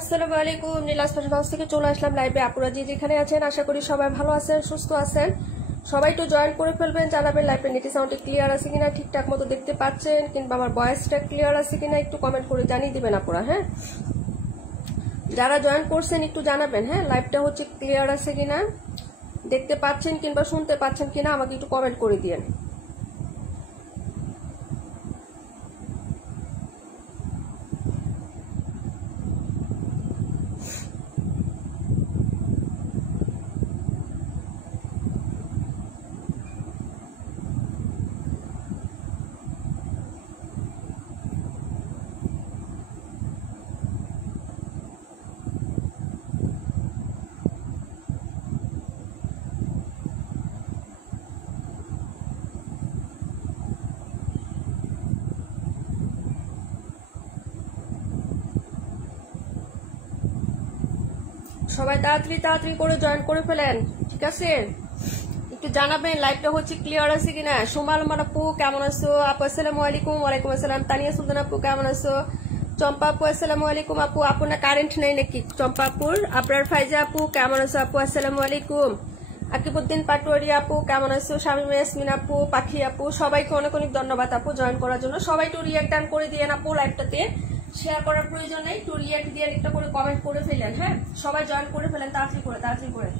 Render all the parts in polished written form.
আসসালামু আলাইকুম। Nilaj fashion house থেকে চলে আসলাম লাইভে। আপুরা যে যেখানে আছেন আশা করি সবাই ভালো আছেন, সুস্থ আছেন। সবাই একটু জয়েন করে ফেলবেন, জানাবেন লাইভে নেটি সাউন্ড ক্লিয়ার আছে কিনা, ঠিকঠাক মতো দেখতে পাচ্ছেন কিংবা আমার ভয়েসটা ক্লিয়ার আছে কিনা একটু কমেন্ট করে জানিয়ে দিবেন আপুরা। হ্যাঁ, যারা জয়েন করছেন একটু জানাবেন। হ্যাঁ, লাইভটা হচ্ছে ক্লিয়ার আছে কিনা, দেখতে পাচ্ছেন কিংবা শুনতে পাচ্ছেন কিনা আমাকে একটু কমেন্ট করে দিয়েন। সবাই তাড়াতাড়ি তাড়াতাড়ি করে জয়েন করে ফেলেন, ঠিক আছে? একটু জানাবেন লাইভটা হচ্ছে ক্লিয়ার আছে কিনা। সোমাল আপু কেমন আছো? আপু আসসালামু আলাইকুম। ওয়ালাইকুম আসসালাম। তানিয়া সুলতান আপু কেমন আছো? চম্পা আপু আসসালামু আলাইকুম। আপু আপু না কারেন্ট নেই নাকি চম্পা আপুর? আপনার ফাইজা আপু কেমন আছো? আপু আসসালামু আলাইকুম। আকিবউদ্দিন পাটোয়ারি আপু কেমন আছো? শামিমা ইয়াসমিন আপু, পাখি আপু, সবাইকে অনেক অনেক ধন্যবাদ আপু জয়েন করার জন্য। সবাই একটু রিঅ্যাক্ট ডান করে দিয়েন আপু, লাইভটাতে শেয়ার করার প্রয়োজন নেই, একটু রিঅ্যাক্ট দিয়ে একটা করে কমেন্ট করে ফেলেন। হ্যাঁ, সবাই জয়েন করে ফেলেন তাড়াতাড়ি করে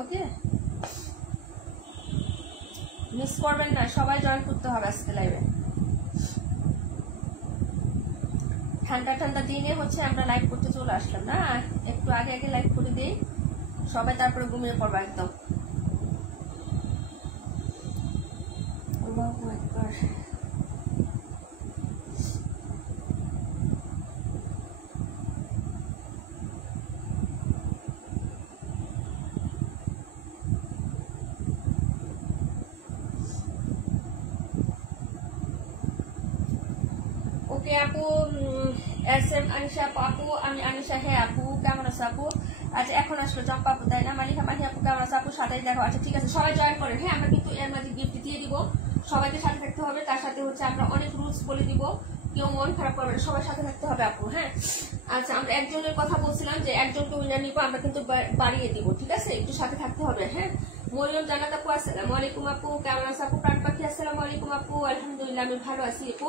ওকে, মিস করবেন না, সবাই জয়েন করতে হবে আজকে লাইভে। ঠান্ডা ঠান্ডা দিনে হচ্ছে আমরা লাইভ করতে চলে আসলাম না, একটু আগে আগে লাইভ করে দিই, সবাই তারপরে ঘুমিয়ে পড়বা একদম। আল্লাহু আকবার। ওকে আপু, এস এম আনিশা আপু, আমি আনিশা। হ্যাঁ আপু কেমন আছো আপু? আচ্ছা এখন আসলো চম্পা আপু তাই না? মালিকা মাহি আপু কেমন আছো আপু? সাথে দেখো। আচ্ছা ঠিক আছে, সবাই জয়েন করেন। হ্যাঁ, আমরা কিন্তু এর মাঝে গিফট দিয়ে দিব, সবাইকে সাথে থাকতে হবে। তার সাথে হচ্ছে আমরা অনেক রুলস বলে দিব, কেউ মন খারাপ করবে না, সবাই সাথে থাকতে হবে আপু। হ্যাঁ, আচ্ছা আমরা একজনের কথা বলছিলাম যে একজনকে উইনার নিবো, আমরা কিন্তু বাড়িয়ে দিব, ঠিক আছে? একটু সাথে থাকতে হবে। হ্যাঁ, মরিয়ম জান্নাত আপু আসসালামু আলাইকুম আপু কেমন আছে আপু? প্রাণ পাখি আসসালামু আলাইকুম আপু, আলহামদুলিল্লাহ আমি ভালো আছি আপু।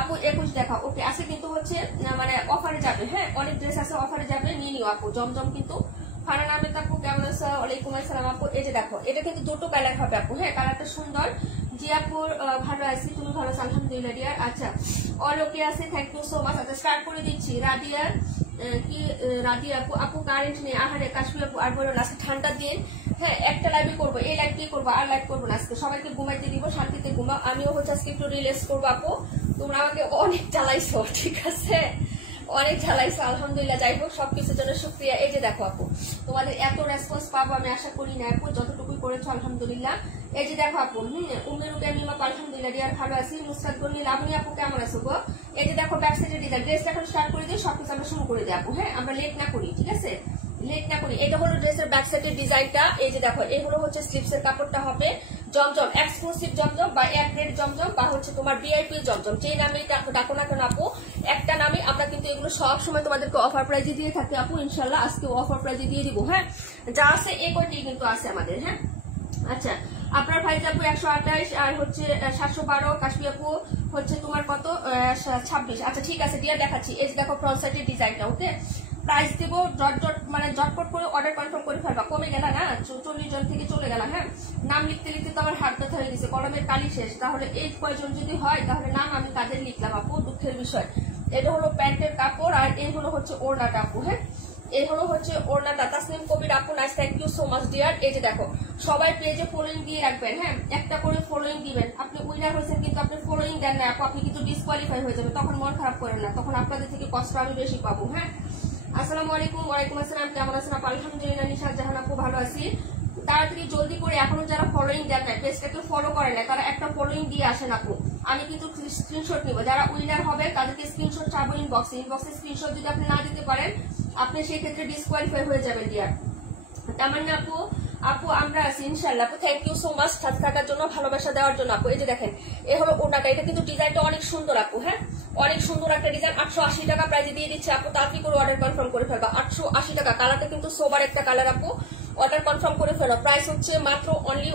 আপু 21 দেখা ওকে আছে, কিন্তু হচ্ছে মানে অফারে যাবে। হ্যাঁ, অনেক ড্রেস আছে অফারে যাবে, নিয়ে নিও আপু। জমজম কিন্তু ফারহান আহমেদ আপু কেমন আছে? ওয়ালাইকুম আসসালাম আপু। এই যে দেখো, এটা কিন্তু দুটো কালার হবে আপু। হ্যাঁ, কালারটা সুন্দর। জি আপুর ভালো আছি, তুমি ভালো আছো? আলহামদুলিল্লাহ ডিয়ার। আচ্ছা অল ওকে আছে, থ্যাংক ইউ সো মাচ। আচ্ছা স্টার্ট করে দিচ্ছি। রাদিয়ার কি রাদিয়া আপু, আপু কারেন্ট নেই, আহারে কাশ্মীর আপু। আর বলো আজকে ঠান্ডা দিন। হ্যাঁ, একটা লাইভই করবো, এই লাইভটাই করবো, আর লাইভ করবো না আজকে। সবাইকে ঘুমাইতে দিব, শান্তিতে ঘুমাও। আমিও হচ্ছে আজকে একটু রিল্যাক্স করবো আপু। তোমরা আমাকে অনেক জ্বালাইছো, ঠিক আছে? অনেক জ্বালাইছো, আলহামদুলিল্লাহ। যাই হোক, সবকিছুর জন্য শুক্রিয়া। এই যে দেখো আপু, তোমাদের এত রেসপন্স পাবো আমি আশা করি না আপু, যতটুকুই করেছো আলহামদুলিল্লাহ। এই যে দেখো আপু, উমের উকে মিমা আলহামদুলিল্লাহ ডিয়ার ভালো আছি। মুস্তাদ গনি লাবণী আপু কেমন আছো গো? এই যে দেখো ব্যাক সাইডের ডিজাইন, ড্রেসটা এখন স্টার্ট করে দিই, সবকিছু আমরা শুরু করে দিই আপু। হ্যাঁ, আমরা লেট না করি, ঠিক আছে? লেট না করি। এটা হলো ড্রেসের ব্যাক সাইডের ডিজাইনটা। এই যে দেখো, এগুলো হচ্ছে স্লিপসের কাপড়টা হবে জমজম, এক্সক্লুসিভ জমজম বা এ গ্রেড জমজম বা হচ্ছে তোমার ভিআইপি জমজম, যে নামেই ডাকো না কেন আপু, একটা নামে আমরা কিন্তু এগুলো সব সময় তোমাদেরকে অফার প্রাইজে দিয়ে থাকি আপু। ইনশাল্লাহ আজকে অফার প্রাইজে দিয়ে দিব। হ্যাঁ, যা আছে এই কয়টি কিন্তু আছে আমাদের। হ্যাঁ, আচ্ছা আপনার ভাইজ আপু 128 আর হচ্ছে 712, কাশ্মীর আপু হচ্ছে তোমার কত 26। আচ্ছা ঠিক আছে, দিয়ে দেখাচ্ছি। এই যে দেখো ফ্রন্ট সাইডের ডিজাইনটা। ওকে, প্রাইস দিব, মানে ঝটপট করে অর্ডার কনফার্ম করে ফেলবা। কমে গেল না, 40 জন থেকে চলে গেলাম। হ্যাঁ, নাম লিখতে লিখতে তো আমার হাত ব্যথা হয়ে গেছে, কলমের কালি শেষ। তাহলে এই কয়জন যদি হয় তাহলে নাম আমি কাদের লিখলাম আপু, দুঃখের বিষয়। এটা হলো প্যান্টের কাপড় আর এই হলো হচ্ছে ওড়নাটা আপু। হ্যাঁ, এই হলো হচ্ছে ওড়নাটা। তাসনিম কবির আপু nice, thank you so much dear. এই যে দেখো, সবাই পেজে ফলোইং দিয়ে রাখবেন। হ্যাঁ, একটা করে ফলোইং দিবেন। আপনি উইনার হয়েছেন কিন্তু আপনি ফলোইং দেন না আপু, আপনি কিন্তু ডিসকোয়ালিফাই হয়ে যাবে, তখন মন খারাপ করেন না, তখন আপনাদের থেকে কষ্ট আমি বেশি পাবো। হ্যাঁ, আসসালামু আলাইকুম। ওয়ালাইকুম আসসালাম, কেমন আছেন আপু? আলহামদুলিল্লাহ নিশাদ জাহান আপু ভালো আছি। তাড়াতাড়ি জলদি করে, এখনো যারা ফলোইং দেন না, পেজটাকে ফলো করেন না, তারা একটা ফলোইং দিয়ে আসেন আপু। আমি কিন্তু স্ক্রিনশট নিব, যারা উইনার হবে তাদেরকে স্ক্রিনশট চাবো ইনবক্সে। স্ক্রিনশট যদি আপনি না দিতে পারেন আপনি সেই ক্ষেত্রে ডিসকোয়ালিফাই হয়ে যাবেন ডিয়ার। তামান্না আপু, আপু আমরা আছি ইনশাল্লাহ আপু, থ্যাংক ইউ সো মাচ সাথে থাকার জন্য, ভালোবাসা দেওয়ার জন্য আপু। এই যে দেখেন, এ হলো ওড়নাটা, এটা কিন্তু ডিজাইনটা অনেক সুন্দর আপু। হ্যাঁ, অনেক সুন্দর একটা ডিজাইন। 880 টাকা প্রাইজে দিয়ে দিচ্ছে আপু, তাড়াতাড়ি করে অর্ডার কনফার্ম করে ফেলবা। 880 টাকা, কালারটা কিন্তু সোবার একটা কালার আপু, অর্ডার কনফার্ম করে ফেলো। প্রাইস হচ্ছে মাত্র অনলি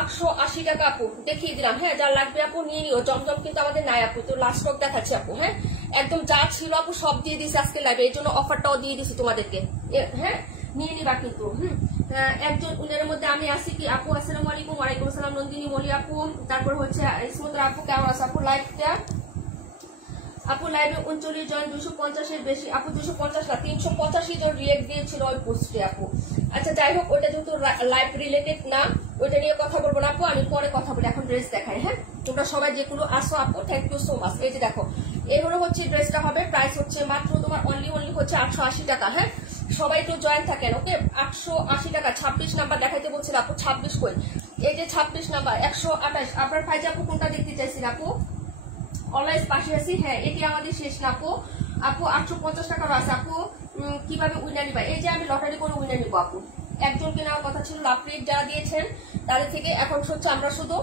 880 টাকা আপু, দেখিয়ে দিলাম। হ্যাঁ, যা লাগবে আপু নিয়ে নিও, জমজম কিন্তু আমাদের নাই আপু, তো লাস্ট স্টক দেখাচ্ছি আপু। হ্যাঁ, একদম যা ছিল আপু সব দিয়ে দিচ্ছে আজকে লাইভে, এই জন্য অফারটাও দিয়ে দিচ্ছি তোমাদেরকে। হ্যাঁ, নিয়ে নিবা কিন্তু। একজন উনারের মধ্যে আমি আসি কি আপু? আসসালামু আলাইকুম। ওয়ালাইকুম আসসালাম নন্দিনী মলি আপু, তারপর হচ্ছে ইসমুদ্রা আপু, কেমন আছে আপু? লাইভটা আপু লাইভে 39 জন, 250 বেশি আপু, 250 না 385 জন রিয়েক্ট দিয়েছিল ওই পোস্টে আপু। আচ্ছা যাই হোক, ওটা যেহেতু লাইভ রিলেটেড না, ওইটা নিয়ে কথা বলবো না আপু, আমি পরে কথা বলি, এখন ড্রেস দেখাই। হ্যাঁ, তোমরা সবাই যেগুলো আসো আপু, থ্যাংক ইউ সো মাচ। এই যে দেখো, এই হলো হচ্ছে ড্রেসটা হবে, প্রাইস হচ্ছে মাত্র তোমার অনলি হচ্ছে 880 টাকা। হ্যাঁ, সবাই একটু জয়েন থাকেন ওকে। 880 টাকা। 26 নাম্বার দেখাইতে বলছিল আপু, 26 কই? এই যে 26 নাম্বার, 128। আপনার ফাইজা আপু কোনটা দেখতে চাইছিল আপু? অলওয়েজ পাশে আছি। হ্যাঁ, এটি আমাদের শেষ না আপু। আপু 850 টাকার আছে আপু, কিভাবে উইনার নিবা? এই যে আমি লটারি করে উইনার নিবো আপু। একজনকে নেওয়ার কথা ছিল, লাভ রেট যারা দিয়েছেন তাদের থেকে, এখন হচ্ছে আমরা শুধু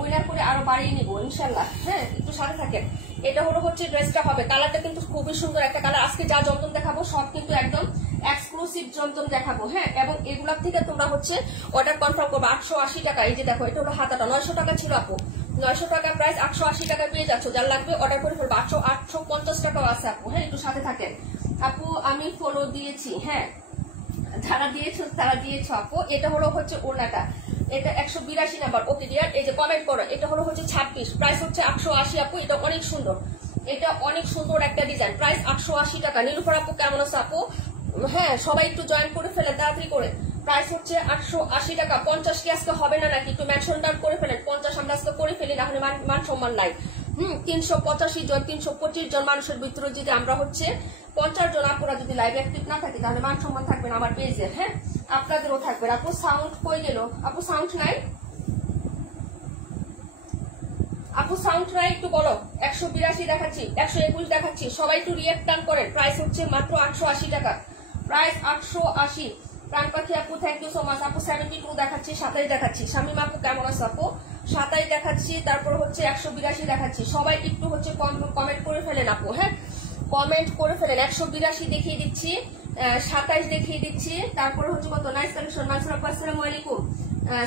উইনার করে আরো বাড়িয়ে নিবো ইনশাল্লাহ। হ্যাঁ, একটু সাথে থাকেন। এটা হলো হচ্ছে ড্রেসটা হবে, কালারটা কিন্তু খুবই সুন্দর একটা কালার। আজকে যা জমজম দেখাবো সব কিন্তু একদম এক্সক্লুসিভ জমজম দেখাবো। হ্যাঁ, এবং এগুলার থেকে তোমরা হচ্ছে অর্ডার কনফার্ম করবো। 880 টাকা। এই যে দেখো, এটা হলো হাতাটা, 900 টাকা ছিল আপু, 900 টাকা প্রাইস, 880 টাকা পেয়ে যাচ্ছ। যার লাগবে অর্ডার করে ফেলবো। 850 টাকাও আছে আপু। হ্যাঁ, একটু সাথে থাকেন আপু, আমি ফলো দিয়েছি। হ্যাঁ, যারা দিয়েছো তারা দিয়েছো আপু। এটা হলো হচ্ছে ওড়নাটা, এটা 182 নাম্বার। ওকে ডিয়ার, এই যে কমেন্ট করো, এটা হলো হচ্ছে 26, প্রাইস হচ্ছে 880 আপু। এটা অনেক সুন্দর, এটা অনেক সুন্দর একটা ডিজাইন, প্রাইস 880 টাকা। নীলুফার আপু কেমন আছে আপু? হ্যাঁ, সবাই একটু জয়েন করে ফেলেন তাড়াতাড়ি করে। প্রাইস হচ্ছে 880 টাকা। 50 কি আজকে হবে না নাকি? একটু মেনশন ডাউন করে ফেলেন। 50 আমরা আজকে করে ফেলি, না হলে মান সম্মান নাই। 385 জন, 325 জন মানুষের ভিতরে যদি আমরা হচ্ছে 50 জন আপুরা যদি লাইভ অ্যাক্টিভ না থাকি, তাহলে মান সম্মান থাকবে না আমার পেজের। হ্যাঁ, আপনাদেরও থাকবে। আপু সাউন্ড কই গেল? আপু সাউন্ড নাই, আপু সাউন্ড নাই, একটু বলো। 182 দেখাচ্ছি, 121 দেখাচ্ছি, সবাই একটু রিঅ্যাক্ট ডান করেন। প্রাইস হচ্ছে মাত্র 880 টাকা, প্রাইস 880। প্রাণ পাখি আপু থ্যাংক ইউ সো মাচ আপু। 72 দেখাচ্ছি, 27 দেখাচ্ছি। শামিমা আপু কেমন আছে আপু? 27 দেখাচ্ছি, তারপর হচ্ছে 182 দেখাচ্ছি। সবাই একটু হচ্ছে কমেন্ট করে ফেলেন আপু। হ্যাঁ, কমেন্ট করে ফেলেন। 182 দেখিয়ে দিচ্ছি, 27 দেখিয়ে দিচ্ছি, তারপরে হচ্ছে কত নাইস কালেকশন। মানসুর আপু আসসালামু আলাইকুম।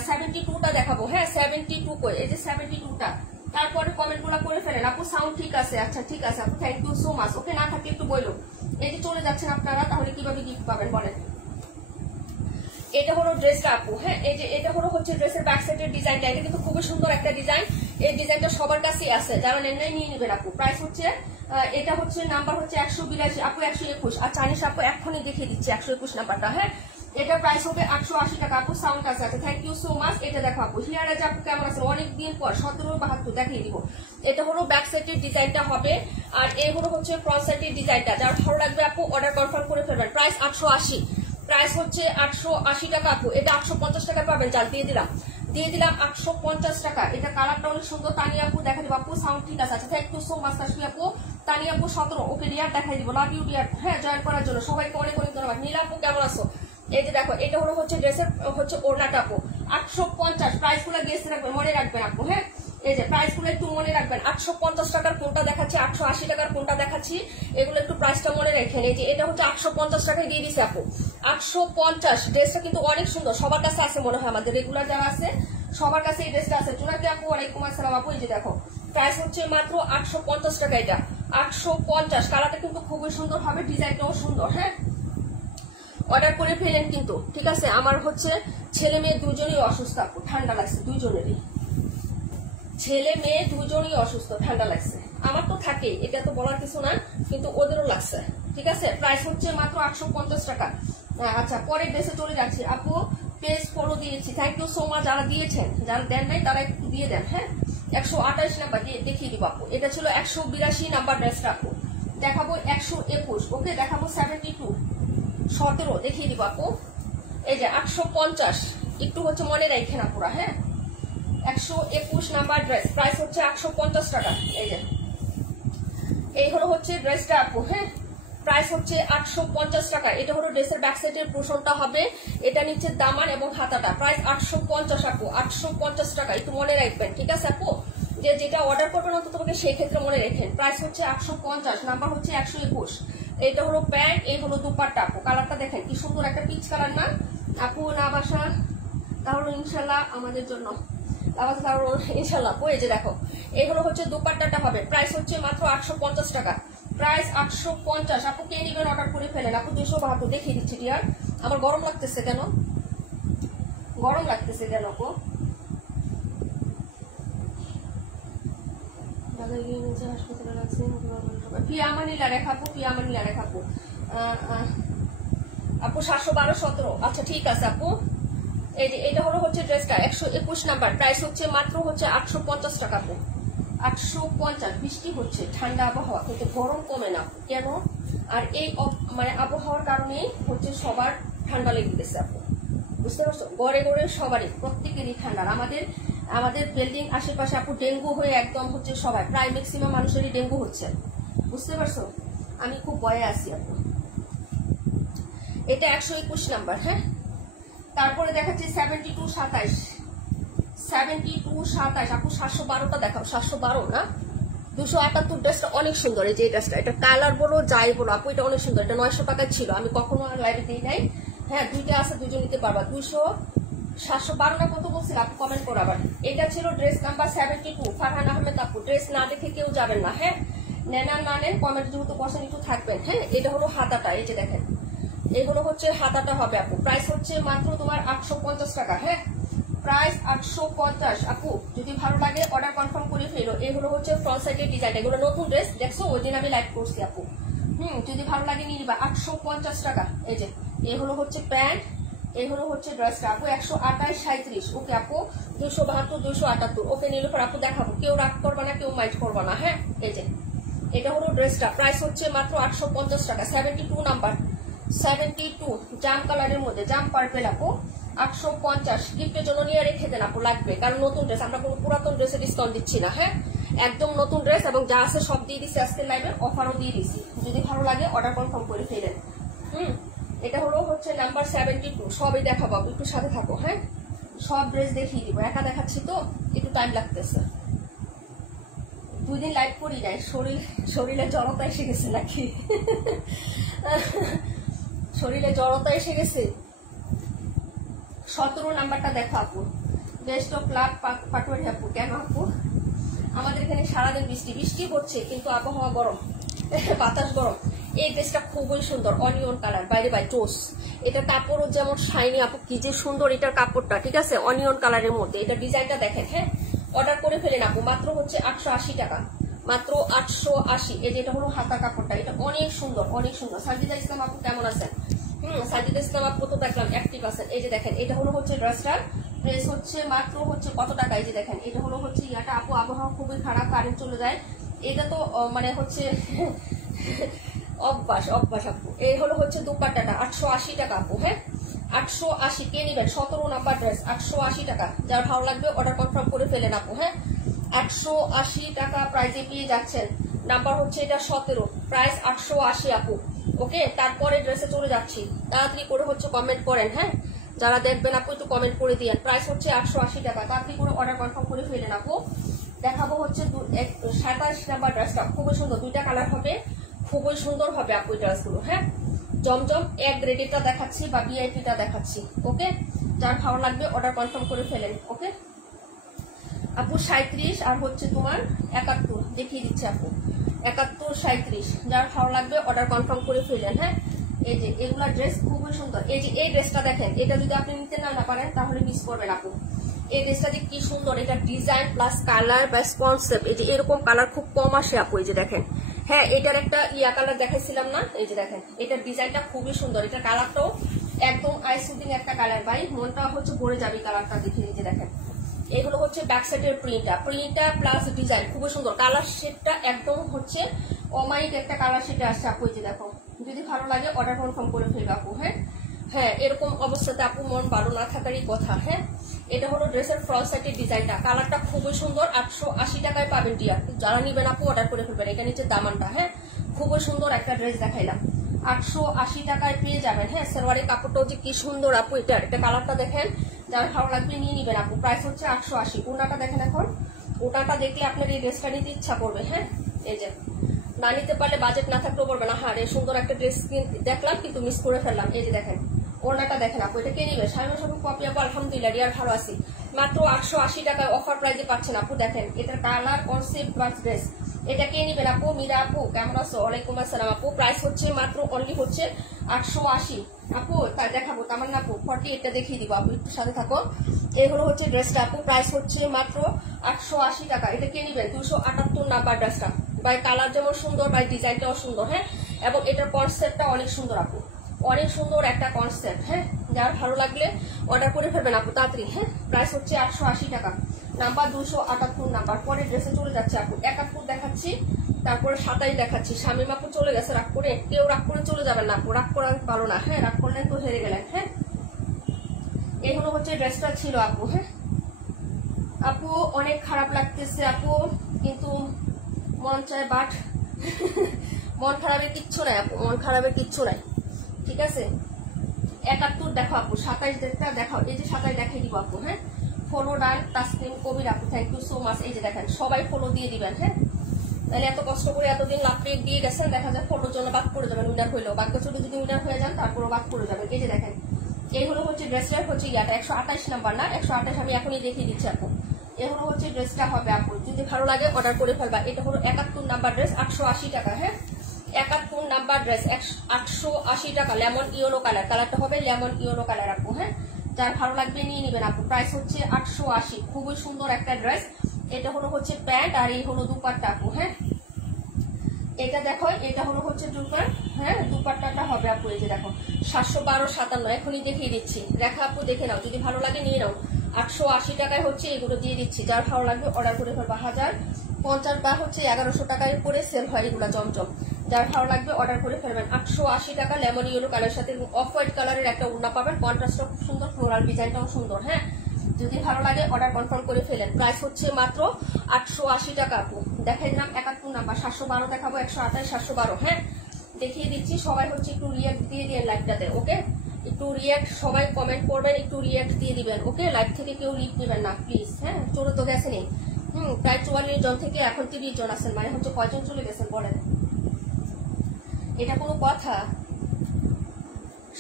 72টা দেখাবো। হ্যাঁ, 72 কই? এই যে 72টা। তারপরে কমেন্ট গুলা করে ফেলেন আপু। সাউন্ড ঠিক আছে? আচ্ছা ঠিক আছে আপু, থ্যাংক ইউ সো মাচ। ওকে, না থাকলে একটু বললো। এই যে চলে যাচ্ছেন আপনারা, তাহলে কিভাবে গিফট পাবেন বলেন? এটা হলো ড্রেসটা আপু। হ্যাঁ, এই যে এটা হলো হচ্ছে ড্রেসের ব্যাক সাইডের ডিজাইনটা, এটা কিন্তু খুবই সুন্দর একটা ডিজাইন। এই ডিজাইনটা সবার কাছেই আছে, যারা নেন নাই নিয়ে নেবেন আপু। প্রাইস হচ্ছে এটা হচ্ছে নাম্বার হচ্ছে 182 আপু, 121। আর চাইনিজ আপু এখনই দেখিয়ে দিচ্ছে 121 নাম্বারটা। হ্যাঁ, এটা প্রাইস হবে 880 টাকা আপু। সাউন্ড আছে, আচ্ছা থ্যাংক ইউ সো মাচ। এটা দেখো আপু, হিয়ারাজ আপু কেমন আছে? অনেকদিন পর 1772 দেখিয়ে দিব। এটা হলো ব্যাক সাইডের ডিজাইনটা হবে, আর এই হলো হচ্ছে ফ্রন্ট সাইডের ডিজাইনটা। যার ভালো লাগবে আপু অর্ডার কনফার্ম করে ফেলবেন। প্রাইস 880, প্রাইস হচ্ছে 880 টাকা আপু। এটা 850 টাকা পাবেন, চাল দিয়ে দিলাম 850 টাকা। এটা কালারটা অনেক সুন্দর। তানিয়া আপু দেখা দিব আপু, সাউন্ড ঠিক আছে? আচ্ছা thank you so much Tasmi আপু। তানিয়া আপু 17। ওকে রিয়ার দেখাই দিব, লাভ ইউ রিয়ার। হ্যাঁ, জয়েন করার জন্য সবাইকে অনেক অনেক ধন্যবাদ। নীলা আপু কেমন আছো? এই যে দেখো, এটা হলো হচ্ছে ড্রেসের হচ্ছে ওড়নাটা আপু। 850, প্রাইস গুলো গেছে রাখবেন, মনে রাখবেন আপু। হ্যাঁ, এই যে প্রাইস গুলো একটু মনে রাখবেন। 850 টাকার কোনটা দেখাচ্ছি, 880 টাকার কোনটা দেখাচ্ছি, এগুলো একটু প্রাইসটা মনে রাখেন। এই যে এটা হচ্ছে 850 টাকায় দিয়ে দিছে আপু। 850। ড্রেসটা কিন্তু অনেক সুন্দর, সবার কাছে আছে মনে হয়, আমাদের রেগুলার যারা আছে সবার কাছে এই ড্রেসটা আছে। জুনাকি আপু ওয়ালাইকুম আসসালাম আপু। এই যে দেখো, প্রাইস হচ্ছে মাত্র 850 টাকা। এটা 850। কালারটা কিন্তু খুবই সুন্দর হবে, ডিজাইনটাও সুন্দর। হ্যাঁ, অর্ডার করে ফেলেন কিন্তু, ঠিক আছে। আমার হচ্ছে ছেলে মেয়ে দুজনই অসুস্থ আপু, ঠান্ডা লাগছে দুজনেরই, ছেলে মেয়ে দুজনই অসুস্থ, ঠান্ডা লাগছে। আমার তো থাকেই, এটা তো বলার কিছু না, কিন্তু ওদেরও লাগছে, ঠিক আছে। প্রাইস হচ্ছে মাত্র 850 টাকা। আচ্ছা, পরের ড্রেসে চলে যাচ্ছি আপু। পেজ ফলো দিয়েছি, থ্যাংক ইউ সো মাচ। যারা দিয়েছেন, যারা দেন নাই তারা একটু দিয়ে দেন। হ্যাঁ, 128 নাম্বার দিয়ে দেখিয়ে দিব আপু। এটা ছিল 182 নাম্বার ড্রেসটা আপু, দেখাবো 121। ওকে, দেখাবো 72, 17 দেখিয়ে দিব আপু। এই যে 850, একটু হচ্ছে মনে রাখেন আপুরা। হ্যাঁ, 121 নাম্বার ড্রেস, প্রাইস হচ্ছে 850 টাকা। এই যে এই হলো হচ্ছে ড্রেসটা আপু। হ্যাঁ, প্রাইস হচ্ছে 850 টাকা। এটা হলো ড্রেসের ব্যাক সাইডের পোর্শনটা হবে, এটা নিচে দামান এবং হাতাটা। প্রাইস 850 আপু, 850 টাকা। একটু মনে রাখবেন, ঠিক আছে আপু। যে যেটা অর্ডার করবেন অন্তত তোমাকে সেই ক্ষেত্রে মনে রাখেন। প্রাইস হচ্ছে 850, নাম্বার হচ্ছে 121। এটা হলো প্যান্ট, এই হলো দুপাট্টা আপু। কালারটা দেখেন কি সুন্দর, একটা পিচ কালার না আপু? না বাসা তাহলে ইনশাল্লাহ আমাদের জন্য ইনশাল্লাহ। এই যে দেখো, এই হলো হচ্ছে দুপাট্টাটা হবে। প্রাইস হচ্ছে মাত্র 850 টাকা। প্রাইস 850 আপু। কে নিবেন অর্ডার করে ফেলেন আপু। 272 দেখিয়ে দিচ্ছি ডিয়ার। আমার গরম লাগতেছে কেন, গরম লাগতেছে কেন আপু? পিয়ামানিলা রেখাবো, পিয়ামানিলা রেখাবো আপু। 712, 17। আচ্ছা ঠিক আছে আপু। এই যে এটা হলো হচ্ছে ড্রেসটা 121 নাম্বার। প্রাইস হচ্ছে মাত্র হচ্ছে 850 টাকা আপু, 850। বৃষ্টি হচ্ছে, ঠান্ডা আবহাওয়া, কিন্তু গরম কমে না কেন? আর এই মানে আবহাওয়ার কারণে হচ্ছে সবার ঠান্ডা লেগে গেছে আপু, বুঝতে পারছো? গড়ে গড়ে সবারই, প্রত্যেকেরই ঠান্ডা। আমাদের বিল্ডিং আশেপাশে আপু ডেঙ্গু হয়ে একদম হচ্ছে সবাই, প্রায় ম্যাক্সিমাম মানুষেরই ডেঙ্গু হচ্ছে, বুঝতে পারছো? আমি খুব ভয়ে আছি আপু। এটা 121 নাম্বার। হ্যাঁ, তারপরে দেখাচ্ছি 72, 27। 72, 27 আপু। 712টা দেখাও, 712 না 278। ড্রেসটা অনেক সুন্দর। এই যে এই ড্রেসটা, এটা কালার বলো যাই বলো আপু, এটা অনেক সুন্দর। এটা 900 টাকা ছিল, আমি কখনো আর লাইভে দিই নাই। হ্যাঁ, দুইটা আছে, দুজন নিতে পারবা। 712 না কত বলছিল আপু, কমেন্ট করো আবার। এটা ছিল ড্রেস নাম্বার 72, ফারহান আহমেদ আপু। ড্রেস না দেখে কেউ যাবেন না। হ্যাঁ, নেন আর না নেন কমেন্ট যেহেতু পার্সেন্ট একটু থাকবেন। হ্যাঁ, এটা হলো হাতাটা, এই যে দেখেন, এগুলো হচ্ছে হাতাটা হবে আপু। প্রাইস হচ্ছে মাত্র তোমার 850 টাকা। হ্যাঁ, প্রাইস 850 আপু। যদি ভালো লাগে অর্ডার কনফার্ম করে ফেলো। এগুলো হচ্ছে ফ্রন্ট সাইডের ডিজাইন, এগুলো নতুন ড্রেস, দেখছো ওই দিন আমি লাইভ করছি আপু। যদি ভালো লাগে নিয়ে নিবা। 850 টাকা। এই যে এগুলো হচ্ছে প্যান্ট, এগুলো হচ্ছে ড্রেসটা আপু। 128, 37। ওকে আপু। 272, 278। ওকে নীলুফার আপু দেখাবো, কেউ রাগ করবা না, কেউ মাইন্ড করবা না। হ্যাঁ, এই যে এটা হলো ড্রেসটা। প্রাইস হচ্ছে মাত্র 850 টাকা। 72 নাম্বার, 72 জাম কালারের মধ্যে, জাম পার্পেল আপু। 850। গিফটের জন্য নিয়ে রেখে দেন আপু, লাগবে, কারণ নতুন ড্রেস, আমরা কোনো পুরাতন ড্রেসে ডিসকাউন্ট দিচ্ছি না। হ্যাঁ, একদম নতুন ড্রেস, এবং যা আছে সব দিয়ে দিচ্ছি আজকে লাইভে, অফারও দিয়ে দিচ্ছি। যদি ভালো লাগে অর্ডার কনফার্ম করে ফেলেন। এটা হলো হচ্ছে নাম্বার 72। সবই দেখাবো, একটু সাথে থাকো। হ্যাঁ, সব ড্রেস দেখিয়ে দিব, একা দেখাচ্ছি তো একটু টাইম লাগতেছে। 2 দিন লাইভ করি নাই, শরীরে জড়তা এসে গেছে নাকি? শরীরে জড়তা এসে গেছে। 17 নাম্বারটা দেখো আপু। বেস্ট অফ লাক পাটুয়ারি আপু। কেন আপু? আমাদের এখানে সারাদিন বৃষ্টি হচ্ছে, কিন্তু আবহাওয়া গরম, বাতাস গরম। এই ড্রেসটা খুবই সুন্দর, অনিয়ন কালার, বাইরে বাই টোস। এটা কাপড়ও যেমন শাইনি আপু, কি যে সুন্দর এটার কাপড়টা, ঠিক আছে, অনিয়ন কালারের মধ্যে। এটা ডিজাইনটা দেখেন। হ্যাঁ, অর্ডার করে ফেলেন আপু। মাত্র হচ্ছে 880 টাকা, মাত্র 880। এই যেটা হলো হাতা কাপড়টা, এটা অনেক সুন্দর, অনেক সুন্দর। সাজিদা ইসলাম আপু কেমন আছেন? সাজিদা ইসলাম আপু তো দেখলাম অ্যাক্টিভ আছেন। এই যে দেখেন, এটা হলো হচ্ছে ড্রেসটা। ড্রেস হচ্ছে মাত্র হচ্ছে কত টাকা? এই যে দেখেন, এটা হলো হচ্ছে ইয়াটা আপু। আবহাওয়া খুবই খারাপ, কারেন্ট চলে যায়। এটা তো মানে হচ্ছে অভ্যাস আপু। এই হলো হচ্ছে দুপাট্টাটা, 880 টাকা আপু। হ্যাঁ, 880। কে নিবেন? 17 নাম্বার ড্রেস, 880 টাকা। যার ভালো লাগবে অর্ডার কনফার্ম করে ফেলেন আপু। হ্যাঁ, 880 টাকা প্রাইজে পেয়ে যাচ্ছেন। নাম্বার হচ্ছে এটা 17, প্রাইস 880 আপু। ওকে, তারপরে ড্রেসে চলে যাচ্ছি, তাড়াতাড়ি করে হচ্ছে কমেন্ট করেন। হ্যাঁ, যারা দেখবেন আপু একটু কমেন্ট করে দিয়েন। প্রাইস হচ্ছে 880 টাকা, তাড়াতাড়ি করে অর্ডার কনফার্ম করে ফেলেন আপু। দেখাবো হচ্ছে 27 নাম্বার ড্রেসটা, খুবই সুন্দর, 2টা কালার হবে, খুবই সুন্দর হবে আপু এই ড্রেসগুলো। হ্যাঁ, জমজম এক গ্রেডেরটা দেখাচ্ছি বা ভিআইপিটা দেখাচ্ছি। ওকে, যার ভালো লাগবে অর্ডার কনফার্ম করে ফেলেন। ওকে আপু, 37 আর হচ্ছে তোমার 71 দেখিয়ে দিচ্ছে আপু। 71 37। যার ভালো লাগবে অর্ডার কনফার্ম করে ফেলেন। হ্যাঁ, এই যে এগুলা ড্রেস খুবই সুন্দর। এই যে এই ড্রেসটা দেখেন, এটা যদি আপনি নিতে না পারেন তাহলে মিস করবেন আপু। এই ড্রেসটা যে কি সুন্দর, এটা design plus colour plus concept. এই যে এরকম কালার খুব কম আসে আপু। এই যে দেখেন, হ্যাঁ এটার একটা ইয়া কালার দেখাইছিলাম না, এই যে দেখেন এটার ডিজাইনটা খুবই সুন্দর। এটা কালারটাও একদম আই সুদিং একটা কালার, ভাই মনটা হচ্ছে ভরে যাবে কালারটা দেখে। এই যে দেখেন এগুলো হচ্ছে ব্যাক সাইডের প্রিন্টটা প্লাস ডিজাইন খুবই সুন্দর। কালার শেডটা একদম হচ্ছে অমাইক একটা কালার শেডে আসছে আপু। এই যে দেখো, যদি ভালো লাগে অর্ডার কনফার্ম করে ফেলবে আপু। হ্যাঁ হ্যাঁ, এরকম অবস্থাতে আপু মন ভালো না থাকারই কথা। হ্যাঁ, এটা হলো ড্রেসের ফ্রন্ট সাইডের ডিজাইনটা, কালারটা খুবই সুন্দর। 880 টাকায় পাবেন ডিয়ার। যারা নিবেন আপু অর্ডার করে ফেলবেন। এটা নিচে দামানটা, হ্যাঁ খুবই সুন্দর একটা ড্রেস দেখাইলাম, 880 টাকায় পেয়ে যাবেন। হ্যাঁ, সালোয়ারের কাপড়টাও যে কি সুন্দর আপু। এটা কালারটা দেখেন, যারা ভালো লাগবে নিয়ে নিবেন আপু। প্রাইস হচ্ছে 880। ওনাটা দেখেন, এখন ওটাটা দেখলে আপনার এই ড্রেসটা নিতে ইচ্ছা করবে। হ্যাঁ, এই যে না নিতে পারলে বাজেট না থাকলেও বলবে না হ্যাঁ রে সুন্দর একটা ড্রেস দেখলাম কিন্তু মিস করে ফেললাম। এই যে দেখেন ওনাটা দেখেন আপু, এটা কে নিবে? স্বামী সব কপি আপু আলহামদুলিল্লাহ ডিয়ার ভালো আছি। মাত্র 880 টাকায় অফার প্রাইসে পাচ্ছেন আপু। দেখেন এটার কালার কনসেপ্ট প্লাস ড্রেস। এটা কে নিবেন আপু? মীরা আপু কেমন আছো? ওয়ালাইকুম আসসালাম আপু। প্রাইস হচ্ছে মাত্র অনলি হচ্ছে 880 আপু। তাই দেখাবো তামান্না আপু 48টা দেখিয়ে দিব আপু, একটু সাথে থাকো। এই হলো হচ্ছে ড্রেসটা আপু, প্রাইস হচ্ছে মাত্র 880 টাকা। এটা কে নিবেন? 278 নাম্বার ড্রেসটা। বাই কালার যেমন সুন্দর, বাই ডিজাইনটাও সুন্দর। হ্যাঁ, এবং এটার কনসেপ্টটা অনেক সুন্দর আপু, অনেক সুন্দর একটা কনসেপ্ট। হ্যাঁ, যার ভালো লাগলে অর্ডার করে ফেলবেন আপু তাড়াতাড়ি। হ্যাঁ, প্রাইস হচ্ছে 880 টাকা। Number 278 number. পরে ড্রেসে চলে যাচ্ছে আপু, 71 দেখাচ্ছি, তারপরে 27 দেখাচ্ছি। শামিম আপু চলে গেছে রাগ করে। কেউ রাগ করে চলে যাবেন না আপু, রাগ করা ভালো না। হ্যাঁ, রাগ করলেন তো হেরে গেলেন। হ্যাঁ, এগুলো হচ্ছে ড্রেসটা ছিল আপু। হ্যাঁ আপু, অনেক খারাপ লাগতেছে আপু, কিন্তু মন চায় বাট মন খারাপের কিচ্ছু নাই আপু, মন খারাপের কিচ্ছু নাই। ঠিক আছে, 71 দেখো আপু, 27 দেখাও। এই যে 27 দেখাই দিব আপু। হ্যাঁ, ফলো ডান তাসনিম কবির আপু, থ্যাংক ইউ সো মাচ। এই যে দেখেন সবাই ফলো দিয়ে দিবেন। হ্যাঁ, তাহলে এত কষ্ট করে এতদিন লাভটি দিয়ে গেছেন, দেখা যায় ফলোর জন্য বাদ করে যাবেন। উইনার হইলেও ভাগ্য ছোট যদি উইনার হয়ে যান তারপরও বাদ করে যাবেন। এই যে দেখেন এই হলো হচ্ছে ড্রেসটার হচ্ছে ইয়াটা 128 নাম্বার না 128, আমি এখনই দেখিয়ে দিচ্ছি আপু। এগুলো হচ্ছে ড্রেসটা হবে আপু, যদি ভালো লাগে অর্ডার করে ফেলবা। এটা হলো 71 নাম্বার ড্রেস, 880 টাকা। হ্যাঁ, 71 নাম্বার ড্রেস 880 টাকা। লেমন ইয়েলো কালার, কালারটা হবে লেমন ইয়েলো কালার আপু। হ্যাঁ, যার ভালো লাগবে নিয়ে নিবেন আপু। প্রাইস হচ্ছে 880, খুবই সুন্দর একটা ড্রেস। এটা হলো হচ্ছে প্যান্ট আর এই হলো দুপাট্টা আপু। হ্যাঁ, এটা দেখো, এটা হলো হচ্ছে দুপাট। হ্যাঁ, দুপাট্টাটা হবে আপু। এই যে দেখো 712 57, এখনই দেখিয়ে দিচ্ছি। দেখা আপু দেখে নাও, যদি ভালো লাগে নিয়ে নাও। 880 টাকায় হচ্ছে এগুলো দিয়ে দিচ্ছি, যার ভালো লাগবে অর্ডার করে ফেলবা। 1050 বা হচ্ছে 1100 টাকায় করে সেল হয় এগুলা জমজম। যার ভালো লাগবে অর্ডার করে ফেলবেন। 880 টাকা। লেমন ইয়েলো কালার সাথে অফ হোয়াইট কালারের একটা ওড়না পাবেন, কন্ট্রাস্টটা খুব সুন্দর, ফ্লোরাল ডিজাইনটাও সুন্দর। হ্যাঁ, যদি ভালো লাগে অর্ডার কনফার্ম করে ফেলেন। প্রাইস হচ্ছে মাত্র 880 টাকা আপু। দেখাই দিলাম 71 নাম্বার, 712 দেখাবো, 128 712। হ্যাঁ, দেখিয়ে দিচ্ছি। সবাই হচ্ছে একটু রিয়াক্ট দিয়ে দিয়ে লাইভটাতে। ওকে, একটু রিয়াক্ট, সবাই কমেন্ট করবেন, একটু রিয়াক্ট দিয়ে দিবেন। ওকে, লাইভ থেকে কেউ লিভ নেবেন না প্লিজ। হ্যাঁ, চলে তো গেছেনি। প্রায় 44 জন থেকে এখন 30 জন আছেন, মানে হচ্ছে কয়জন চলে গেছেন বলেন? এটা কোনো কথা?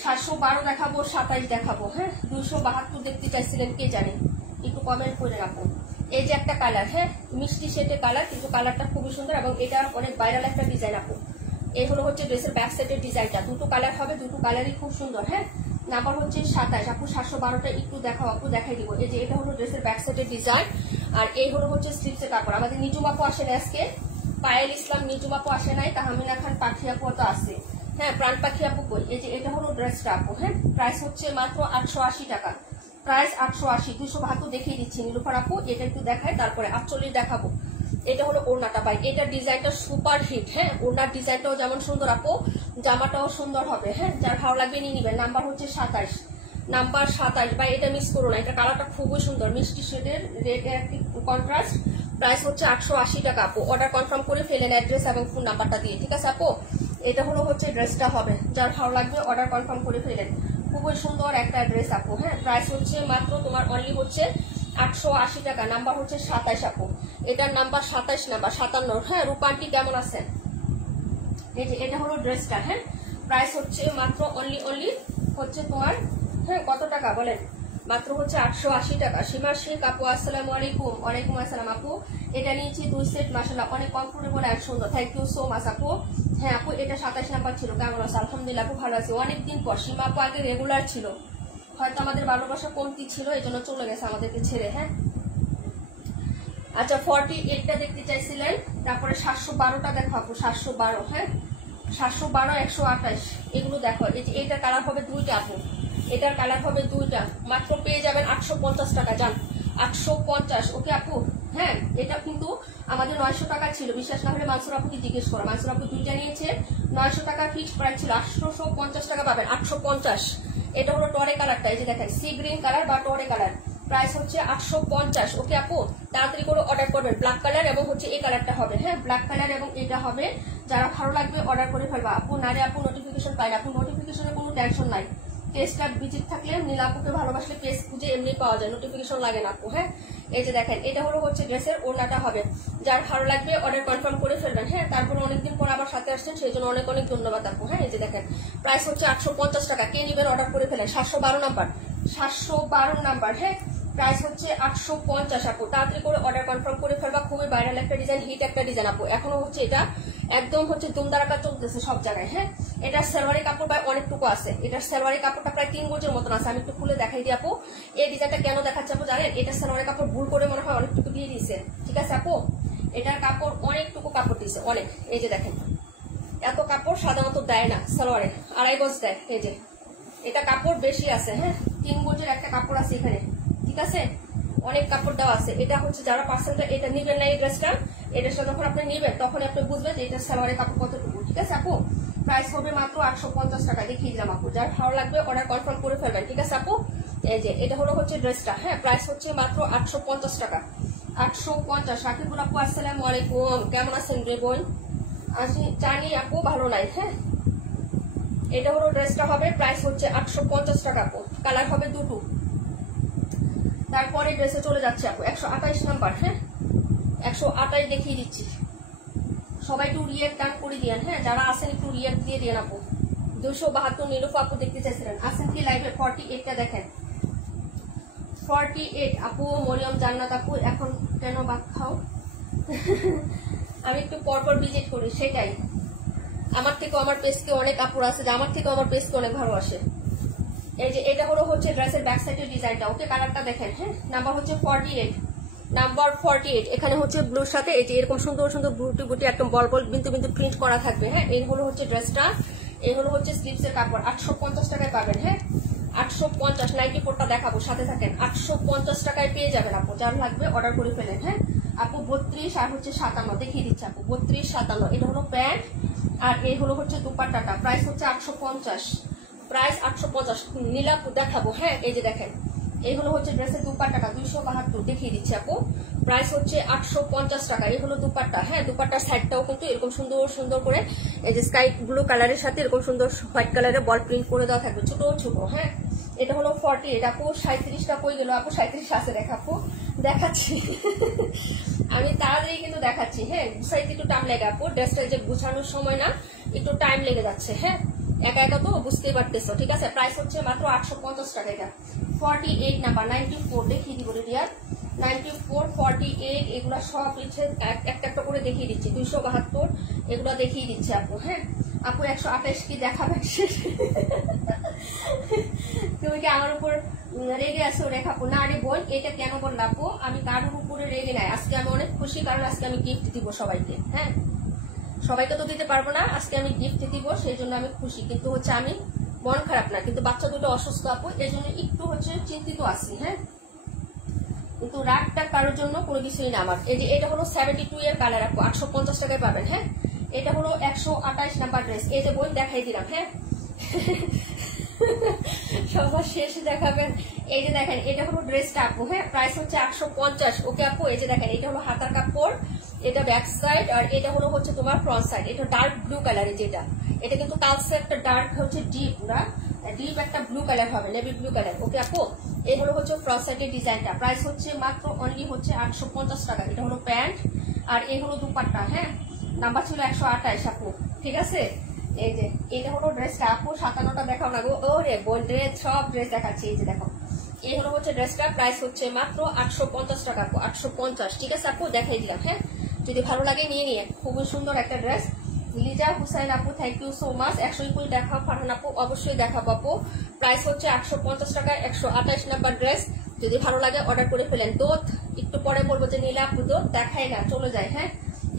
712 দেখাবো, 27 দেখাবো। হ্যাঁ, 272 দেখতে চাইছিলেন কে জানে, একটু কমেন্ট করে রাখুন। এই যে একটা কালার, হ্যাঁ মিষ্টি শেডের কালার, কিন্তু কালারটা খুবই সুন্দর এবং এটা অনেক ভাইরাল একটা ডিজাইন আপু। এই হলো হচ্ছে ড্রেসের ব্যাক সাইডের ডিজাইনটা, দুটো কালার হবে, দুটো কালারই খুব সুন্দর। হ্যাঁ, নাম্বার হচ্ছে 27 আপু। 712টা একটু দেখাও আপু, দেখাই দিব। এই যে এটা হলো ড্রেসের ব্যাক সাইডের ডিজাইন, আর এই হলো হচ্ছে স্লিপসের কাপড়। আমাদের নিজুম আপু আসেন আজকে, পায়েল ইসলাম নিজুম আপু আসে নাই, তাহমিনা খান পাখি আপু তো আছে। হ্যাঁ, প্রাণ পাখি আপু কই? এই যে এটা হলো ড্রেসটা আপু। হ্যাঁ, প্রাইস হচ্ছে মাত্র 880 টাকা। প্রাইস 880। 272 দেখিয়ে দিচ্ছি নীলুফার আপু, এটা একটু দেখায়, তারপরে 48 দেখাবো। এটা হলো ওড়নাটা ভাই, এটার ডিজাইনটা সুপার হিট। হ্যাঁ, ওড়নার ডিজাইনটাও যেমন সুন্দর আপু, জামাটাও সুন্দর হবে। হ্যাঁ, যার ভালো লাগবে নিয়ে নিবেন। নাম্বার হচ্ছে 27, নাম্বার 27 ভাই, এটা মিস করো না। এটা কালারটা খুবই সুন্দর, মিষ্টি শেডের রেড একটি কন্ট্রাস্ট। প্রাইস হচ্ছে 880 টাকা আপু। অর্ডার কনফার্ম করে ফেলেন অ্যাড্রেস এবং ফোন নাম্বারটা দিয়ে। ঠিক আছে আপু, এটা হলো হচ্ছে ড্রেসটা হবে, যার ভালো লাগবে অর্ডার কনফার্ম করে ফেলেন। খুবই সুন্দর একটা ড্রেস আপু। হ্যাঁ, প্রাইস হচ্ছে মাত্র তোমার অনলি হচ্ছে 880 টাকা। নাম্বার হচ্ছে 27 আপু, এটার নাম্বার 27 নাম্বার 57। হ্যাঁ, রূপান্টি কেমন আছেন? এই যে এটা হলো ড্রেসটা। হ্যাঁ, প্রাইস হচ্ছে মাত্র অনলি হচ্ছে তোমার, হ্যাঁ কত টাকা বলেন? মাত্র হচ্ছে 880 টাকা। সীমা শেখ আপু আসসালামু আলাইকুম। ওয়ালাইকুম আসসালাম আপু। এটা নিয়েছি 2 সেট, মাশাআল্লাহ অনেক কমফোর্টেবল আর সুন্দর। থ্যাংক ইউ সো মাচ আপু। হ্যাঁ আপু এটা 27 নাম্বার ছিল, কেমন আছে? আলহামদুলিল্লাহ আপু ভালো আছে। অনেকদিন পর সীমা আপু আগে রেগুলার ছিল, হয়তো আমাদের ভালোবাসা কমতি ছিল এই জন্য চলে গেছে আমাদেরকে ছেড়ে। হ্যাঁ আচ্ছা 48টা দেখতে চাইছিলেন, তারপরে 712টা দেখো আপু, 712। হ্যাঁ 712, 128 এগুলো দেখো। এই যে এটার কালার হবে 2টা আপু, এটার কালার হবে 2টা, মাত্র পেয়ে যাবেন 850 টাকা। যান 850। ওকে আপু। হ্যাঁ এটা কিন্তু আমাদের 900 টাকা ছিল, বিশ্বাস না হলে মানসুর আপুকে জিজ্ঞেস করো। মানসুর আপু 2টা নিয়েছে, 900 টাকা ফিক্সড প্রাইস ছিল, 850 টাকা পাবেন। 850। এটা হলো টরে কালারটা, এই যে দেখেন সি গ্রিন কালার বা টরে কালার, প্রাইস হচ্ছে 850। ওকে আপু তাড়াতাড়ি করে অর্ডার করবেন। ব্ল্যাক কালার এবং হচ্ছে এই কালারটা হবে। হ্যাঁ ব্ল্যাক কালার এবং এটা হবে, যারা ভালো লাগবে অর্ডার করে ফেলবা আপু। নারে আপু নোটিফিকেশন পাই না আপু, নোটিফিকেশনের কোনো টেনশন নাই। পেজটা ভিজিট থাকলে নীলা আপুকে ভালোবাসলে পেজ খুঁজে এমনি পাওয়া যায়, নোটিফিকেশন লাগে না আপু। হ্যাঁ এই যে দেখেন এটা হলো হচ্ছে ড্রেসের ওড়নাটা হবে, যার ভালো লাগবে অর্ডার কনফার্ম করে ফেলবেন। হ্যাঁ তারপরে অনেকদিন পর আবার সাথে আসছেন, সেই জন্য অনেক অনেক ধন্যবাদ আপু। হ্যাঁ এই যে দেখেন প্রাইস হচ্ছে 850 টাকা। কে নিবেন অর্ডার করে ফেলেন। 712 নাম্বার, 712 নাম্বার। হ্যাঁ প্রাইস হচ্ছে 850 আপু, তাড়াতাড়ি করে অর্ডার কনফার্ম করে ফেলবা। খুবই ভাইরাল একটা ডিজাইন, হিট একটা ডিজাইন আপু। এখনো হচ্ছে এটা একদম হচ্ছে দুমদারাকা চলতেছে সব জায়গায়। হ্যাঁ এটার সালোয়ারি কাপড় প্রায় অনেকটুকু আছে, এটার সালোয়ারি কাপড়টা প্রায় 3 গজের মতন আছে। আমি একটু খুলে দেখাই দিই আপু। এই ডিজাইনটা কেন দেখাচ্ছে আপু জানেন? এটার সালোয়ারি কাপড় ভুল করে মনে হয় অনেকটুকু দিয়ে দিয়েছে, ঠিক আছে আপু? এটার কাপড় অনেকটুকু কাপড় দিয়েছে, অনেক। এই যে দেখেন এত কাপড় সাধারণত দেয় না সালোয়ারে, 2.5 গজ দেয়। এই যে এটা কাপড় বেশি আছে। হ্যাঁ 3 গজের একটা কাপড় আছে এখানে, ঠিক আছে? অনেক কাপড় দেওয়া আছে। এটা হচ্ছে যারা পার্সেলটা এটা নিবেন না, এই ড্রেসটা, এই ড্রেসটা যখন আপনি নিবেন তখন আপনি বুঝবেন যে এটা সালোয়ারের কাপড় কতটুকু, ঠিক আছে আপু? প্রাইস হবে মাত্র 850 টাকা। দেখিয়ে দিলাম আপু, যার ভালো লাগবে অর্ডার কনফার্ম করে ফেলবেন, ঠিক আছে আপু? এই যে এটা হলো হচ্ছে ড্রেসটা। হ্যাঁ প্রাইস হচ্ছে মাত্র 850 টাকা। 850। রাকিবুল আপু আসসালামু আলাইকুম, কেমন আছেন রে বোন? জানি আপু ভালো নাই। হ্যাঁ এটা হলো ড্রেসটা হবে, প্রাইস হচ্ছে 850 টাকা আপু। কালার হবে 2টো। তারপরে ড্রেসে চলে যাচ্ছে আপু 128 নাম্বার। হ্যাঁ 128 দেখিয়ে দিচ্ছি, সবাই একটু রিয়েক্ট টান করে দিয়েন। হ্যাঁ যারা আসেন একটু রিয়েক্ট দিয়ে দিয়েন আপু। 272 নীলুফা আপু দেখতে চাইছিলেন, আসেন কি লাইভে? 48টা দেখেন, 48 আপু। মরিয়ম জান্নাত আপু এখন কেন বাদ খাও? আমি একটু পরপর ভিজিট করি, সেটাই। আমার থেকে আমার পেজকে অনেক কাপড় আছে, যে আমার থেকে আমার পেজকে অনেক ভালো আসে। এই যে এটা হলো হচ্ছে ড্রেসের ব্যাক সাইডের ডিজাইনটা। ওকে কালারটা দেখেন। হ্যাঁ নাম্বার হচ্ছে 48, নাম্বার 48। এখানে হচ্ছে ব্লুর সাথে এই যে এরকম সুন্দর সুন্দর বুটি বুটি একদম বল বল বিন্দু বিন্দু প্রিন্ট করা থাকবে। হ্যাঁ এই হলো হচ্ছে ড্রেসটা, এই হলো হচ্ছে স্লিপসের কাপড়। 850 টাকায় পাবেন। হ্যাঁ 850। 94টা দেখাবো, সাথে থাকেন। 850 টাকায় পেয়ে যাবেন আপু, যার লাগবে অর্ডার করে ফেলেন। হ্যাঁ আপু 32 আর হচ্ছে 57 দেখিয়ে দিচ্ছে আপু। 32, 57 এটা হলো প্যান্ট, আর এই হলো হচ্ছে দুপাট্টাটা। প্রাইস হচ্ছে 850, প্রাইস 850। নীলাপু দেখাবো। হ্যাঁ এই যে দেখেন এই হলো হচ্ছে ড্রেসের দুপাট্টাটা, 272 দেখিয়ে দিচ্ছি আপু। প্রাইস হচ্ছে 850 টাকা। এই হলো দুপাট্টা। হ্যাঁ দুপাট্টার সাইডটাও কিন্তু এরকম সুন্দর সুন্দর করে এই যে স্কাই ব্লু কালারের সাথে এরকম সুন্দর হোয়াইট কালারের বল প্রিন্ট করে দেওয়া থাকবে, ছোট ছোট। হ্যাঁ এটা হলো 48 আপু। 37টা কই গেল আপু? 37 আছে, দেখাবো, দেখাচ্ছি। আমি তাড়াতাড়ি কিন্তু দেখাচ্ছি। হ্যাঁ গুছাইতে একটু টাইম লেগে আপু, ড্রেসটা যে গুছানোর সময় না একটু টাইম লেগে যাচ্ছে। হ্যাঁ একা একা তো বুঝতেই পারতেছো, ঠিক আছে? প্রাইস হচ্ছে মাত্র 850 টাকা। এটা 48 নাম্বার। 94 দেখিয়ে দিব রিয়া, 94, 48 এগুলা সব হচ্ছে একটা একটা করে দেখিয়ে দিচ্ছি। 272 এগুলা দেখিয়ে দিচ্ছে আপু। হ্যাঁ আপু 128 কি দেখাবে? তুমি কি আমার উপর রেগে আছো রেখাপু? না রে বোন, এটা কেন বললাম আপু? আমি কারোর উপরে রেগে নাই, আজকে আমি অনেক খুশি, কারণ আজকে আমি গিফট দিব সবাইকে। হ্যাঁ সবাইকে তো দিতে পারবো না, আজকে আমি গিফট দিব, সেই জন্য আমি খুশি। কিন্তু হচ্ছে আমি মন খারাপ না, কিন্তু বাচ্চা দুটো অসুস্থ আপু, এই জন্য একটু হচ্ছে চিন্তিত আছি। হ্যাঁ কিন্তু রাগটা কারোর জন্য কোনো কিছুই না আমার। এই যে এটা হলো 72 এর কালার আপু, 850 টাকায় পাবেন। হ্যাঁ এটা হলো 128 নাম্বার ড্রেস। এই যে বোন দেখাই দিলাম। হ্যাঁ সবার শেষে দেখাবেন। এই যে দেখেন এটা হলো ড্রেসটা আপু। হ্যাঁ প্রাইস হচ্ছে 850। ওকে আপু এই যে দেখেন এটা হলো হাতার কাপড়, এটা ব্যাক সাইড, আর এটা হলো হচ্ছে তোমার ফ্রন্ট সাইড। এটা ডার্ক ব্লু কালারের, যেটা এটা কিন্তু কালসে একটা ডার্ক হচ্ছে ডিপ, না ডিপ একটা ব্লু কালার হবে, নেভি ব্লু কালার। ওকে আপু এই হলো হচ্ছে ফ্রন্ট সাইডের ডিজাইনটা। প্রাইস হচ্ছে মাত্র অনলি হচ্ছে 850 টাকা। এটা হলো প্যান্ট, আর এই হলো দুপাট্টা। হ্যাঁ নাম্বার ছিল 128 আপু, ঠিক আছে? এই যে এটা হলো ড্রেসটা আপু। 57টা দেখাও না গো। ওরে বোন ড্রেস, সব ড্রেস দেখাচ্ছি। এই যে দেখো এই হলো হচ্ছে ড্রেসটা, প্রাইস হচ্ছে মাত্র 850 টাকা আপু, 850। ঠিক আছে আপু, দেখাই দিলাম। হ্যাঁ, যদি ভালো লাগে নিয়ে নিয়ে, খুবই সুন্দর একটা ড্রেস। লিজা হুসাইন আপু, থ্যাংক ইউ সো মাচ। 120 দেখাও ফারহান আপু, অবশ্যই দেখাবো আপু। প্রাইস হচ্ছে 850 টাকা, 128 নাম্বার ড্রেস। যদি ভালো লাগে অর্ডার করে ফেলেন। তো একটু পরে বলবো যে নীলা আপু তো দেখাই না, চলে যায়। হ্যাঁ,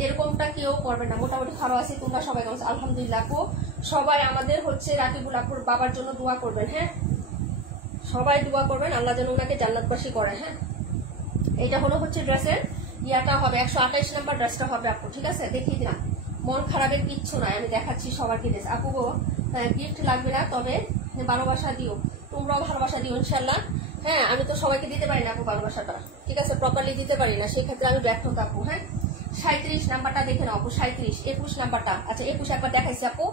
এরকমটা কেউ করবে না, মোটামুটি ভালো আছে। তোমরা সবাই কেমন? আলহামদুলিল্লাহ আপু। সবাই আমাদের হচ্ছে রাকিবুল আপুর বাবার জন্য দোয়া করবেন। হ্যাঁ, সবাই দোয়া করবেন, আল্লাহ যেন ওনাকে জান্নাতবাসী করে। হ্যাঁ, এটা হলো হচ্ছে ড্রেসের ইয়াটা হবে 128 নাম্বার ড্রেসটা হবে আপু। ঠিক আছে, দেখিয়ে দিলাম, মন খারাপের কিচ্ছু নাই, আমি দেখাচ্ছি সবাইকে ড্রেস। আপু গো গিফট লাগবে না, তবে ভালোবাসা দিও, তোমরাও ভালোবাসা দিও ইনশাল্লাহ। হ্যাঁ, আমি তো সবাইকে দিতে পারি না আপু ভালোবাসাটা, ঠিক আছে, প্রপারলি দিতে পারি না, সেই ক্ষেত্রে আমি ব্যর্থ আপু। হ্যাঁ, 37 নাম্বারটা দেখে নাও আপু, 37, 21 নাম্বারটা। আচ্ছা 21 একবার দেখাইছি আপু,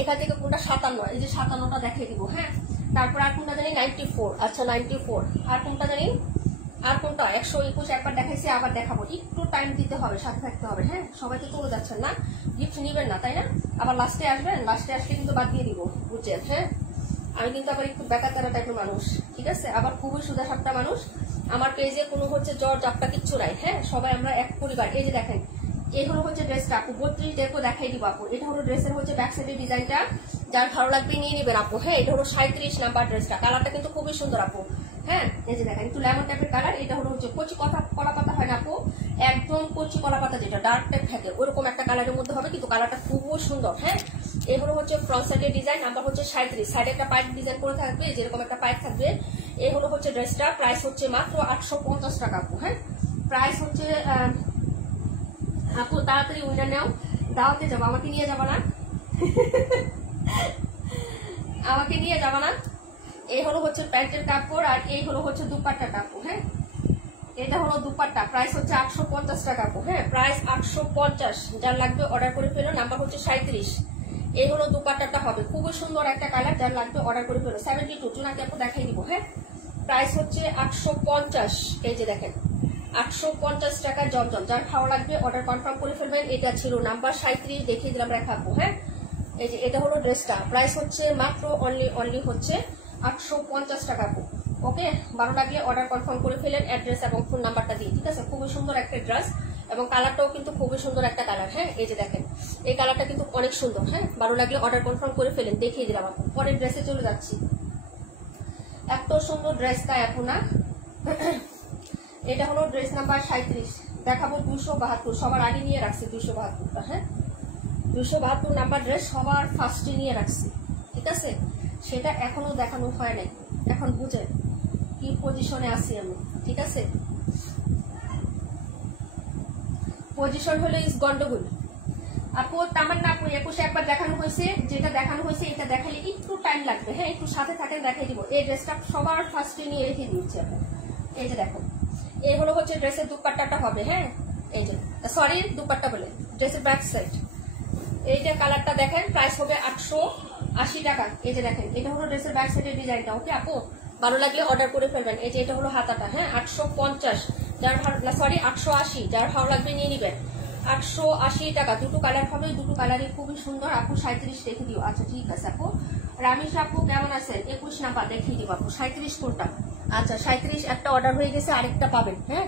এখান থেকে কোনটা 57, এই যে 57টা দেখিয়ে দিব। হ্যাঁ, তারপর আর কোনটা জানি 94, আচ্ছা 94, আর কোনটা জানি, আর কোনটা 121 একবার দেখাইছি, আবার দেখাবো। একটু টাইম দিতে হবে, সাথে থাকতে হবে। হ্যাঁ, সবাই তো চলে যাচ্ছেন না, গিফট নিবেন না তাই না, আবার লাস্টে আসবেন, লাস্টে আসলে কিন্তু বাদ দিয়ে দিব, বুঝছেন। হ্যাঁ, আমি কিন্তু আবার একটু বেকাতারা টাইপের মানুষ, ঠিক আছে, আবার খুবই সুদা সাপটা মানুষ। আমার পেজে কোনো হচ্ছে জ্বর জাপটা কিচ্ছু নাই। হ্যাঁ, সবাই আমরা এক পরিবার। এই যে দেখেন, এই হলো হচ্ছে ড্রেসটা আপু, 32 দেখো দেখাই দিব আপু। এটা হলো ড্রেসের হচ্ছে ব্যাক সাইডের ডিজাইনটা, যার ভালো লাগবে নিয়ে নিবেন আপু। হ্যাঁ, এটা হলো 37 নাম্বার ড্রেসটা, কালারটা কিন্তু খুবই সুন্দর আপু। হ্যাঁ, এই যে দেখেন একটু লেমন টাইপের কালার। এটা হলো হচ্ছে কচি কলা পাতা হয় না আপু, একদম কচি কলা পাতা যেটা ডার্ক টাইপ থাকে ওরকম একটা কালারের মধ্যে হবে, কিন্তু কালারটা খুবই সুন্দর। হ্যাঁ, এই হলো হচ্ছে ফ্রন্ট সাইডের ডিজাইন, নাম্বার হচ্ছে 37, সাইডে একটা পাইপ ডিজাইন করে থাকবে, যেরকম একটা পাইপ থাকবে। এই হলো হচ্ছে ড্রেসটা, প্রাইস হচ্ছে মাত্র 850 টাকা আপু। হ্যাঁ, প্রাইস হচ্ছে আপু তাড়াতাড়ি উইনার নাও, দাওয়াতে যাবো, আমাকে নিয়ে যাবা না আমাকে নিয়ে যাবা না। এই হলো হচ্ছে প্যান্টের কাপড়, আর এই হলো হচ্ছে দুপাট্টা কাপড়। হ্যাঁ, এটা হলো দুপাট্টা, প্রাইস হচ্ছে 850 টাকা আপু। হ্যাঁ, প্রাইস 850, যার লাগবে অর্ডার করে ফেলো, নাম্বার হচ্ছে 37। এই হলো দুপাট্টাটা হবে, খুবই সুন্দর একটা কালার, যার লাগবে অর্ডার করে ফেলো। 72 চুনাকে আপু দেখাই দিব। হ্যাঁ, প্রাইস হচ্ছে 850, এই যে দেখেন 850 টাকা জমজম, যার ভালো লাগবে অর্ডার কনফার্ম করে ফেলবেন। এটা ছিল নাম্বার 37, দেখিয়ে দিলাম রাখাবো। হ্যাঁ, এই যে এটা হলো ড্রেসটা, প্রাইস হচ্ছে মাত্র অনলি হচ্ছে 850 টাকা আপু। ওকে, ভালো লাগলে অর্ডার কনফার্ম করে ফেলেন, অ্যাড্রেস এবং ফোন নাম্বারটা দিয়ে। ঠিক আছে, খুবই সুন্দর একটা ড্রেস এবং কালারটাও কিন্তু খুবই সুন্দর একটা কালার। হ্যাঁ, এই যে দেখেন এই কালারটা কিন্তু অনেক সুন্দর। হ্যাঁ, ভালো লাগলে অর্ডার কনফার্ম করে ফেলেন, দেখিয়ে দিলাম আপু। পরের ড্রেসে চলে যাচ্ছি, এত সুন্দর ড্রেস তাই আপু না এটা হলো ড্রেস নাম্বার 37, দেখাবো 272, সবার আগে নিয়ে রাখছি 272টা। হ্যাঁ, 272 নাম্বার ড্রেস সবার ফার্স্টে নিয়ে রাখছি, ঠিক আছে, সেটা এখনো দেখানো হয় নাই, এখন বুঝে কি পজিশনে আছি আমি। ঠিক আছে, পজিশন হলো ইস গন্ডগোল আপু। তামান্না আপু 21 একবার দেখানো হয়েছে, যেটা দেখানো হয়েছে এটা দেখালে একটু টাইম লাগবে। হ্যাঁ, একটু সাথে থাকেন, দেখাই দিব। এই ড্রেসটা সবার ফার্স্টে নিয়ে রেখে দিয়েছি আপু। এই যে দেখো, এই হলো হচ্ছে ড্রেসের দুপাট্টাটা হবে। হ্যাঁ, এই যে সরি দুপাট্টা বলে ড্রেসের ব্যাক সাইড, এইটা কালারটা দেখেন, প্রাইস হবে 880 টাকা। এই যে দেখেন এটা হলো ড্রেসের ব্যাক সাইডের ডিজাইনটা। ওকে আপু, ভালো লাগলে অর্ডার করে ফেলবেন। এই যে এটা হলো হাতাটা। হ্যাঁ, 850, যার ভালো, সরি 880, যার ভালো লাগবে নিয়ে নিবেন। 880 টাকা, দুটো কালার হবে, দুটো কালারই খুবই সুন্দর আপু। 37 রেখে দিও। আচ্ছা ঠিক আছে আপু। রামিশ আপু কেমন আছেন? 21 নাম্বার দেখিয়ে দিব আপু। 37 কোনটা? আচ্ছা 37 একটা অর্ডার হয়ে গেছে, আরেকটা পাবেন। হ্যাঁ,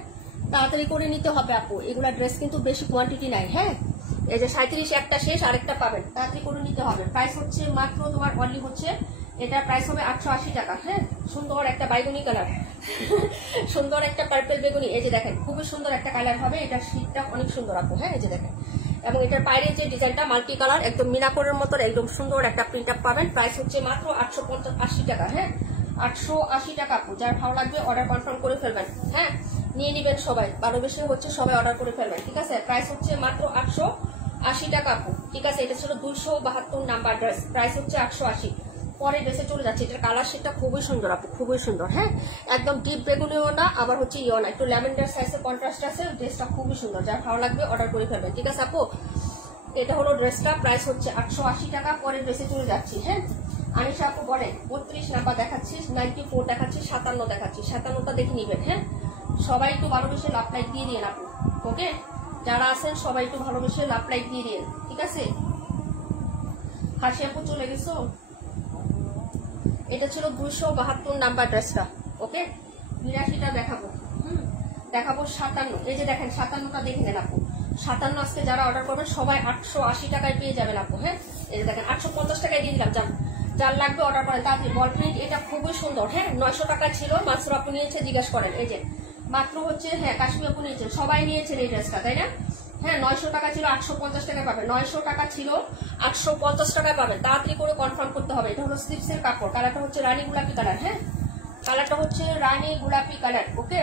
তাড়াতাড়ি করে নিতে হবে আপু, এগুলা ড্রেস কিন্তু বেশি কোয়ান্টিটি নাই। হ্যাঁ, এই যে 37 একটা শেষ, আরেকটা পাবেন, তাড়াতাড়ি করে নিতে হবে। প্রাইস হচ্ছে মাত্র তোমার অনলি হচ্ছে, এটা প্রাইস হবে 880 টাকা। হ্যাঁ, সুন্দর একটা বাইগুনি কালার সুন্দর একটা পার্পেল বেগুনি। এই যে দেখেন খুবই সুন্দর একটা কালার হবে, এটা শীতটা অনেক সুন্দর আপু। হ্যাঁ, এই যে দেখেন, এবং এটার বাইরে যে ডিজাইনটা মাল্টি কালার, একদম মিনাকোরের মতো একদম সুন্দর একটা প্রিন্ট আপ পাবেন। প্রাইস হচ্ছে মাত্র 880 টাকা। হ্যাঁ, 880 টাকা আপু, যার ভালো লাগবে অর্ডার কনফার্ম করে ফেলবেন। হ্যাঁ, নিয়ে নিবেন সবাই, 12 বেশি হচ্ছে সবাই অর্ডার করে ফেলবেন। ঠিক আছে, প্রাইস হচ্ছে মাত্র 880 টাকা আপু। ঠিক আছে, এটা ছিল 272 নাম্বার ড্রেস, প্রাইস হচ্ছে 880। পরে ড্রেসে চলে যাচ্ছে, এটার কালার সেটটা খুবই সুন্দর আপু, খুবই সুন্দর। হ্যাঁ, একদম ডিপ বেগুনিও না, আবার হচ্ছে ইও না, একটু ল্যাভেন্ডার সাইজের কন্ট্রাস্ট আছে, ড্রেসটা খুবই সুন্দর, যার ভালো লাগবে অর্ডার করে ফেলবেন। ঠিক আছে আপু, এটা হলো ড্রেসটা, প্রাইস হচ্ছে 880 টাকা। পরে ড্রেসে চলে যাচ্ছি। হ্যাঁ, আনিশা আপু বলেন 32 নাম্বার দেখাচ্ছি, 94 দেখাচ্ছি, 57 দেখাচ্ছি, 57টা দেখে নিবেন। হ্যাঁ, সবাই একটু ভালোবেসে লাভ লাইক দিয়ে দিন আপু। ওকে, যারা আছেন সবাই একটু ভালোবেসে লাভ লাইক দিয়ে দিন। ঠিক আছে, হাসি আপু চলে গেছো। এটা ছিল 272 নাম্বার ড্রেসটা। ওকে, 82টা দেখাবো। দেখাবো 57। এই যে দেখেন 57টা দেখে নেন আপু। 57 আজকে যারা অর্ডার করবেন সবাই 880 টাকায় পেয়ে যাবেন আপু। হ্যাঁ, এই যে দেখেন 850 টাকায় দিয়ে দিলাম। যার লাগবে অর্ডার করেন তাড়াতাড়ি। বল প্রিন্ট এটা খুবই সুন্দর। হ্যাঁ, 900 টাকা ছিল। মাত্র আপু নিয়েছে, জিজ্ঞাসা করেন। এই যে মাত্র হচ্ছে, হ্যাঁ কাশ্মীর আপু নিয়েছেন, সবাই নিয়েছেন এই ড্রেসটা, তাই না? হ্যাঁ, 900 টাকা ছিল, 850 টাকায় পাবেন। 900 টাকা ছিল, 850 টাকায় পাবেন। তাড়াতাড়ি করে কনফার্ম করতে হবে। এটা হলো স্লিপসের কাপড়। কালারটা হচ্ছে রানী গোলাপি কালার। হ্যাঁ, কালারটা হচ্ছে রানী গোলাপি কালার। ওকে,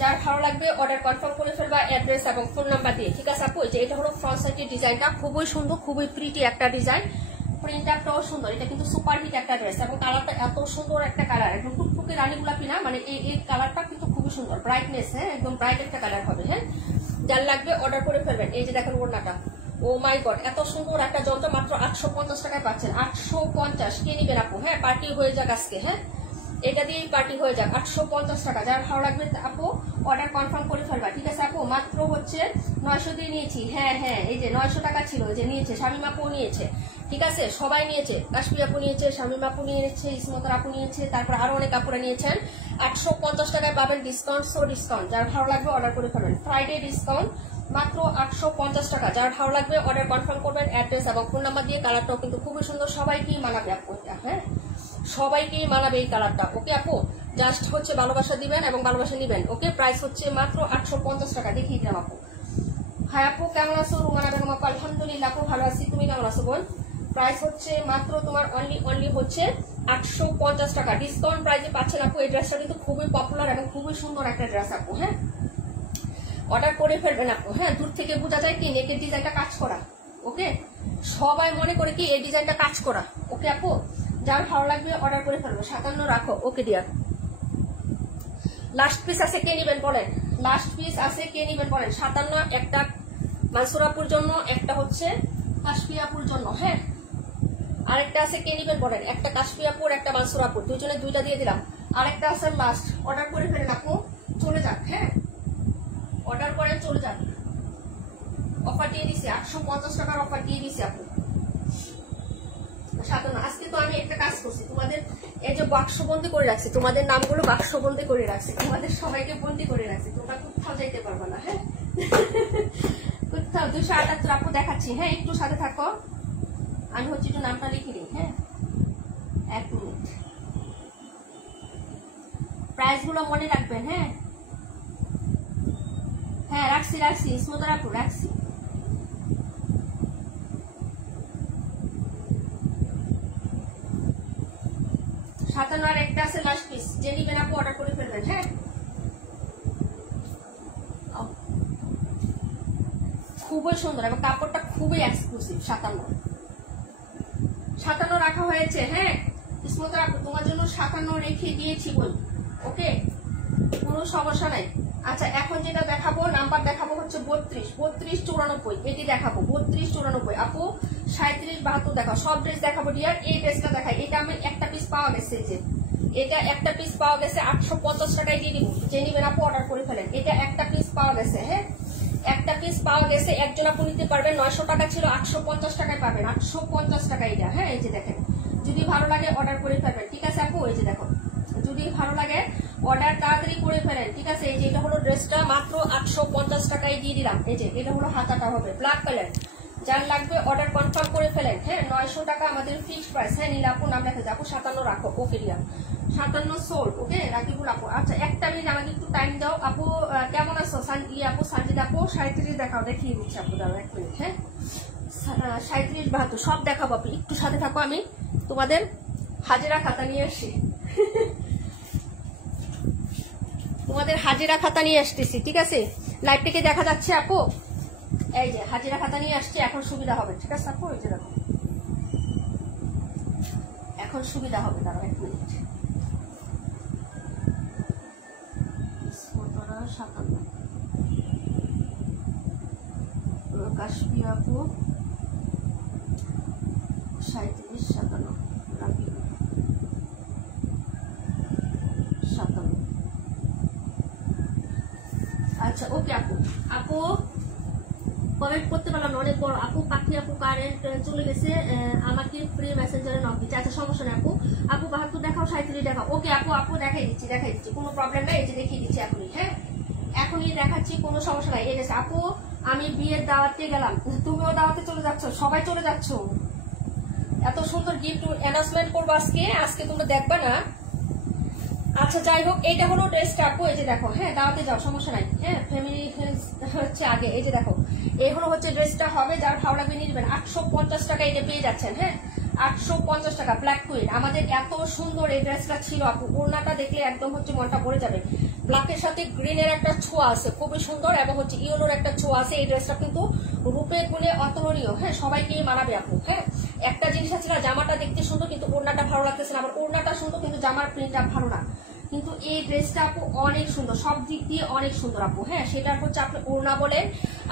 যার ভালো লাগবে অর্ডার কনফার্ম করে ফেলবা অ্যাড্রেস এবং ফোন নাম্বার দিয়ে। ঠিক আছে আপু? যে এটা হলো ফ্রন্ট সাইডের ডিজাইনটা, খুবই সুন্দর, খুবই প্রিটি একটা ডিজাইন। প্রিন্টারটাও সুন্দর। এটা কিন্তু সুপার হিট একটা ড্রেস এবং কালারটা এত সুন্দর একটা কালার, একদম টুকটুকে রানী গোলাপি না, মানে এই কালারটা কিন্তু খুবই সুন্দর, ব্রাইটনেস। হ্যাঁ, একদম ব্রাইট একটা কালার হবে। হ্যাঁ, যার লাগবে অর্ডার করে ফেলবেন। এই যে দেখেন ওড়নাটা, ও মাই গড, এত সুন্দর একটা যন্ত্র মাত্র 850 টাকায় পাচ্ছেন। 850 কে নিবেন আপু? হ্যাঁ, পার্টি হয়ে যাক আজকে। হ্যাঁ, এটা দিয়েই পার্টি হয়ে যাক। 850 টাকা। যার ভালো লাগবে আপু অর্ডার কনফার্ম করে ফেলবা। ঠিক আছে আপু? মাত্র হচ্ছে 900 দিয়ে নিয়েছি। হ্যাঁ হ্যাঁ, এই যে 900 টাকা ছিল, এই যে নিয়েছে, শামিমা আপু নিয়েছে। ঠিক আছে, সবাই নিয়েছে। কাশ্মীর আপু নিয়েছে, শামিমা আপু নিয়েছে, ইসমতার আপু নিয়েছে, তারপর আরো অনেক আপুরা নিয়েছেন। 850 টাকায় পাবেন ডিসকাউন্ট, সো ডিসকাউন্ট। যার ভালো লাগবে অর্ডার করে ফেলবেন। ফ্রাইডে ডিসকাউন্ট মাত্র 850 টাকা। যার ভালো লাগবে অর্ডার কনফার্ম করবেন অ্যাড্রেস এবং ফোন নাম্বার দিয়ে। কালারটাও কিন্তু খুবই সুন্দর, সবাইকেই মানাবে আপু। হ্যাঁ, সবাইকেই মানাবে এই কালারটা। ওকে আপু, জাস্ট হচ্ছে ভালোবাসা দিবেন এবং ভালোবাসা নিবেন। ওকে, প্রাইস হচ্ছে মাত্র 850 টাকা। দেখিয়ে দিলাম আপু। হাই আপু, কেমন আছো? রুমানা বেগম আপু, আলহামদুলিল্লাহ আপু ভালো আছি। তুমি কেমন আছো বোন? প্রাইস হচ্ছে মাত্র তোমার অনলি হচ্ছে 850 টাকা। ডিসকাউন্ট প্রাইসে পাচ্ছেন আপু। এই ড্রেসটা কিন্তু খুবই পপুলার এবং খুবই সুন্দর একটা ড্রেস আপু। হ্যাঁ, অর্ডার করে ফেলবেন আপু। হ্যাঁ, দূর থেকে বোঝা যায় কি নেকের ডিজাইনটা কাজ করা। ওকে, সবাই মনে করে কি এই ডিজাইনটা কাজ করা। ওকে আপু, যার ভালো লাগবে অর্ডার করে ফেলবো। 57 রাখো। ওকে ডিয়ার, লাস্ট পিস আছে, কে নিবেন বলেন? লাস্ট পিস আছে, কে নিবেন বলেন? 57 একটা মানসুরাপুর জন্য, একটা হচ্ছে কাশপিয়াপুর জন্য। হ্যাঁ, আরেকটা আছে, কে নিবেন বলেন? একটা কাশপিয়াপুর, একটা মানসুরাপুর, দুজনে দুইটা দিয়ে দিলাম। আরেকটা আছে লাস্ট, অর্ডার করে ফেলেন আপু, চলে যাক। হ্যাঁ, অর্ডার করেন, চলে যান। অফার দিয়ে দিছি, 850 টাকার অফার দিয়ে দিছি আপু। 57। আজকে তো আমি একটা কাজ করছি, তোমাদের এই যে বাক্সবন্দি করে রাখছি, তোমাদের নামগুলো বাক্সবন্দি করে রাখছি, তোমাদের সবাইকে বন্দি করে রাখছি, তোমরা কোথাও যাইতে পারবে না। হ্যাঁ, কোথাও। 278 আপু দেখাচ্ছি। হ্যাঁ, একটু সাথে থাকো, আমি হচ্ছে একটু নামটা লিখে নিই। হ্যাঁ, 1 মিনিট। প্রাইস গুলো মনে রাখবেন। হ্যাঁ হ্যাঁ, রাখছি স্মুদার আপু, রাখছি। আর একটা আছে লাস্ট পিস, যে নিবেন আপু অর্ডার করে ফেলবেন। হ্যাঁ, খুবই সুন্দর এবং কাপড়টা খুবই এক্সক্লুসিভ। 57 রাখা হয়েছে। হ্যাঁ, স্মুদার আপু তোমার জন্য 57 রেখে দিয়েছি বল। ওকে, কোনো সমস্যা নাই। আচ্ছা, এখন যেটা দেখাবো, নাম্বার দেখাবো হচ্ছে 32, 32, 94। এটি দেখাবো 32, 94 আপু। 37, 72 দেখাও। সব ড্রেস দেখাবো ডিয়ার। এই ড্রেসটা দেখাই, এটা আমি একটা পিস পাওয়া গেছে, যে এটা একটা পিস পাওয়া গেছে, 850 টাকায় দিয়ে দিব। যে নিবেন আপু অর্ডার করে ফেলেন। এটা একটা পিস পাওয়া গেছে। হ্যাঁ, একটা পিস পাওয়া গেছে, একজন আপু নিতে পারবেন। 900 টাকা ছিল, 850 টাকায় পাবেন। 850 টাকা এটা। হ্যাঁ, এই যে দেখেন, যদি ভালো লাগে অর্ডার করে ফেলবেন। ঠিক আছে আপু, এই যে দেখো, যদি ভালো লাগে অর্ডার তাড়াতাড়ি করে ফেলেন। ঠিক আছে, এই যে এটা হলো ড্রেসটা, মাত্র 850 টাকায় দিয়ে দিলাম। এই যে এটা হলো হাতাটা হবে ব্ল্যাক কালার। যার লাগবে অর্ডার কনফার্ম করে ফেলেন। হ্যাঁ, 900 টাকা আমাদের ফিক্সড প্রাইস। হ্যাঁ, নীলা আপু নাম রেখে আপু 57 রাখো। Okay dear, 57 sold. Okay, Rakibul আপু। আচ্ছা, একটা মিনিট আমাকে একটু টাইম দাও আপু। কেমন আছো আপু? সানজিদ আপু 37 দেখাও, দেখিয়ে দিচ্ছি আপু, দাও 1 মিনিট। হ্যাঁ, 37, 72 সব দেখাবো আপু, একটু সাথে থাকো, আমি তোমাদের হাজিরা খাতা নিয়ে আসি। তোমাদের হাজিরা খাতা নিয়ে আসতেছি। ঠিক আছে, লাইভ থেকে দেখা যাচ্ছে আপু? এই যে হাজিরা খাতা নিয়ে আসছে, এখন সুবিধা হবে। ঠিক আছে আপু, এই যে দেখো, এখন সুবিধা হবে। দাঁড়াও 1 মিনিট। 57 কাশ্মীর আপু 37, 57 রাখি 57। আচ্ছা, ওকে আপু। কমেন্ট করতে পারলাম না, অনেক বড়। আপু পাখি আপু কারেন্ট চলে গেছে, আমাকে ফ্রি মেসেঞ্জারে নক দিচ্ছে। আচ্ছা সমস্যা নেই আপু, আপু 72 দেখাও, 37 দেখাও। ওকে আপু, আপু দেখাই দিচ্ছি, কোনো প্রবলেম নাই। এই যে দেখিয়ে দিচ্ছি এখনই, হ্যাঁ এখনই দেখাচ্ছি, কোনো সমস্যা নাই। এই গেছে আপু, আমি বিয়ের দাওয়াতে গেলাম, তুমিও দাওয়াতে চলে যাচ্ছ, সবাই চলে যাচ্ছ। এত সুন্দর গিফট অ্যানাউন্সমেন্ট করবো আজকে তোমরা দেখবা না। আচ্ছা যাই হোক, এইটা হলো ড্রেসটা আপু, এই যে দেখো, হ্যাঁ দাওয়াতে যাও সমস্যা নাই, হ্যাঁ ফ্যামিলি হচ্ছে আগে। এই যে দেখো, এই হলো হচ্ছে ড্রেসটা হবে, যার ভালো লাগবে নিয়ে নেবেন। 850 টাকা এটা পেয়ে যাচ্ছেন, হ্যাঁ 850 টাকা। ব্ল্যাক কুইন, আমাদের এত সুন্দর এই ড্রেসটা ছিল আপু, ওড়নাটা দেখলে একদম হচ্ছে মনটা ভরে যাবে। ব্ল্যাকের সাথে গ্রিনের একটা ছোঁয়া আছে, খুবই সুন্দর, এবং হচ্ছে ইয়েলোর একটা ছোঁয়া আছে। এই ড্রেসটা কিন্তু রূপে গুণে অতুলনীয়, হ্যাঁ সবাইকে মানাবে আপু। হ্যাঁ একটা জিনিস আছে না, জামাটা দেখতে সুন্দর কিন্তু ওড়নাটা ভালো লাগতেছে না, আবার ওড়নাটা সুন্দর কিন্তু জামার প্রিন্টটা ভালো না। কিন্তু এই ড্রেসটা আপু অনেক সুন্দর, সব দিক দিয়ে অনেক সুন্দর আপু। হ্যাঁ সেটা হচ্ছে আপনি ওড়না বলেন,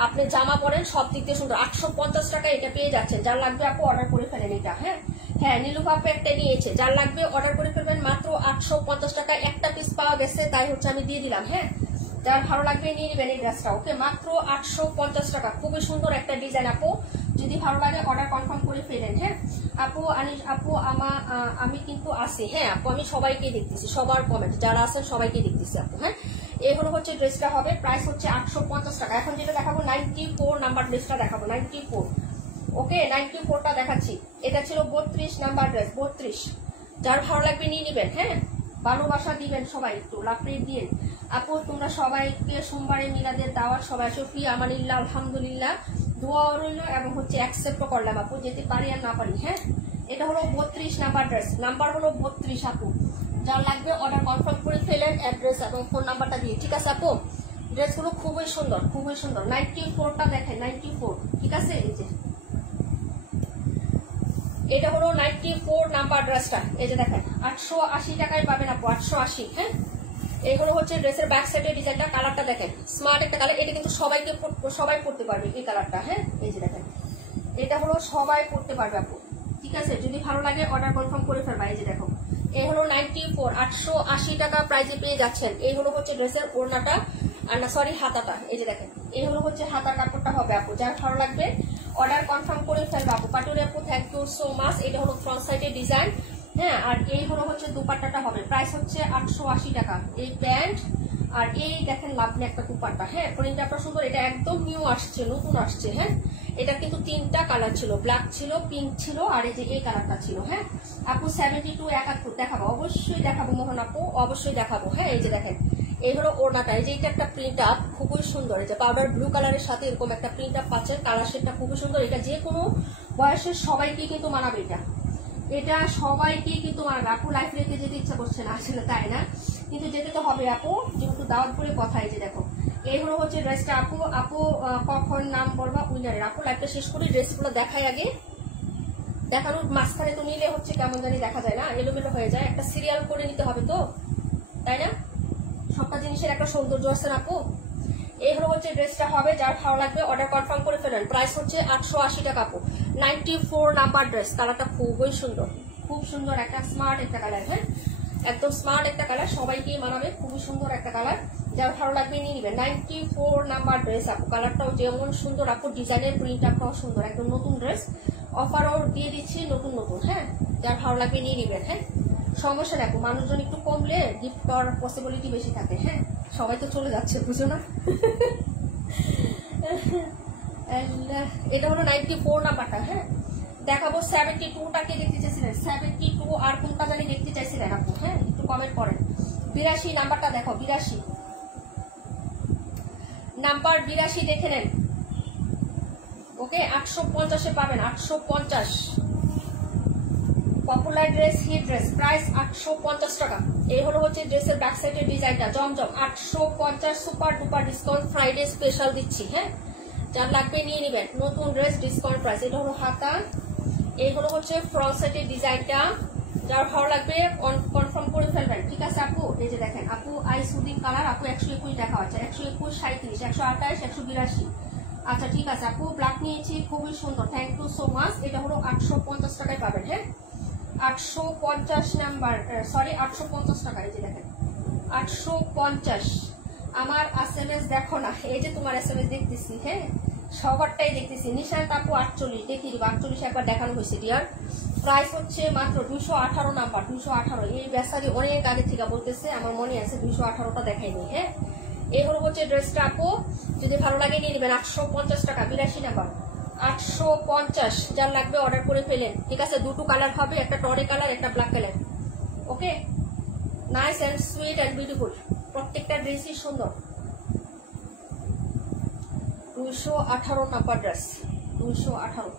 আপনি জামা পরেন, সব দিক দিয়ে সুন্দর। 850 টাকা এটা পেয়ে যাচ্ছেন, যার লাগবে আপু অর্ডার করে ফেলেন এটা। হ্যাঁ হ্যাঁ নীলুফা আপু একটা নিয়েছে, যার লাগবে অর্ডার করে ফেলবেন। মাত্র 850 টাকা একটা পিস পাওয়া গেছে, তাই হচ্ছে আমি দিয়ে দিলাম। হ্যাঁ যার ভালো লাগবে নিয়ে নেবেন এই ড্রেসটা। ওকে মাত্র 850 টাকা, খুবই সুন্দর একটা ডিজাইন আপু, যদি ভালো লাগে অর্ডার কনফার্ম করে ফেলেন। হ্যাঁ আপু আপু আমি কিন্তু আসি, হ্যাঁ আপু আমি সবাইকে দেখতেছি, সবার কমেন্ট যারা আছেন সবাইকে দেখতেছি আপু। হ্যাঁ এই হলো হচ্ছে ড্রেসটা হবে, প্রাইস হচ্ছে 850 টাকা। এখন যেটা দেখাবো 94 নাম্বার ড্রেসটা দেখাবো, 94। ওকে 94টা দেখাচ্ছি। এটা ছিল 32 নাম্বার ড্রেস, 32। যার ভালো লাগবে নিয়ে নেবেন। হ্যাঁ ভালোবাসা দিবেন সবাই, একটু লাফড়িয়ে দিয়ে। আপু তোমরা সবাইকে সোমবারে মিলাদের দাওয়াত, সবাই সফি আমানিল্লাহ আলহামদুলিল্লাহ, দোয়া রইল এবং হচ্ছে অ্যাকসেপ্ট করলাম আপু, যেতে পারি আর না পারি। হ্যাঁ এটা হলো 32 নাম্বার ড্রেস, নাম্বার হলো 32 আপু। যার লাগবে অর্ডার কনফার্ম করে ফেলেন, অ্যাড্রেস এবং ফোন নাম্বারটা দিয়ে। ঠিক আছে আপু, ড্রেসগুলো খুবই সুন্দর, খুবই সুন্দর। 94টা দেখেন, 94। ঠিক আছে, এই যে এটা হলো 94 নাম্বার ড্রেসটা। এই যে দেখেন 880 টাকায় পাবেন আপু, 880। হ্যাঁ এই হলো হচ্ছে ড্রেসের ব্যাক সাইডের ডিজাইনটা, কালারটা দেখেন স্মার্ট একটা কালার। এটা কিন্তু সবাই পড়তে পারবে এই কালারটা। হ্যাঁ এই যে দেখেন, এটা হলো সবাই পড়তে পারবে আপু। ঠিক আছে, যদি ভালো লাগে অর্ডার কনফার্ম করে ফেলবা। এই যে দেখো, এই হলো 94, 880 টাকা প্রাইসে পেয়ে যাচ্ছেন। এই হলো হচ্ছে ড্রেসের ওড়নাটা, আর না সরি হাতাটা। এই যে দেখেন, এই হলো হচ্ছে হাতার কাপড়টা হবে আপু, যার ভালো লাগবে অর্ডার কনফার্ম করে ফেলবা আপু। পাটুরি আপু থ্যাংক ইউ সো মাচ। এটা হলো ফ্রন্ট সাইডের ডিজাইন। হ্যাঁ আর এই হলো হচ্ছে দুপাট্টাটা হবে, প্রাইস হচ্ছে 880 টাকা। এই প্যান্ট আর এই দেখেন লাভলি একটা দুপাট্টা। হ্যাঁ প্রিন্টটা আপনার সুন্দর, এটা একদম নিউ আসছে, নতুন আসছে। হ্যাঁ এটা কিন্তু 3টা কালার ছিল, ব্ল্যাক ছিল, পিঙ্ক ছিল, আর এই যে এই কালারটা ছিল। হ্যাঁ আপু 72 71 দেখাবো, অবশ্যই দেখাবো মোহন আপু, অবশ্যই দেখাবো। হ্যাঁ এই যে দেখেন, এই হলো ওড়নাটা, এই যে এটা একটা প্রিন্ট আপ খুবই সুন্দর, এই যে পাউডার ব্লু কালারের সাথে এরকম একটা প্রিন্ট আপ পাচ্ছেন, কালার শেডটা খুবই সুন্দর। এটা যে কোনো বয়সের সবাইকে কিন্তু মানাবে, এটা সবাইকে কিন্তু মানাবে আপু। লাইফ রেখে যেতে ইচ্ছা করছে না আসলে, তাই না? কিন্তু যেতে তো হবে আপু, যেহেতু দাওয়াত করে কথা। এই যে দেখো, এই হলো হচ্ছে ড্রেসটা আপু। আপু কখন নাম বলবা উইনারের? আপু লাইফটা শেষ করি, ড্রেসগুলো দেখাই আগে। দেখানোর মাঝখানে তো নিলে হচ্ছে কেমন জানি দেখা যায় না, এলোমেলো হয়ে যায়। একটা সিরিয়াল করে নিতে হবে তো, তাই না? সবটা জিনিসের একটা সৌন্দর্য আছে না আপু। এই হলো হচ্ছে ড্রেসটা হবে, যার ভালো লাগবে অর্ডার কনফার্ম করে ফেলেন। প্রাইস হচ্ছে 880 টাকা আপু। 94 নাম্বার ড্রেস, কালারটা খুবই সুন্দর, খুব সুন্দর একটা স্মার্ট একটা কালার। হ্যাঁ একদম স্মার্ট একটা কালার, সবাইকে মানাবে, খুবই সুন্দর একটা কালার। যার ভালো লাগবে নিয়ে নিবেন। 94 নাম্বার ড্রেস আপু, কালারটাও যেমন সুন্দর আপু, ডিজাইনের প্রিন্টটাও সুন্দর, একদম নতুন ড্রেস, অফারও দিয়ে দিচ্ছি নতুন নতুন। হ্যাঁ যার ভালো লাগবে নিয়ে নিবেন। হ্যাঁ সমস্যা দেখো, মানুষজন একটু কমলে গিফট পাওয়ার পসিবিলিটি বেশি থাকে। হ্যাঁ সবাই তো চলে যাচ্ছে, বুঝো না? এটা হলো 94 নাম্বারটা। হ্যাঁ দেখাবো 72টাকে দেখতে চাইছিলেন, 72 আর কোনটা জানি দেখতে চাইছিলেন আপু? হ্যাঁ একটু কমেন্ট করেন। 82 নাম্বারটা দেখো, 82 নাম্বার, 82 দেখে নেন। ওকে 850-এ পাবেন, 850। Popular dress, hit dress, price 850 টাকা। এই হলো হচ্ছে ড্রেসের ব্যাক সাইডের ডিজাইনটা, Zamzam 850, super duper discount, Friday special দিচ্ছি। হ্যাঁ যার লাগবে নিয়ে নিবেন, নতুন ড্রেস ডিসকাউন্ট প্রাইস। এটা হলো হাতা, এই হলো হচ্ছে ফ্রন্ট সাইডের ডিজাইনটা, যার ভালো লাগবে কনফার্ম করে ফেলবেন। ঠিক আছে আপু, এই যে দেখেন আপু আইস উদিং কালার আপু, 121 দেখা হচ্ছে, 121, 37, 128, 182। আচ্ছা ঠিক আছে আপু, ব্ল্যাক নিয়েছি, খুবই সুন্দর, থ্যাংক ইউ সো মাচ। এটা হলো 850 টাকায় পাবেন। হ্যাঁ 850 নাম্বার, সরি 850 টাকা। এই যে দেখেন 850। আমার এসএমএস দেখো না, এই যে তোমার এসএমএস দেখতেছি। হ্যাঁ সবারটাই দেখতেছি। নিশান্ত আপু 48 দেখিয়ে দিব, 48 একবার দেখানো হয়েছে ডিয়ার। প্রাইস হচ্ছে মাত্র 218 নাম্বার, 218। এই বেচারি অনেক আগে থেকে বলতেছে, আমার মনে আছে 218টা দেখাইনি। হ্যাঁ, এই হলো হচ্ছে ড্রেসটা আপু, যদি ভালো লাগে নিয়ে নেবেন। 850 টাকা, 82 নাম্বার, 850। যার লাগবে অর্ডার করে ফেলেন, ঠিক আছে। দুটো কালার হবে, একটা টরে কালার, একটা black colour. Okay, nice and sweet and beautiful, প্রত্যেকটা ড্রেসই সুন্দর। 218 নাম্বার ড্রেস, 218।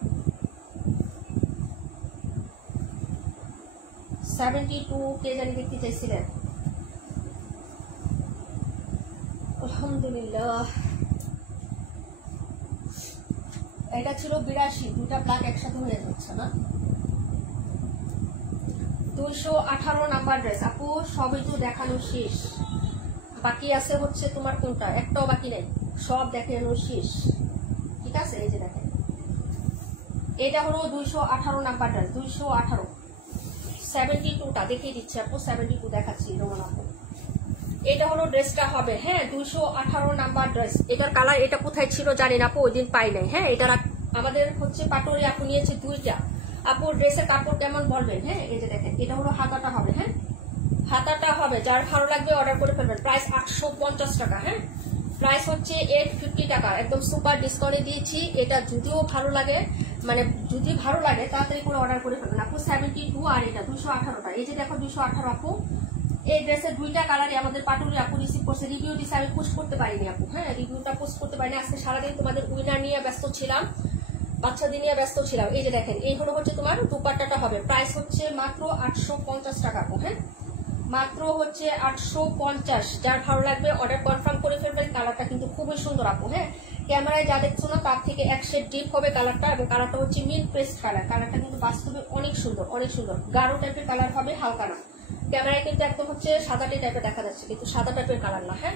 72 কে জানি দেখতে চাইছিলেন। আলহামদুলিল্লাহ, এটা ছিল 82, দুটা ব্ল্যাক একসাথে হয়ে যাচ্ছে না। 218 নাম্বার ড্রেস আপু, সবই তো দেখানো শেষ, বাকি আছে হচ্ছে তোমার কোনটা, একটাও বাকি নেই, সব দেখানো শেষ, ঠিক আছে। এই যে দেখেন, এটা হলো 218 নাম্বার ড্রেস, 218। 72টা দেখিয়ে দিচ্ছি আপু, 72 দেখাচ্ছি রোমান আপু। এটা হলো ড্রেসটা হবে। হ্যাঁ, 218 নাম্বার ড্রেস। এটার কালার এটা কোথায় ছিল জানি না আপু, ওই দিন পাই নাই। হ্যাঁ, এটার আমাদের হচ্ছে পাটোরি আপু নিয়েছে 2টা। আপু ড্রেসের কাপড় কেমন বলবেন। হ্যাঁ, এই যে দেখেন, এটা হলো হাতাটা হবে। হ্যাঁ, হাতাটা হবে, যার ভালো লাগবে অর্ডার করে ফেলবেন। প্রাইস 850 টাকা। হ্যাঁ, প্রাইস হচ্ছে 850 টাকা, একদম সুপার ডিসকাউন্টে দিয়েছি। এটা যদিও ভালো লাগে, মানে যদি ভালো লাগে তাড়াতাড়ি করে অর্ডার করে ফেলবেন আপু। 72 আর এটা 218টা। এই যে দেখো 218 আপু, এই ড্রেসের 2টা কালারই আমাদের পাটুরি আপু রিসিভ করছে। রিভিউ দিচ্ছে, আমি পোস্ট করতে পারিনি আপু। হ্যাঁ, রিভিউটা পোস্ট করতে পারিনি, আজকে সারাদিন তোমাদের উইনার নিয়ে ব্যস্ত ছিলাম, বাচ্চাদের নিয়ে ব্যস্ত ছিলাম। এই যে দেখেন, এই হলো হচ্ছে তোমার দুপাট্টাটা হবে। প্রাইস হচ্ছে মাত্র 850 টাকা আপু। হ্যাঁ, মাত্র হচ্ছে 850। যার ভালো লাগবে অর্ডার কনফার্ম করে ফেলবেন। কালারটা কিন্তু খুবই সুন্দর আপু। হ্যাঁ, ক্যামেরায় যা দেখছো না তার থেকে এক শেড ডিপ হবে কালারটা, এবং কালারটা হচ্ছে মিল্ক পেস্ট কালার। কালারটা কিন্তু বাস্তবে অনেক সুন্দর, অনেক সুন্দর। গাঢ় টাইপের কালার হবে, হালকা না। ক্যামেরায় কিন্তু একদম হচ্ছে সাদাটি টাইপের দেখা যাচ্ছে, কিন্তু সাদা টাইপের কালার না। হ্যাঁ,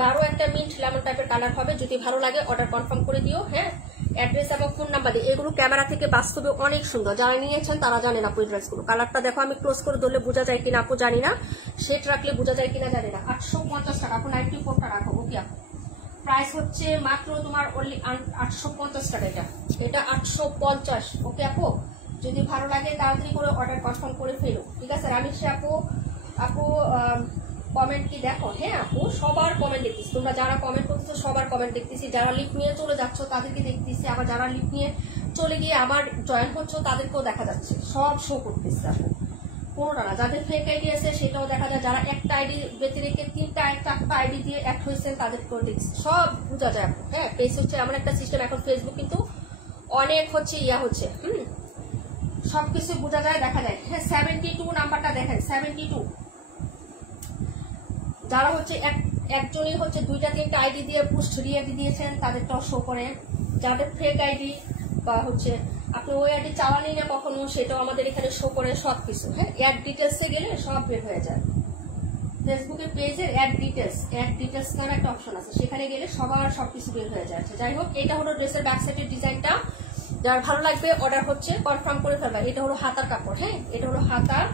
গাঢ় একটা মিন্ট লেমন টাইপের কালার হবে। যদি ভালো লাগে অর্ডার কনফার্ম করে দিও। হ্যাঁ, অ্যাড্রেস এবং ফোন নাম্বার দিয়ে। এগুলো ক্যামেরা থেকে বাস্তবে অনেক সুন্দর, যারা নিয়েছেন তারা জানেন আপু এই ড্রেসগুলো। কালারটা দেখো, আমি ক্লোজ করে ধরলে বোঝা যায় কিনা আপু জানি না, সেট রাখলে বোঝা যায় কিনা জানি না। 850 টাকা আপু, 94টা রাখো। ওকে আপু, প্রাইস হচ্ছে মাত্র তোমার অনলি 850 টাকা। এটা 850। ওকে আপু, যদি ভালো লাগে তাড়াতাড়ি করে অর্ডার কনফার্ম করে ফেলো, ঠিক আছে। রামিশা আপু, আপু কমেন্ট কি দেখো। হ্যাঁ আপু, সবার কমেন্ট দেখতেছি, তোমরা যারা কমেন্ট করতেছো সবার কমেন্ট দেখতেছি। যারা লিফট নিয়ে চলে যাচ্ছ তাদেরকে দেখতেছি, আবার যারা লিফট নিয়ে চলে গিয়ে আবার জয়েন হচ্ছ তাদেরকেও দেখা যাচ্ছে, সব শো করতেছে আপু, কোনোটা না। যাদের ফেক আইডি আছে সেটাও দেখা যায়, যারা একটা আইডি বেঁচে রেখে 3টা আইডি দিয়ে অ্যাড হয়েছেন তাদেরকেও দেখছি, সব বোঝা যায় আপু। হ্যাঁ, পেজ হচ্ছে এমন একটা সিস্টেম, এখন ফেসবুক কিন্তু অনেক হচ্ছে ইয়া হচ্ছে, সবকিছু বোঝা যায়, দেখা যায়। হ্যাঁ, 72 নাম্বারটা দেখেন, 72। যারা হচ্ছে একজনই হচ্ছে 2টা 3টা আইডি দিয়ে পোস্ট রিয়াক্ট দিয়েছেন তাদেরটাও শো করে। যাদের ফেক আইডি বা হচ্ছে আপনি ওই আইডি চালানি না কখনো, সেটাও আমাদের এখানে শো করে সবকিছু। হ্যাঁ, অ্যাড ডিটেলসে গেলে সব বের হয়ে যায়। ফেসবুকের পেজের অ্যাড ডিটেলস নামে একটা অপশন আছে, সেখানে গেলে সবার সবকিছু বের হয়ে যাচ্ছে। যাই হোক, এটা হলো ড্রেসের ব্যাক সাইডের ডিজাইনটা। যার ভালো লাগবে অর্ডার হচ্ছে কনফার্ম করে ফেলবা। এটা হলো হাতার কাপড়। হ্যাঁ, এটা হলো হাতার,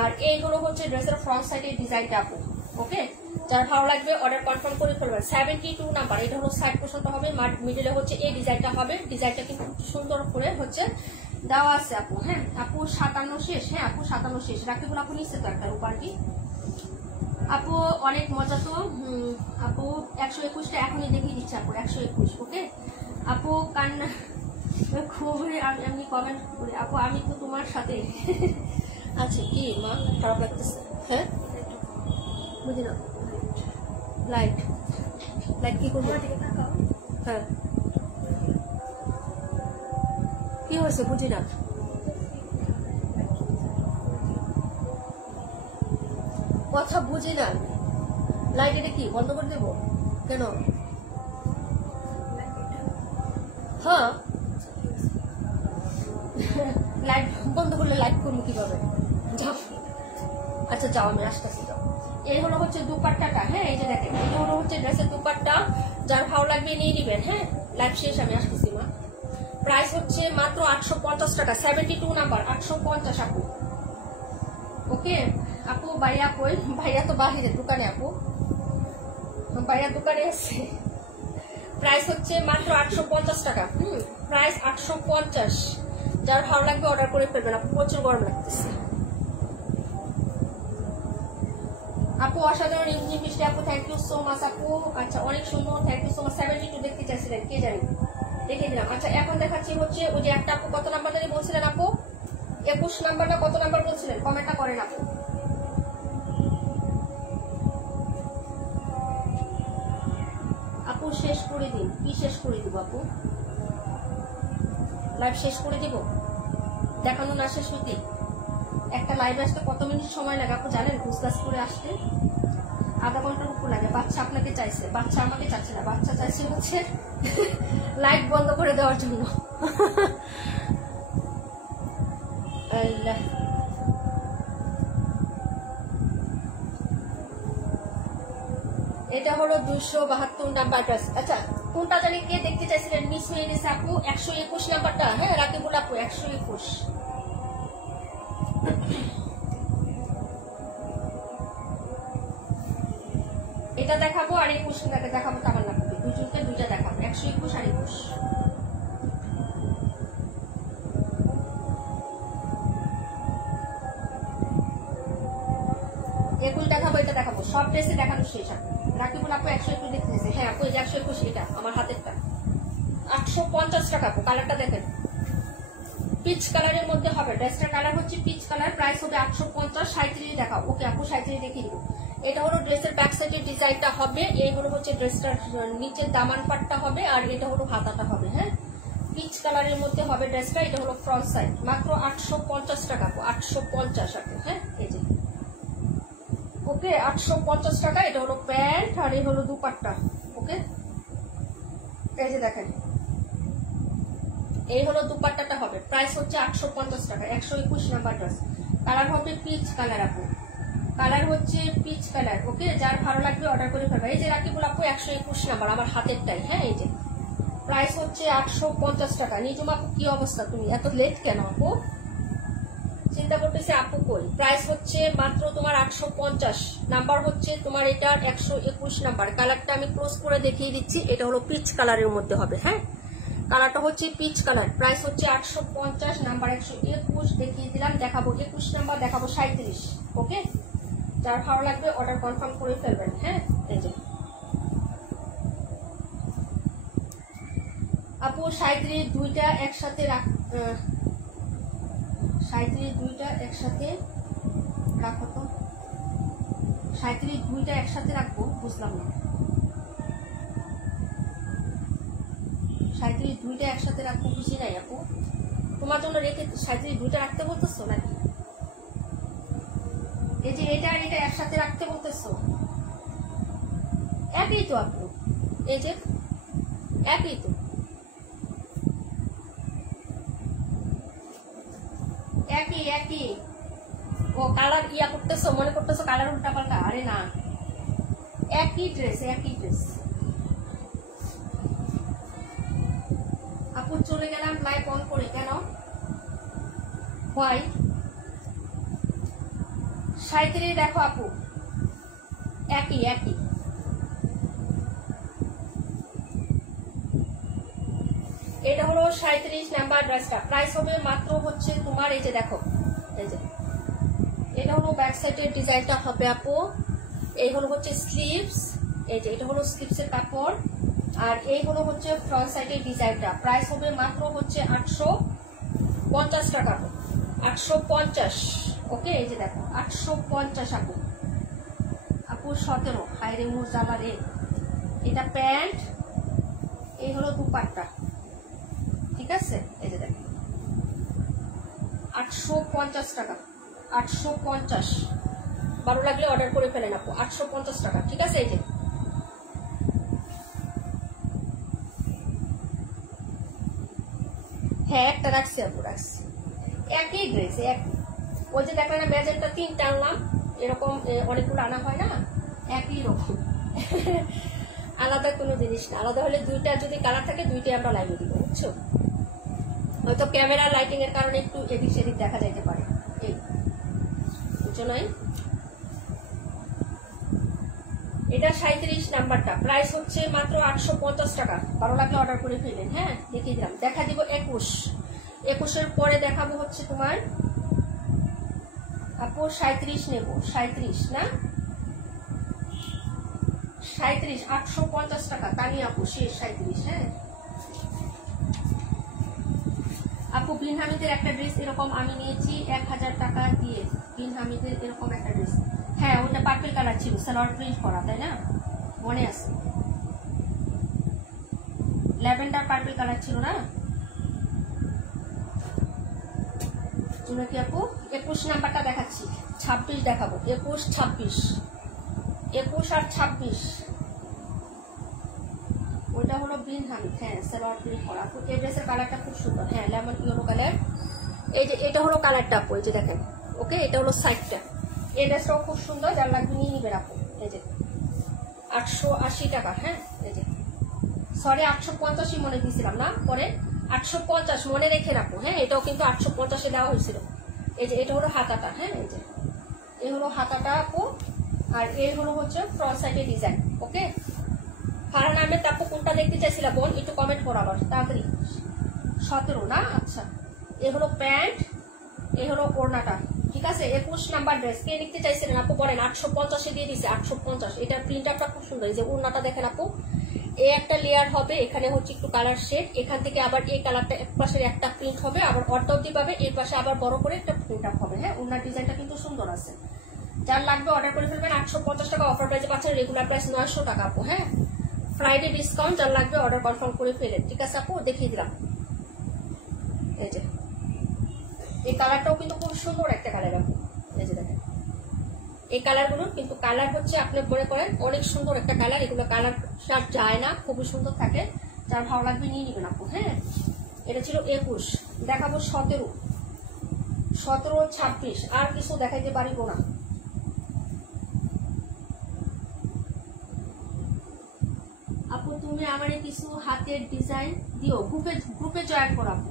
আর এইগুলো হচ্ছে ড্রেসের ফ্রন্ট সাইডের ডিজাইনটা আপু। ওকে, যার ভালো লাগবে অর্ডার কনফার্ম করে ফেলবেন। 72 নাম্বার, এটা হলো সাইড পোর্শনটা হবে, মিডলে হচ্ছে এই ডিজাইনটা হবে। ডিজাইনটা কিন্তু সুন্দর করে হচ্ছে দেওয়া আছে আপু। হ্যাঁ আপু, 57 শেষ। হ্যাঁ আপু, 57 শেষ। রাখিবুল আপু নিচ্ছে তো একটা উপারটি আপু, অনেক মজা তো আপু। 121টা এখনই দেখিয়ে দিচ্ছে আপু, 121। ওকে আপু, কান্না খুবই আমি কমেন্ট করি আপু, আমি তো তোমার সাথে আচ্ছা। কি মা খারাপ লাগতেছে? হ্যাঁ, বুঝি না। লাইট কি করবো? হ্যাঁ, কি হয়েছে বুঝি না। কথা বুঝি না। লাইট এটা কি বন্ধ করে দেবো কেন? হ্যাঁ, লাইট বন্ধ করলে লাইট করবো কিভাবে? আচ্ছা যাও, আমি আসতেছি। যাও, এই হলো হচ্ছে দুপাট্টাটা। হ্যাঁ, এই যে দেখেন, এটা হলো হচ্ছে ড্রেসের দুপাট্টা। যার ভালো লাগবে নিয়ে নিবেন। হ্যাঁ, লাইভ শেষ, আমি আসতেছি মা। প্রাইস হচ্ছে মাত্র 850 টাকা। 72 নাম্বার, 850 আপু। ওকে আপু, ভাইয়া কই? ভাইয়া তো বাহিরে দোকানে আপু, ভাইয়া দোকানে আছে। প্রাইস হচ্ছে মাত্র 850 টাকা। প্রাইস 850। যার ভালো লাগবে অর্ডার করে ফেলবেন আপু, প্রচুর গরম লাগতেছে আপু। অসাধারণ ইঞ্জিন মিষ্টি আপু, থ্যাংক ইউ সো মাচ আপু। আচ্ছা অনেক সুন্দর, থ্যাংক ইউ সো মাচ। 72 দেখতে চাইছিলেন, কে জানি দেখে দিলাম। আচ্ছা এখন দেখাচ্ছি হচ্ছে ওই যে একটা আপু কত নাম্বার ধরে বলছিলেন আপু, 21 নাম্বারটা কত নাম্বার বলছিলেন, কমেন্টটা করেন আপু। আপু শেষ করে দিন। কি শেষ করে দিব আপু? লাইভ শেষ করে দিব? দেখানো না শেষ হইতে একটা লাইভ আসতে কত মিনিট সময় লাগে আপু জানেন? ঘুষঘাস করে আসতে আধা ঘন্টার উপর লাগে। বাচ্চা আপনাকে চাইছে, বাচ্চা আমাকে চাচ্ছে না, বাচ্চা চাইছে হচ্ছে লাইট বন্ধ করে দেওয়ার জন্য। আল্লাহ, এটা হলো 272 নাম্বার ড্রেস। আচ্ছা কোনটা জানি কে দেখতে চাইছিলেন, মিস হয়ে গেছে আপু। 121 নাম্বারটা, হ্যাঁ রাকিবুল আপু 121। এটা দেখাবো আর 21 দেখাবো, তামান্না আপু দুজনকে দুইটা দেখাবো, 121 আর 21। এগুলো দেখাবো, এটা দেখাবো, সব ড্রেসে দেখানো শেষ। রাকিবুল আপু 121 দেখতেছে, হ্যাঁ আপু এই যে 121, এটা আমার হাতেরটা 850 টাকা আপু। কালারটা দেখেন, পিচ কালারের মধ্যে হবে। ড্রেসটার কালার হচ্ছে পিচ কালার, প্রাইস হবে 850। 37 দেখাও, ওকে আপু 37 দেখিয়ে দিব। এটা হলো ড্রেসের ব্যাক সাইডের ডিজাইনটা হবে, এই হলো হচ্ছে ড্রেসটার নিচের দামান পাটটা হবে, আর এটা হলো হাতাটা হবে। হ্যাঁ পিচ কালারের মধ্যে হবে ড্রেসটা। এটা হলো ফ্রন্ট সাইড, মাত্র 850 টাকা আপু, 850 আপু। হ্যাঁ এই যে ওকে 850 টাকা। এটা হলো প্যান্ট আর এই হলো দুপাট্টা। ওকে এই যে দেখেন, এই হলো দুপাট্টাটা হবে, প্রাইস হচ্ছে 850 টাকা। 121 নাম্বার ড্রেস, কালার হবে পিচ কালার আপু, কালার হচ্ছে পিচ কালার। ওকে যার ভালো লাগবে অর্ডার করে ফেলবে। এই যে রাকিবুল আপু 121 নাম্বার আমার হাতেরটাই। হ্যাঁ এই যে প্রাইস হচ্ছে 850 টাকা। নিজুম আপু কি অবস্থা, তুমি এত লেট কেন আপু? চিন্তা করতেছে আপু কই। প্রাইস হচ্ছে মাত্র তোমার 850 নাম্বার হচ্ছে তোমার এটা 121 নাম্বার। কালারটা আমি ক্লোজ করে দেখিয়ে দিচ্ছি, এটা হলো পিচ কালারের মধ্যে হবে। হ্যাঁ কালারটা হচ্ছে পিচ কালার, প্রাইস হচ্ছে 850 নাম্বার 121 দেখিয়ে দিলাম। দেখাবো 21 নাম্বার, দেখাবো 37। ওকে যার ভালো লাগবে অর্ডার কনফার্ম করে ফেলবেন। হ্যাঁ এই যে আপু 37 দুইটা একসাথে রাখ, 37 দুইটা একসাথে রাখো তো। 37 দুইটা একসাথে রাখবো, বুঝলাম না। 37 দুইটা একসাথে রাখবো, বুঝি নাই আপু। তোমার জন্য রেখে 37 দুইটা রাখতে বলতেছো নাকি? এই যে এটা আর এটা একসাথে রাখতে বলতেছো, একই তো আপু। এই যে একই তো, একই একই। ও কালার ইয়া করতেছো, মনে করতেছো কালার উল্টা পাল্টা। আরে না, একই ড্রেস, একই ড্রেস আপু। চলে গেলাম লাইভ অন করে, কেন ভাই? 37 দেখো আপু, একই একই। এটা হলো 37 নাম্বার ড্রেসটা, প্রাইস হবে মাত্র হচ্ছে তোমার এই যে দেখো, এই যে এটা হলো ব্যাক সাইডের ডিজাইনটা হবে আপু। এই হলো হচ্ছে স্লিভস, এই যে এটা হলো স্লিভসের কাপড়, আর এই হলো হচ্ছে ফ্রন্ট সাইডের ডিজাইনটা। প্রাইস হবে মাত্র হচ্ছে 850 টাকা, 850। ওকে এই যে দেখো 850 আপু। আপু 17 হাইরে মুজালা রে। এটা প্যান্ট, এই হলো দুপাট্টা, ঠিক আছে? এই যে দেখো 850 টাকা, 850। ভালো লাগলে অর্ডার করে ফেলেন আপু, 850 টাকা, ঠিক আছে? এই যে হ্যাঁ একটা রাখছি আপু, রাখছি। একই ড্রেস, একই। ওই যে দেখলেন না ম্যাজেন্টা 3টা আনলাম, এরকম অনেকগুলো আনা হয় না, একই রকম। আলাদা কোনো জিনিস না, আলাদা হলে দুইটা যদি কালার থাকে দুইটাই আমরা লাইভে দিব, বুঝছো? হয়তো ক্যামেরা লাইটিং এর কারণে একটু এদিক সেদিক দেখা যাইতে পারে, এই বুঝছো নাই? এটা 37 নাম্বারটা, প্রাইস হচ্ছে মাত্র 850 টাকা। ভালো লাগলে অর্ডার করে ফেলেন। হ্যাঁ, দেখিয়ে দিলাম। দেখা দিব 21 পরে দেখাবো হচ্ছে তোমার আপু 37 নেব। 37 না, 37 850 টাকা। তানি আপু শেষ 37। হ্যাঁ আপু, বিন হামিদের একটা ড্রেস এরকম আমি নিয়েছি 1000 টাকা দিয়ে। বিন হামিদের এরকম একটা ড্রেস, হ্যাঁ ওটা পার্পল কালার ছিল, সালোয়ার প্রিন্ট করা, তাই না? মনে আছে, ল্যাভেন্ডার পার্পল কালার ছিল না? তোমরা কি আপু 21 নাম্বারটা দেখাচ্ছি, 26 দেখাবো। 21, 26, 21 আর 26 ওইটা হলো বিন হামিদ। হ্যাঁ সালোয়ার প্রিন্ট করা। আপু এই ড্রেসের কালারটা খুব সুন্দর। হ্যাঁ লেমন ইয়েলো কালার। এই যে এটা হলো কালারটা আপু, এই যে দেখেন। ওকে, এটা হলো সাইডটা। এই ড্রেসটাও খুব সুন্দর, যার লাগবে নিয়ে নিবেন আপু। এই যে 880 টাকা। হ্যাঁ এই যে সরি 850 মনে দিয়েছিলাম না, পরে 850 মনে রেখে রাখো। হ্যাঁ এটাও কিন্তু 850 দেওয়া হয়েছিল। এই যে এটা হলো হাতাটা। হ্যাঁ এই যে এই হলো হাতাটা আপু, আর এই হলো হচ্ছে ফ্রন্ট সাইডে ডিজাইন। ওকে, ফারহান আহমেদ আপু কোনটা দেখতে চাইছিলা বোন, একটু কমেন্ট করো আবার তাড়াতাড়ি। 17 না? আচ্ছা, এ হলো প্যান্ট, এ হলো ওড়নাটা। ঠিক আছে, 21 নাম্বার ড্রেস কে দেখতে চাইছিলেন আপু বলেন। 850 দিয়ে দিছে, 850। এটার প্রিন্টারটা খুব সুন্দর। এই যে ওড়নাটা দেখেন আপু, এই একটা লেয়ার হবে, এখানে হচ্ছে একটু কালার শেড, এখান থেকে আবার এই কালারটা এক পাশের একটা প্রিন্ট হবে, আবার অর্ধবধি পাবে, এই পাশে আবার বড় করে একটা প্রিন্ট আপ হবে। হ্যাঁ ওড়নার ডিজাইনটা কিন্তু সুন্দর আছে। যার লাগবে অর্ডার করে ফেলবেন। 850 টাকা অফার প্রাইসে পাচ্ছেন, রেগুলার প্রাইস 900 টাকা আপু। হ্যাঁ ফ্রাইডে ডিসকাউন্ট, যার লাগবে অর্ডার কনফার্ম করে ফেলেন। ঠিক আছে আপু, দেখিয়ে দিলাম। এই যে এই কালারটাও কিন্তু খুব সুন্দর একটা কালার আপু। এই যে দেখেন এই কালারগুলো কিন্তু কালার হচ্ছে আপনি মনে করেন অনেক সুন্দর একটা কালার। এগুলো কালার শার্ট যায় না, খুবই সুন্দর থাকে। যার ভালো লাগবে নিয়ে নিবেন আপু। হ্যাঁ এটা ছিল 21, দেখাবো 17, 26 আর কিছু দেখাইতে পারিব না। আপু তুমি আমার কিছু হাতের ডিজাইন দিও, গ্রুপে জয়েন করাবো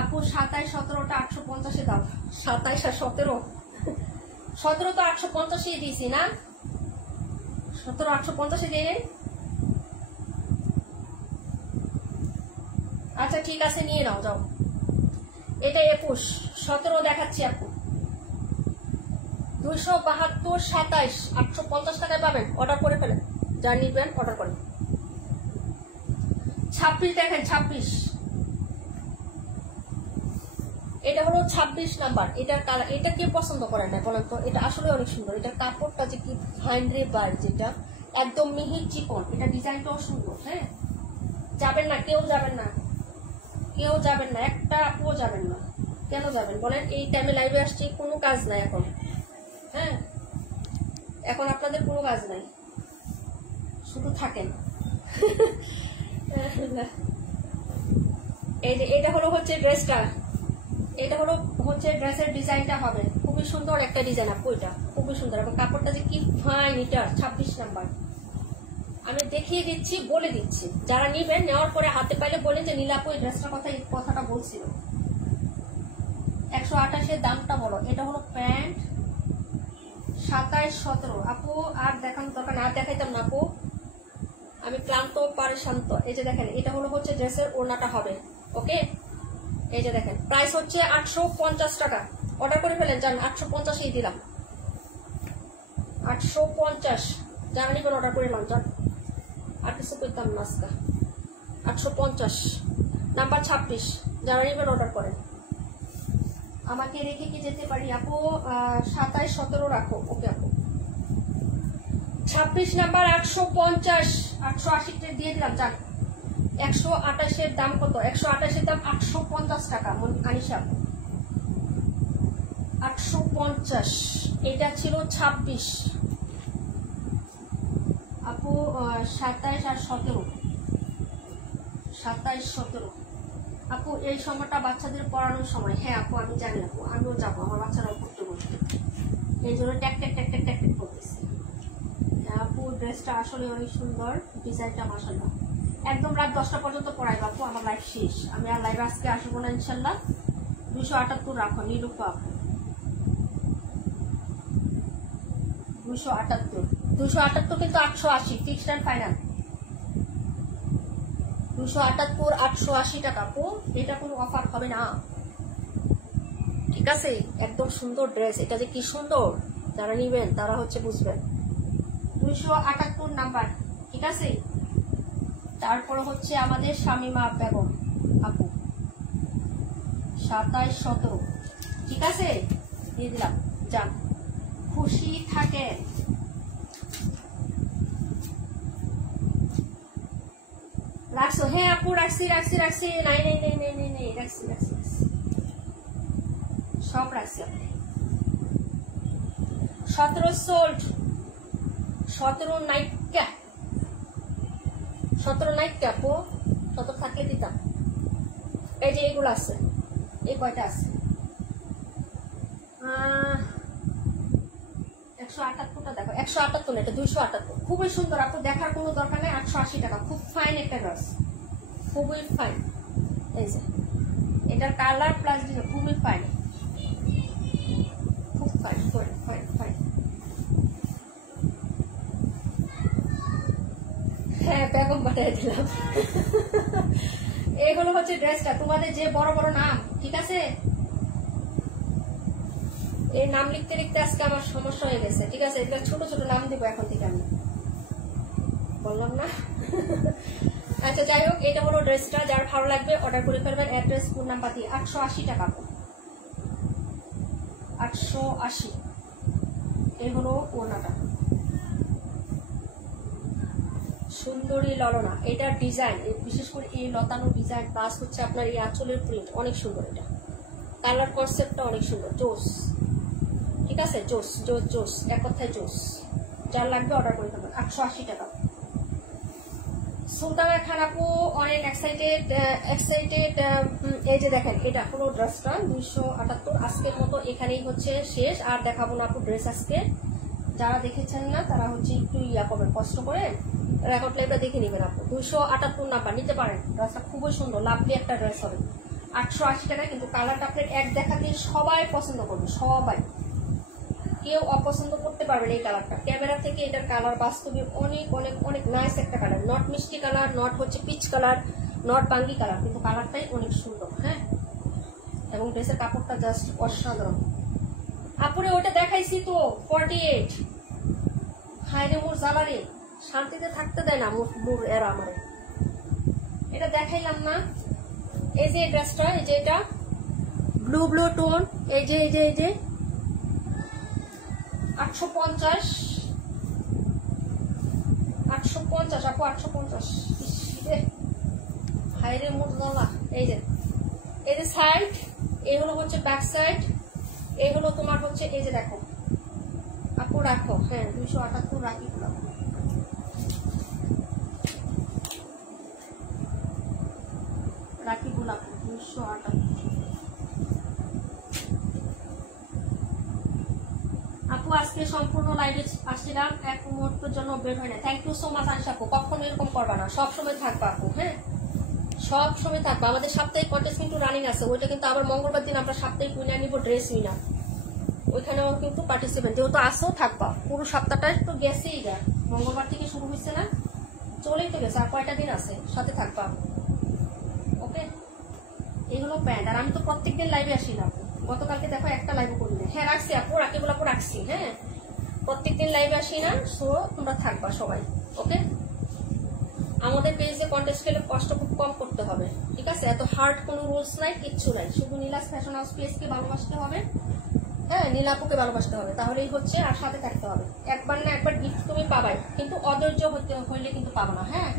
আপু। 27, 17টা 850 দাও। 27 আর 17, 17 তো 850 দিয়েছি না? 17 850 দিয়ে। আচ্ছা ঠিক আছে, নিয়ে নাও যাও। এটা 21, 17 দেখাচ্ছি আপু। 272, 27, 850 টাকায় পাবেন। অর্ডার করে ফেলেন, যা নিবেন অর্ডার করেন। 26 দেখেন, 26 এটা হলো 26 নাম্বার। এটার কালার, এটা কে পছন্দ করেন না বলেন তো? এটা আসলে অনেক সুন্দর। এটার কাপড়টা যে কি ফাইন রে বাই, যেটা একদম মিহি চিকন। এটা ডিজাইনটাও সুন্দর। হ্যাঁ যাবেন না, কেউ যাবেন না, কেউ যাবেন না, একটা আপুও যাবেন না। কেন যাবেন বলেন? এই টাইমে লাইভে আসছি, কোনো কাজ নাই এখন। হ্যাঁ এখন আপনাদের কোনো কাজ নাই, শুধু থাকেন। এই যে এটা হলো হচ্ছে ড্রেসটা, এটা হলো হচ্ছে ড্রেসের ডিজাইনটা হবে। খুবই সুন্দর একটা ডিজাইন আপু, এটা খুবই সুন্দর। এবং কাপড়টা যে কি ফাইন। এটা 26 নাম্বার আমি দেখিয়ে দিচ্ছি, বলে দিচ্ছি। যারা নিবেন, নেওয়ার পরে হাতে পাইলে বলেন যে নীলাপু এই ড্রেসটার কথা, এই কথাটা বলছিল। 128 দামটা বলো। এটা হলো প্যান্ট। 27, 17 আপু আর দেখানোর দরকার না, আর দেখাইতাম না আপু, আমি ক্লান্ত পারেশান্ত। এই যে দেখেন এটা হলো হচ্ছে ড্রেসের ওড়নাটা হবে। ওকে, এই যে দেখেন প্রাইস হচ্ছে 850 টাকা। অর্ডার করে ফেলেন, জান 850 দিলাম। 850 যারা নিবেন অর্ডার করে নাও, জান আর কিছু করতাম না আজকে। 850 নাম্বার 26 যারা নিবেন অর্ডার করেন। আমাকে রেখে কি যেতে পারি আপু? 27, 17 রাখো। ওকে আপু 26 নাম্বার 850, 880 দিয়ে দিলাম। যান 128 দাম কত? 128 দাম 850 টাকা। আনিশা 850। এটা ছিল 26 আপু। 27 আর 17, 27, 17 আপু এই সময়টা বাচ্চাদের পড়ানোর সময়। হ্যাঁ আপু আমি জানি আপু, আমিও যাবো, আমার বাচ্চারাও পড়তে বসবে, এই জন্য ট্যাক ট্যাক ট্যাক ট্যাক ট্যাক করতেছি। আপু ড্রেসটা আসলে অনেক সুন্দর, ডিজাইনটা মাশাআল্লাহ। একদম রাত 10টা পর্যন্ত পড়াই আপু, আমার লাইভ শেষ। আমি আর লাইভ আজকে আসবো না ইনশাল্লাহ। 278 রাখো নীলুপা আপু, 278। 278 কিন্তু 880 ফিক্সড এন্ড ফাইনাল। 278 880 টাকা আপু, এটা কোনো অফার হবে না, ঠিক আছে? একদম সুন্দর ড্রেস, এটা যে কি সুন্দর, যারা নিবেন তারা হচ্ছে বুঝবেন। 278 নাম্বার, ঠিক আছে? তারপর হচ্ছে আমাদের শামিমা বেগম আপু 27 17, ঠিক আছে? দিয়ে দিলাম, যান খুশি থাকেন। রাখছো? হ্যাঁ আপু রাখছি রাখছি রাখছি, নাই নাই নাই নাই নাই নাই, রাখছি রাখছি সব রাখছি আপনি। 17 সোল্ড, 17 নাইকা, 17 নাইকা আপু, 17 থাকলে দিতাম। এই যে এগুলো আছে, এই কয়টা আছে, 178টা দেখো, 178 না, এটা 278, খুবই সুন্দর আপু, দেখার কোনো দরকার নেই। 880 টাকা, খুব ফাইন একটা ড্রেস, খুবই ফাইন। এই যে এটার কালার প্লাস ডিজাইন খুবই ফাইন, খুব ফাইন ফাইন ফাইন ফাইন। হ্যাঁ বেগম পাঠিয়ে দিলাম। এগুলো হচ্ছে ড্রেসটা, তোমাদের যে বড় বড় নাম, ঠিক আছে? এই নাম লিখতে লিখতে আজকে আমার সমস্যা হয়ে গেছে, ঠিক আছে? এটা ছোট ছোট নাম দিব এখন থেকে, আমি বললাম না। আচ্ছা যাই হোক, এটা হলো ড্রেসটা, যার ভালো লাগবে অর্ডার করে ফেলবেন। অ্যাড্রেস ফোন নাম্বার দিয়ে। 880 টাকা, 880। এই হলো ওড়নাটা, সুন্দরী ললনা, এটার ডিজাইন, বিশেষ করে এই লতানো ডিজাইন প্লাস হচ্ছে আপনার এই আঁচলের প্রিন্ট অনেক সুন্দর, এটা কালার কনসেপ্টটা অনেক সুন্দর, জোস, ঠিক আছে? জোস জোস জোস, এক কথায় জোস। যার লাগবে অর্ডার করে ফেলবেন। 880 টাকা। সুলতানা খান আপু অনেক এক্সাইটেড এক্সাইটেড। এই যে দেখেন, এটা হলো ড্রেসটা 278, আজকের মতো এখানেই হচ্ছে শেষ, আর দেখাবো না আপু ড্রেস আজকে। যারা দেখেছেন না তারা হচ্ছে একটু ইয়া করবেন, কষ্ট করে রেকর্ড লাইভটা দেখে নেবেন আপু। 278 নাম্বার নিতে পারেন, ড্রেসটা খুবই সুন্দর, লাভলি একটা ড্রেস হবে। 880 টাকা, কিন্তু কালারটা আপনার এক দেখাতে সবাই পছন্দ করবে, সবাই, কেউ অপছন্দ করতে পারবেন এই কালারটা। ক্যামেরা থেকে এটার কালার বাস্তবে অনেক অনেক অনেক নাইস একটা কালার, নট মিষ্টি কালার, নট হচ্ছে পিচ কালার, নট বাঙ্গি কালার, কিন্তু কালারটাই অনেক সুন্দর। হ্যাঁ, এবং ড্রেসের কাপড়টা জাস্ট অসাধারণ। আপুরে ওটা দেখাইছি তো 48। হায় রে মোর জ্বালারে, শান্তিতে থাকতে দেয় না মোর এরা আমার। এটা দেখাইলাম না? এই যে ড্রেসটা, এই যে এটা ব্লু ব্লু টোন, এই যে এই যে এই যে 850 850 আপু, 850। হায় রে মোর জ্বালা। এই যে সাইড, এই হলো হচ্ছে ব্যাক সাইড, এই হলো তোমার হচ্ছে এই যে দেখো আপু, রাখো। হ্যাঁ 278 রাখি, রাখি গোলাপ 278 আপু। আজকে সম্পূর্ণ লাইভে আসছিলাম, এক মুহূর্তের জন্য বের হয় না। থ্যাংক ইউ সো মাচ আনসা আপু, কখনো এরকম করবা না, সবসময় থাকবা আপু। হ্যাঁ সব সময় থাকবা। আমাদের সাপ্তাহিক কন্টেস্ট কিন্তু রানিং আছে, ওইটা কিন্তু আবার মঙ্গলবার দিন আমরা সাপ্তাহিক উইনার নিব, ড্রেস উইনার, ওইখানেও কিন্তু পার্টিসিপেন্ট যেহেতু আসেও থাকবা। পুরো সপ্তাহটা একটু গেছেই যা, মঙ্গলবার থেকে শুরু হয়েছে না, চলেই তো গেছে, আর কয়টা দিন আছে, সাথে থাকবা। ওকে, এই হলো প্যান্ট। আর আমি তো প্রত্যেকদিন লাইভে আসি না, গতকালকে দেখো একটা লাইভ করি না। হ্যাঁ রাখছি আপু, রাকিবুল আপু রাখছি। হ্যাঁ প্রত্যেকদিন লাইভে আসি না, সো তোমরা থাকবা সবাই। ওকে, আমাদের পেজে কন্টেস্ট খেলে কষ্ট খুব কম করতে হবে, ঠিক আছে? এত হার্ড কোনো রুলস নাই, কিচ্ছু নাই, শুধু নীলাস ফ্যাশন হাউস পেজকে ভালোবাসতে হবে। হ্যাঁ নীলাপুকে ভালোবাসতে হবে, তাহলেই হচ্ছে, আর সাথে থাকতে হবে। একবার না একবার গিফট তুমি পাবাই, কিন্তু অধৈর্য হইলে কিন্তু পাবো না। হ্যাঁ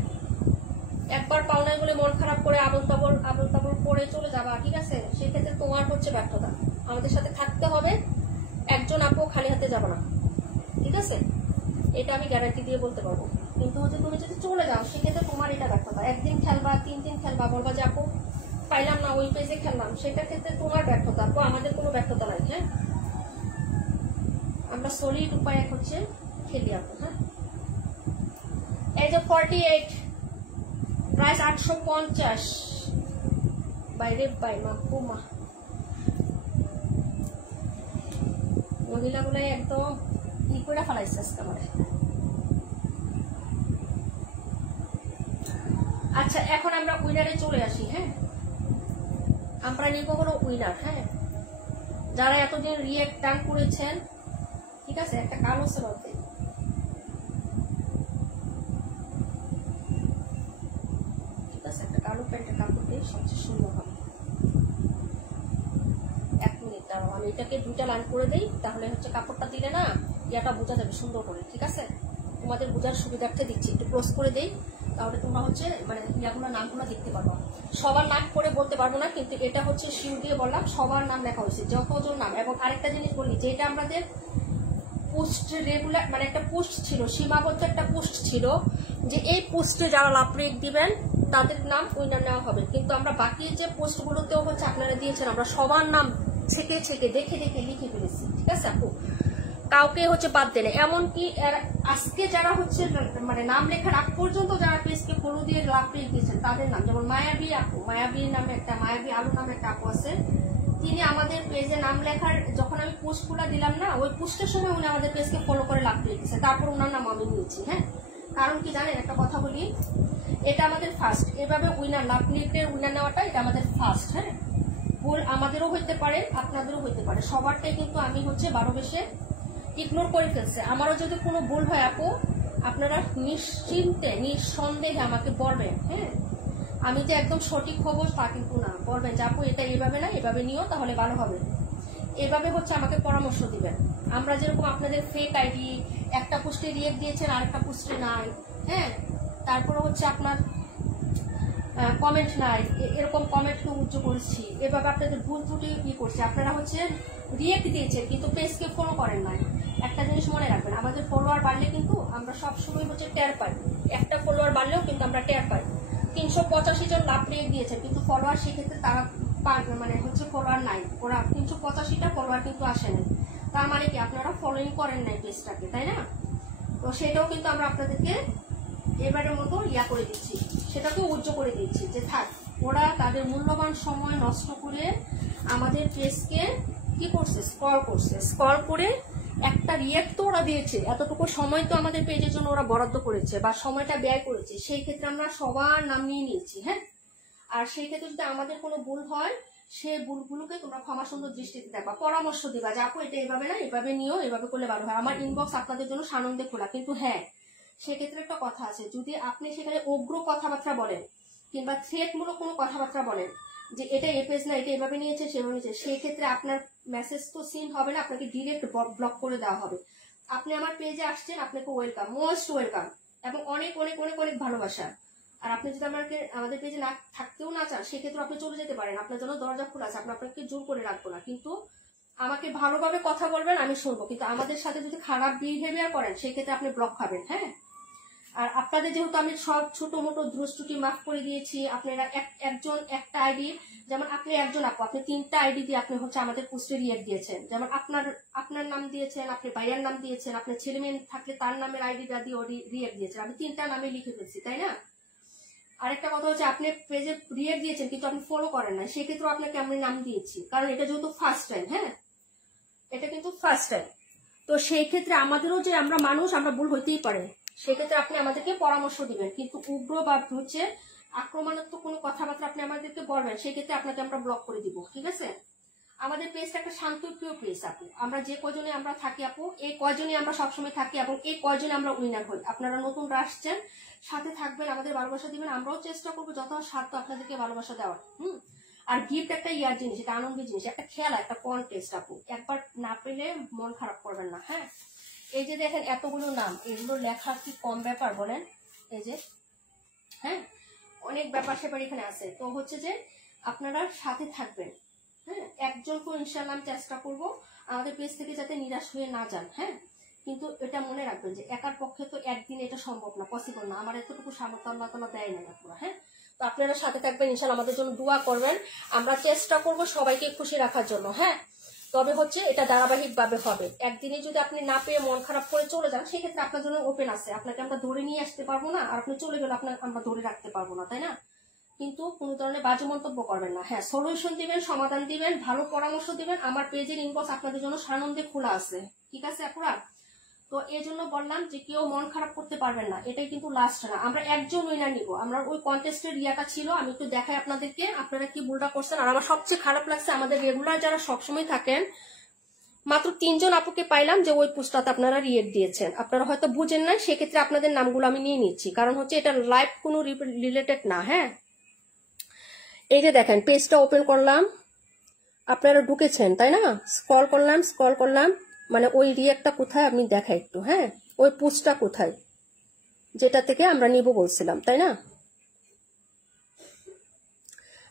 একবার পাও নাই বলে মন খারাপ করে আবল তাবল করে চলে যাবা, ঠিক আছে? সেক্ষেত্রে তোমার হচ্ছে ব্যর্থতা। আমাদের সাথে থাকতে হবে, একজন আপু খালি হাতে যাবো না, ঠিক আছে? এটা আমি গ্যারান্টি দিয়ে বলতে পারবো। কিন্তু হচ্ছে তুমি যদি চলে যাও, সেক্ষেত্রে তোমার এটা ব্যর্থতা। একদিন খেলবা, 3 দিন খেলবা, বলবা যে আপু পাইলাম না, ওই পেজে খেললাম, সেটার ক্ষেত্রে তোমার ব্যর্থতা আপু, আমাদের কোনো ব্যর্থতা নাই। হ্যাঁ আমরা সলিড উপায়ে হচ্ছে খেলি আপু। হ্যাঁ এই যে 48, প্রাইস 850, বাইরে বাই মা মহিলাগুলো একদম ই করে ফেলাইছে আজকে আমার। আচ্ছা এখন আমরা উইনারে চলে আসি। হ্যাঁ, আমরা নিব হলো উইনার। হ্যাঁ, যারা এতদিন রিয়েক্ট ডান করেছেন, ঠিক আছে, একটা কালো সেলর দেই। ঠিক আছে, একটা কালো প্যান্টের কাপড় দিয়ে সবচেয়ে সুন্দর হবে। 1 মিনিট দাঁড়াও, আমি এটাকে 2টা লাইন করে দেই, তাহলে হচ্ছে কাপড়টা দিলে না ইয়াটা বোঝা যাবে সুন্দর করে। ঠিক আছে, তোমাদের বোঝার সুবিধার্থে দিচ্ছি, একটু ক্লোজ করে দেই, তাহলে তোমরা হচ্ছে মানে ইয়াগুলো নামগুলো দেখতে পারবো। সবার নাম করে বলতে পারবো না, কিন্তু এটা হচ্ছে শিউ দিয়ে বললাম, সবার নাম লেখা হয়েছে, যতজন নাম। এবং আরেকটা জিনিস বলি, যেটা আমাদের পোস্ট রেগুলার মানে একটা পোস্ট ছিল, সীমাবদ্ধ একটা পোস্ট ছিল, যে এই পোস্টে যারা লাভ রেক দিবেন তাদের নাম উইনার নেওয়া হবে। কিন্তু আমরা বাকি যে পোস্টগুলোতেও হচ্ছে আপনারা দিয়েছেন, আমরা সবার নাম ছেকে ছেকে দেখে দেখে লিখে ফেলেছি। ঠিক আছে আপু, কাউকে হচ্ছে বাদ দেনে। এমনকি আজকে যারা হচ্ছে মানে নাম লেখার আগ পর্যন্ত যারা পেজকে ফলো দিয়ে লাভ রেক দিয়েছেন তাদের নাম, যেমন মায়াবী আপু, মায়াবী নামে একটা, মায়াবী আলু নামে একটা আপু আছে, তিনি আমাদের পেজে নাম লেখার যখন আমি পোস্টগুলো দিলাম না, ওই পোস্টের সময় উনি আমাদের পেজকে ফলো করে লাভ দিয়েছে, তারপর ওনার নাম আমি নিয়েছি। হ্যাঁ, কারণ কি জানেন, একটা কথা বলি, এটা আমাদের ফার্স্ট, এভাবে উইনার লাভ লিফটের উইনার নেওয়াটা এটা আমাদের ফার্স্ট। হ্যাঁ, ভুল আমাদেরও হইতে পারে, আপনাদেরও হইতে পারে, সবারটাই কিন্তু আমি হচ্ছে 12 বেশে ইগনোর করে ফেলছে। আমারও যদি কোনো ভুল হয় আপু, আপনারা নিশ্চিন্তে নিঃসন্দেহে আমাকে বলবেন। হ্যাঁ, আমি যে একদম সঠিক খবর তা কিন্তু না, বলবেন যে আপু এটা এইভাবে না, এভাবে নিও, তাহলে ভালো হবে। এভাবে হচ্ছে আমাকে পরামর্শ দিবেন। আমরা যেরকম আপনাদের ফেক আইডি, একটা পোস্টে রিয়েক্ট দিয়েছেন আরেকটা পোস্টে নাই, হ্যাঁ, তারপরে হচ্ছে আপনার কমেন্ট নাই, এরকম কমেন্টকে উজ্জ্ব করছি, এভাবে আপনাদের ভুল ত্রুটি কি করছে, আপনারা হচ্ছে রিয়েক্ট দিয়েছেন কিন্তু পেজকে ফলো করেন নাই। একটা জিনিস মনে রাখবেন, আমাদের ফলোয়ার বাড়লে কিন্তু আমরা সবসময় হচ্ছে টের পাই, একটা ফলোয়ার বাড়লেও কিন্তু আমরা টের পাই। 385 জন লাভ রিয়েক্ট দিয়েছে কিন্তু ফলোয়ার সেক্ষেত্রে তারা মানে হচ্ছে ফলোয়ার নাই, ওরা 385টা ফলোয়ার কিন্তু আসে নাই, তার মানে কি আপনারা ফলোইং করেন নাই পেজটাকে, তাই না? তো সেটাও কিন্তু আমরা আপনাদেরকে এবারের মতো ইয়া করে দিচ্ছি, সেটাকে উজ্জ্ব করে দিচ্ছি যে থাক, ওরা তাদের মূল্যবান সময় নষ্ট করে আমাদের পেজকে কি করছে, স্ক্রল করে একটা রিয়েক্ট তো ওরা দিয়েছে, এতটুকু সময় তো আমাদের পেজের জন্য ওরা বরাদ্দ করেছে বা সময়টা ব্যয় করেছে, সেই ক্ষেত্রে আমরা সবার নাম নিয়ে নিয়েছি। হ্যাঁ, আর সেই ক্ষেত্রে যদি আমাদের কোনো ভুল হয়, সেই ভুলগুলোকে তোমরা ক্ষমা সুন্দর দৃষ্টিতে দেখবা, পরামর্শ দিবা যে আপু এটা এভাবে না, এভাবে নিও, এভাবে করলে ভালো হয়। আমার ইনবক্স আপনাদের জন্য সানন্দে খোলা, কিন্তু হ্যাঁ সেক্ষেত্রে একটা কথা আছে, যদি আপনি সেখানে উগ্র কথাবার্তা বলেন কিংবা থ্রেটমূলক কোনো কথাবার্তা বলেন যে এটা এ পেজ না, এটা এভাবে নিয়েছে সেভাবে নিয়েছে, সেই ক্ষেত্রে আপনার মেসেজ তো সিন হবে না, আপনাকে ডিরেক্ট ব্লক করে দেওয়া হবে। আপনি আমার পেজে আসছেন, আপনাকে ওয়েলকাম, মোস্ট ওয়েলকাম, এবং অনেক অনেক অনেক অনেক ভালোবাসা। আর আপনি যদি আমাদের পেজে না থাকতেও না চান, সেক্ষেত্রে আপনি চলে যেতে পারেন, আপনার জন্য দরজা খোলা আছে, আপনাকে জোর করে রাখবো না, কিন্তু আমাকে ভালোভাবে কথা বলবেন, আমি শুনবো। কিন্তু আমাদের সাথে যদি খারাপ বিহেভিয়ার করেন, সেক্ষেত্রে আপনি ব্লক খাবেন। হ্যাঁ, আর আপনাদের যেহেতু আমি সব ছোট মোটো ত্রুটি মাফ করে দিয়েছি, আপনারা একজন একটা আইডি, যেমন আপনি একজন আপু, আপনি 3টা আইডি দিয়ে আপনি হচ্ছে আমাদের পোস্টে রিয়েক্ট দিয়েছেন, যেমন আপনার নাম দিয়েছেন, আপনি ভাইয়ার নাম দিয়েছেন, আপনার ছেলে মেয়ে থাকলে তার নামের আইডিটা দিয়ে রিয়েক্ট দিয়েছেন, আমি 3টা নামে লিখে ফেলছি, তাই না? আরেকটা কথা হচ্ছে, আপনি পেজে রিয়েক্ট দিয়েছেন কিন্তু আপনি ফলো করেন না, সেক্ষেত্রেও আপনাকে আমি নাম দিয়েছি, কারণ এটা যেহেতু ফার্স্ট টাইম। হ্যাঁ, এটা কিন্তু ফার্স্ট টাইম, তো সেই ক্ষেত্রে আমাদেরও যে আমরা মানুষ, আমরা ভুল হইতেই পারে, সেক্ষেত্রে আপনি আমাদেরকে পরামর্শ দিবেন, কিন্তু উগ্র বা হচ্ছে আক্রমণাত্মক কোনো কথাবার্তা আপনি আমাদেরকে বলবেন, সেক্ষেত্রে আপনাকে আমরা ব্লক করে দিব। ঠিক আছে, আমাদের পেজটা একটা শান্তপ্রিয় পেজ আপু, আমরা যে কজনে আমরা থাকি আপু, এই কজনে আমরা সবসময় থাকি এবং এই কজনে আমরা উইনার হই। আপনারা নতুনরা আসছেন, সাথে থাকবেন, আমাদের ভালোবাসা দিবেন, আমরাও চেষ্টা করবো যথাসাধ্য আপনাদেরকে ভালোবাসা দেওয়ার। আর গিফট একটা ইয়ার জিনিস, এটা আনন্দের জিনিস, একটা খেলা, একটা কন্টেস্ট আপু, একবার না পেলে মন খারাপ করবেন না। হ্যাঁ, এই যে দেখেন এতগুলো নাম, এগুলো লেখা কি কম ব্যাপার বলেন? এই যে হ্যাঁ, অনেক ব্যাপার স্যাপার এখানে আছে, তো হচ্ছে যে আপনারা সাথে থাকবেন। হ্যাঁ, একজনকে ইনশাআল্লাহ আমি চেষ্টা করবো আমাদের পেজ থেকে যাতে নিরাশ হয়ে না যান। হ্যাঁ, কিন্তু এটা মনে রাখবেন যে একার পক্ষে তো একদিন এটা সম্ভব না, পসিবল না, আমার এতটুকু সামর্থ্য আল্লাহ তাআলা দেয় না আপনারা। হ্যাঁ, তো আপনারা সাথে থাকবেন, ইনশাআল্লাহ আমাদের জন্য দোয়া করবেন, আমরা চেষ্টা করব সবাইকে খুশি রাখার জন্য। হ্যাঁ, তবে হচ্ছে এটা ধারাবাহিক ভাবে হবে, একদিনে যদি আপনি না পেয়ে মন খারাপ করে চলে যান, সেক্ষেত্রে আপনার জন্য ওপেন আছে, আপনাকে আমরা ধরে নিয়ে আসতে পারবো না, আর আপনি চলে গেলে আমরা ধরে রাখতে পারবো না, তাই না? কিন্তু কোনো ধরনের বাজে মন্তব্য করবেন না। হ্যাঁ, সলিউশন দিবেন, সমাধান দিবেন, ভালো পরামর্শ দিবেন, আমার পেজের ইনবক্স আপনাদের জন্য সানন্দে খোলা আছে। ঠিক আছে আপুরা? তো এই জন্য বললাম যে কেউ মন খারাপ করতে পারবেন না, এটাই কিন্তু লাস্ট না, আমরা একজন উইনার নিব। আমরা ওই কন্টেস্টের ইয়াটা ছিল, আমি একটু দেখাই আপনাদেরকে আপনারা কি ভুলটা করছেন। আর আমার সবচেয়ে খারাপ লাগছে, আমাদের রেগুলার যারা সবসময় থাকেন মাত্র 3 জন আপুকে পাইলাম যে ওই পোস্টটাতে আপনারা রিয়েক্ট দিয়েছেন। আপনারা হয়তো বুঝেন না, সেক্ষেত্রে আপনাদের নামগুলো আমি নিয়ে নিচ্ছি, কারণ হচ্ছে এটা লাইভ কোনো রিলেটেড না। হ্যাঁ, এই যে দেখেন পেজটা ওপেন করলাম, আপনারা ঢুকেছেন তাই না, স্ক্রল করলাম, মানে ওই রিয়েক্টটা কোথায় আপনি দেখা একটু। হ্যাঁ, ওই পোস্টটা কোথায় যেটা থেকে আমরা নিব বলছিলাম, তাই না?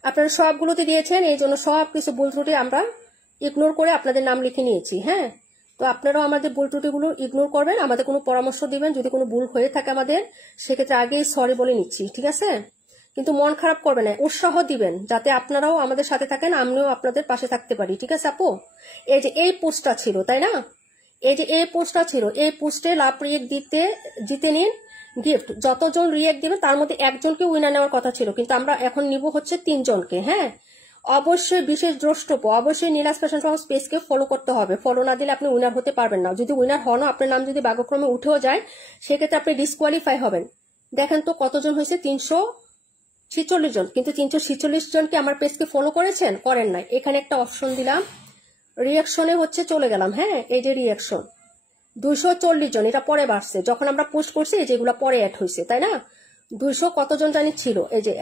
আপনারা সবগুলোতে দিয়েছেন, এই জন্য সব কিছু ভুল ত্রুটি আমরা ইগনোর করে আপনাদের নাম লিখে নিয়েছি। হ্যাঁ, তো আপনারাও আমাদের ভুল ত্রুটিগুলো ইগনোর করবেন, আমাদের কোনো পরামর্শ দিবেন, যদি কোনো ভুল হয়ে থাকে আমাদের সেক্ষেত্রে আগেই সরি বলে নিচ্ছি, ঠিক আছে? কিন্তু মন খারাপ করবেন না, উৎসাহ দিবেন যাতে আপনারাও আমাদের সাথে থাকেন, আমিও আপনাদের পাশে থাকতে পারি, ঠিক আছে আপু? এই যে এই পোস্টটা ছিল তাই না, এই যে এই পোস্টটা ছিল, এই পোস্টে লাভ রিয়েক্ট জিতে নিন গিফট। যতজন রিয়েক্ট দিবে তার মধ্যে একজনকে উইনার নেওয়ার কথা ছিল, কিন্তু আমরা এখন নিব হচ্ছে 3 জনকে। হ্যাঁ, অবশ্যই বিশেষ দ্রষ্টব্য, অবশ্যই নীলাজ ফ্যাশন হাউস পেজকে ফলো করতে হবে, ফলো না দিলে আপনি উইনার হতে পারবেন না। যদি উইনার হন, আপনার নাম যদি ভাগ্যক্রমে উঠেও যায় সেক্ষেত্রে আপনি ডিসকোয়ালিফাই হবেন। দেখেন তো কতজন হয়েছে, 346 জন, কিন্তু 346 জনকে আমার পেজকে ফলো করেছেন? করেন নাই। এখানে একটা অপশন দিলাম, রিয়াকশনে হচ্ছে চলে গেলাম। হ্যাঁ, এই যে রিয়াকশন 240 জন, এটা পরে বাড়ছে যখন আমরা পোস্ট করছি, যেগুলো পরে অ্যাড হয়েছে, তাই না? 200 কতজন জানি ছিল, এই যে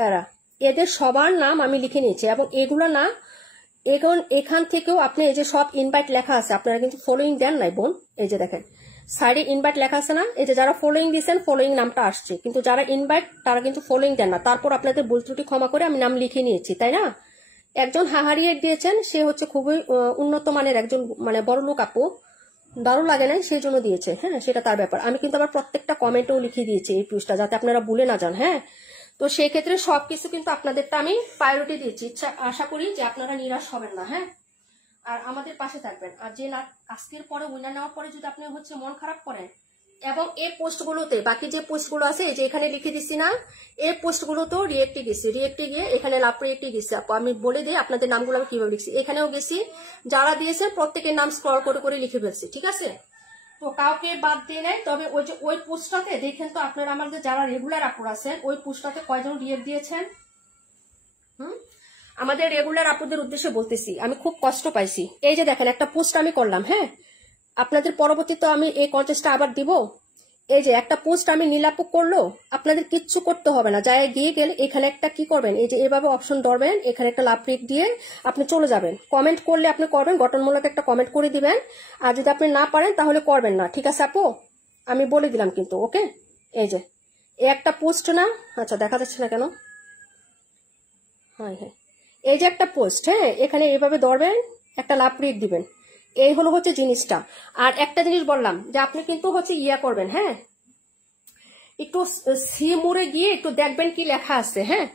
এদের সবার নাম আমি লিখে নিয়েছি, এবং এগুলো না এখান থেকেও আপনি এই যে সব ইনভাইট লেখা আছে, আপনারা কিন্তু ফলোইং দেন নাই বোন, এই যে দেখেন সাইডে ইনভাইট লেখা আছে না, এই যে যারা ফলোইং দিয়েছেন ফলোইং নামটা আসছে, কিন্তু যারা ইনভাইট তারা কিন্তু ফলোইং দেন না। তারপর আপনাদের ভুল ত্রুটি ক্ষমা করে আমি নাম লিখে নিয়েছি, তাই না? একজন হাহারিয়ে দিয়েছেন, সে হচ্ছে খুবই উন্নত মানের একজন, মানে বড় লোক আপু, দারুণ লাগে না সেই জন্য দিয়েছে। হ্যাঁ, সেটা তার ব্যাপার। আমি কিন্তু আবার প্রত্যেকটা কমেন্টেও লিখে দিয়েছি এই পোস্টটা, যাতে আপনারা ভুলে না যান। হ্যাঁ, তো সেই ক্ষেত্রে সবকিছু কিন্তু আপনাদেরটা আমি প্রায়োরিটি দিচ্ছি। আশা করি যে আপনারা নিরাশ হবেন না। হ্যাঁ, আর আমাদের পাশে থাকবেন। আর যে না আজকের পরে উইনার নেওয়ার পরে যদি আপনি হচ্ছে মন খারাপ করেন, এবং এই পোস্টগুলোতে বাকি যে পোস্টগুলো আছে, এই যে এখানে লিখে দিচ্ছি না, এই পোস্টগুলোতেও রিয়েক্টে গেছি, রিয়েক্টে গিয়ে এখানে লাভ রিয়েক্টে গেছি আপু। আমি বলে দিই আপনাদের নামগুলো আমি কিভাবে লিখছি, এখানেও গেছি, যারা দিয়েছে প্রত্যেকের নাম স্ক্রল করে করে লিখে ফেলছি, ঠিক আছে? তো কাউকে বাদ দিয়ে নেয়। তবে ওই যে ওই পোস্টটাতে দেখেন তো আপনারা, আমাদের যারা রেগুলার আপুর আছেন, ওই পোস্টটাতে কয়জন রিয়েক্ট দিয়েছেন? আমাদের রেগুলার আপুদের উদ্দেশ্যে বলতেছি, আমি খুব কষ্ট পাইছি। এই যে দেখেন একটা পোস্ট আমি করলাম, হ্যাঁ, আপনাদের পরবর্তীতে আমি এই কন্টেস্টটা আবার দিব। এই যে একটা পোস্ট আমি নীলাপু করলো, আপনাদের কিচ্ছু করতে হবে না, যায় গিয়ে গেলে এখানে একটা কি করবেন, এই যে এভাবে অপশন ধরবেন, এখানে একটা লাভ রিয়েক্ট দিয়ে আপনি চলে যাবেন। কমেন্ট করলে আপনি করবেন, গঠনমূলক একটা কমেন্ট করে দিবেন, আর যদি আপনি না পারেন তাহলে করবেন না, ঠিক আছে আপু? আমি বলে দিলাম কিন্তু, ওকে? এই যে একটা পোস্ট না, আচ্ছা দেখা যাচ্ছে না কেন, হ্যাঁ হ্যাঁ, এই যে একটা পোস্ট, হ্যাঁ, এখানে এইভাবে ধরবেন, একটা লাভ রিয়েক্ট দিবেন, এই হলো হচ্ছে জিনিসটা। আর একটা জিনিস বললাম যে আপনি কিন্তু হচ্ছে ইয়া করবেন, হ্যাঁ, একটু সি মোড়ে গিয়ে একটু দেখবেন কি লেখা আছে। হ্যাঁ,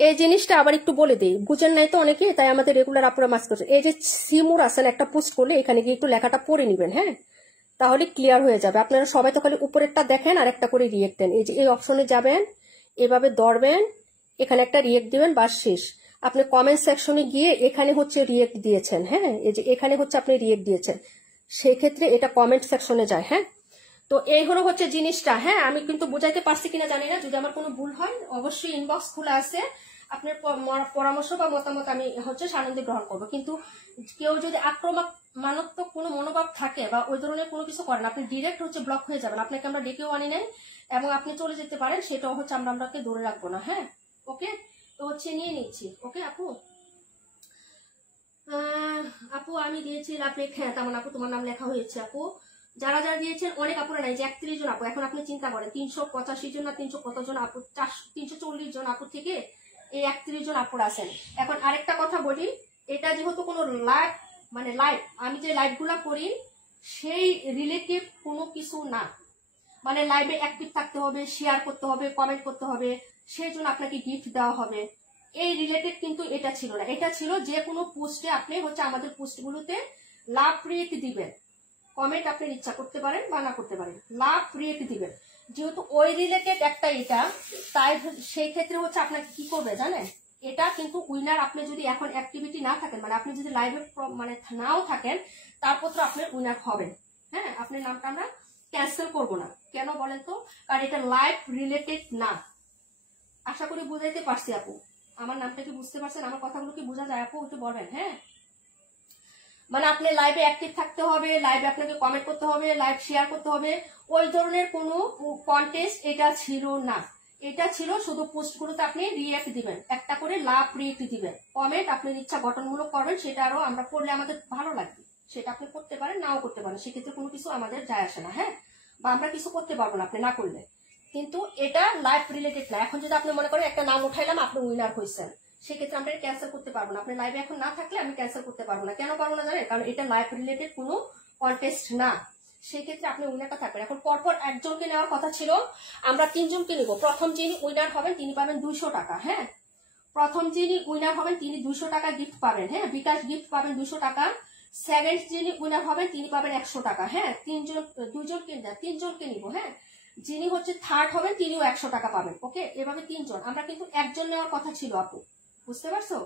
এই জিনিসটা আবার একটু বলে দিই, বুঝেন নাই তো অনেকে, তাই আমাদের রেগুলার আপুরা মাস করছে। এই যে সি মোড় আছেন, একটা পোস্ট করলে এখানে গিয়ে একটু লেখাটা পড়ে নিবেন। হ্যাঁ, তাহলে ক্লিয়ার হয়ে যাবে। আপনারা সবাই তো খালি উপরেরটা দেখেন আর একটা করে রিয়েক্ট দেন। এই যে এই অপশনে যাবেন, এভাবে ধরবেন, এখানে একটা রিয়েক্ট দিবেন, বাস শেষ। আপনি কমেন্ট সেকশনে গিয়ে এখানে হচ্ছে রিয়েক্ট দিয়েছেন, হ্যাঁ, এই যে এখানে হচ্ছে আপনি রিয়েক্ট দিয়েছেন, সেই ক্ষেত্রে এটা কমেন্ট সেকশনে যায়। হ্যাঁ, তো এই হলো হচ্ছে জিনিসটা। হ্যাঁ, আমি কিন্তু বুঝাইতে পারছি কিনা জানি না, যদি আমার কোনো ভুল হয় অবশ্যই ইনবক্স খোলা আছে, আপনার পরামর্শ বা মতামত আমি হচ্ছে সানন্দে গ্রহণ করবো। কিন্তু কেউ যদি আক্রমণাত্মক কোনো মনোভাব থাকে বা ওই ধরনের কোনো কিছু করেন, আপনি ডিরেক্ট হচ্ছে ব্লক হয়ে যাবেন, আপনাকে আমরা ডেকেও আনি নাই, এবং আপনি চলে যেতে পারেন, সেটাও হচ্ছে আমরাকে ধরে রাখবো না। হ্যাঁ, ওকে, তো হচ্ছে নিয়ে নিচ্ছি। ওকে আপু, আপু আমি দিয়েছি আপনি, হ্যাঁ তেমন আপু তোমার নাম লেখা হয়েছে আপু। যারা যারা দিয়েছেন অনেক আপুরা নাই, যে 31 জন আপু, এখন আপনি চিন্তা করেন 385 জন না 300 কতজন আপু, 340 জন আপু থেকে এই 31 জন আপুর আছেন। এখন আরেকটা কথা বলি, এটা যেহেতু কোনো লাইভ, মানে লাইভ আমি যে লাইভগুলা করি সেই রিলেটিভ কোনো কিছু না, মানে লাইভে অ্যাক্টিভ থাকতে হবে, শেয়ার করতে হবে, কমেন্ট করতে হবে, সেই জন্য আপনাকে গিফট দেওয়া হবে, এই রিলেটেড কিন্তু এটা ছিল না। এটা ছিল যে কোনো পোস্টে আপনি হচ্ছে আমাদের পোস্টগুলোতে লাভ রিয়েক্ট দিবেন, কমেন্ট আপনি ইচ্ছা করতে পারেন বা না করতে পারেন, লাভ রিয়েক্ট দিবেন। যেহেতু ওই রিলেটেড একটা এটা, তাই সেই ক্ষেত্রে হচ্ছে আপনাকে কি করবে জানেন, এটা কিন্তু উইনার, আপনি যদি এখন অ্যাক্টিভিটি না থাকেন, মানে আপনি যদি লাইভে মানে নাও থাকেন, তারপর তো আপনি উইনার হবেন। হ্যাঁ, আপনার নামটা আমরা ক্যান্সেল করব না। কেন বলেন তো? কারণ এটা লাইভ রিলেটেড না। আশা করি বুঝাইতে পারছি আপু। আমার নামটা কি বুঝতে পারছেন? আমার কথাগুলো কি বোঝা যায় আপু? একটু বলেন। হ্যাঁ, মানে আপনি লাইভে অ্যাক্টিভ থাকতে হবে, লাইভে আপনাকে কমেন্ট করতে হবে, লাইভ শেয়ার করতে হবে, ওই ধরনের কোনো কন্টেস্ট এটা ছিল না। এটা ছিল শুধু পোস্টগুলোতে আপনি রিঅ্যাক্ট দিবেন, একটা করে লাভ রিঅ্যাক্ট দিবেন, কমেন্ট আপনার ইচ্ছা গঠনমূলক করবেন, সেটা আরো আমরা করলে আমাদের ভালো লাগবে। সেটা আপনি করতে পারেন, নাও করতে পারেন, সেক্ষেত্রে কোনো কিছু আমাদের যায় আসে না। হ্যাঁ, বা আমরা কিছু করতে পারবো না আপনি না করলে। কিন্তু এটা লাইভ রিলেটেড না। এখন যদি আপনি মনে করেন একটা নাম উঠাইলাম, আপনি উইনার হয়েছেন, সেক্ষেত্রে আমরা ক্যান্সেল করতে পারবো না। আপনি লাইভে এখন না থাকলে আমি ক্যান্সেল করতে পারবো না। কেন পারবো না জানেন? কারণ এটা লাইভ রিলেটেড কোনো কন্টেস্ট না। সেই ক্ষেত্রে আপনি উইনারটা থাকবেন। এখন পরপর একজনকে নেওয়ার কথা ছিল, আমরা 3 জনকে নিব। প্রথম যিনি উইনার হবেন তিনি পাবেন 200 টাকা। হ্যাঁ, প্রথম যিনি উইনার হবেন তিনি 200 টাকা গিফট পাবেন। হ্যাঁ, বিকাশ গিফট পাবেন 200 টাকা। সেকেন্ড যিনি উইনার হবেন তিনি পাবেন 100 টাকা। হ্যাঁ, 3 জনকে নিব। হ্যাঁ, যিনি হচ্ছে থার্ড হবেন তিনিও 100 টাকা পাবেন। ওকে, এভাবে 3 জন। আমরা কিন্তু একজন নেওয়ার কথা ছিল আপু, বুঝতে পারছো?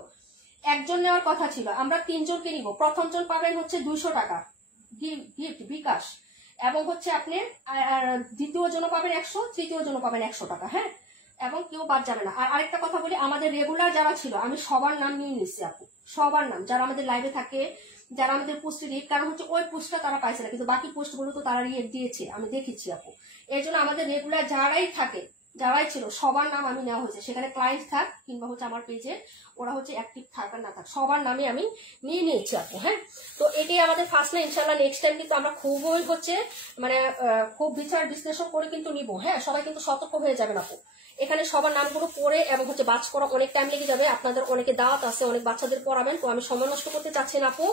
একজন নেওয়ার কথা ছিল, আমরা 3 জনকে নিব। প্রথম জন পাবেন হচ্ছে 200 টাকা গিফট বিকাশ, এবং হচ্ছে আপনি দ্বিতীয় জন পাবেন 100, তৃতীয় জন পাবেন 100 টাকা। হ্যাঁ, এবং কেউ বাদ যাবে না। আর আরেকটা কথা বলি, আমাদের রেগুলার যারা ছিল আমি সবার নাম নিয়ে নিচ্ছি আপু, সবার নাম, যারা আমাদের লাইভে থাকে, যারা আমাদের পোস্টে রিয়েক্ট, কারণ হচ্ছে ওই পোস্টটা তারা পাইছে না, কিন্তু বাকি পোস্টগুলো তো তারা রিয়েক্ট দিয়েছে, আমি দেখেছি আপু। এই জন্য আমাদের রেগুলার যারাই থাকে, যারাই ছিল, সবার নাম আমি নেওয়া হয়েছে। সেখানে ক্লায়েন্ট থাক কিংবা হচ্ছে আমার পেজে ওরা হচ্ছে অ্যাক্টিভ থাক আর না থাক, সবার নামে আমি নিয়ে নিয়েছি আপু। হ্যাঁ, তো এটাই আমাদের ফার্স্ট না। ইনশাল্লাহ নেক্সট টাইম কিন্তু আমরা খুবই হচ্ছে মানে খুব বিচার বিশ্লেষণ করে কিন্তু নিব। হ্যাঁ, সবাই কিন্তু সতর্ক হয়ে যাবেন আপু। এখানে সবার নামগুলো পড়ে এবং হচ্ছে বাজ করা অনেক টাইম লেগে যাবে। আপনাদের অনেকে দাওয়াত আছে, অনেক বাচ্চাদের পড়াবেন, তো আমি সময় নষ্ট করতে চাচ্ছি না আপু।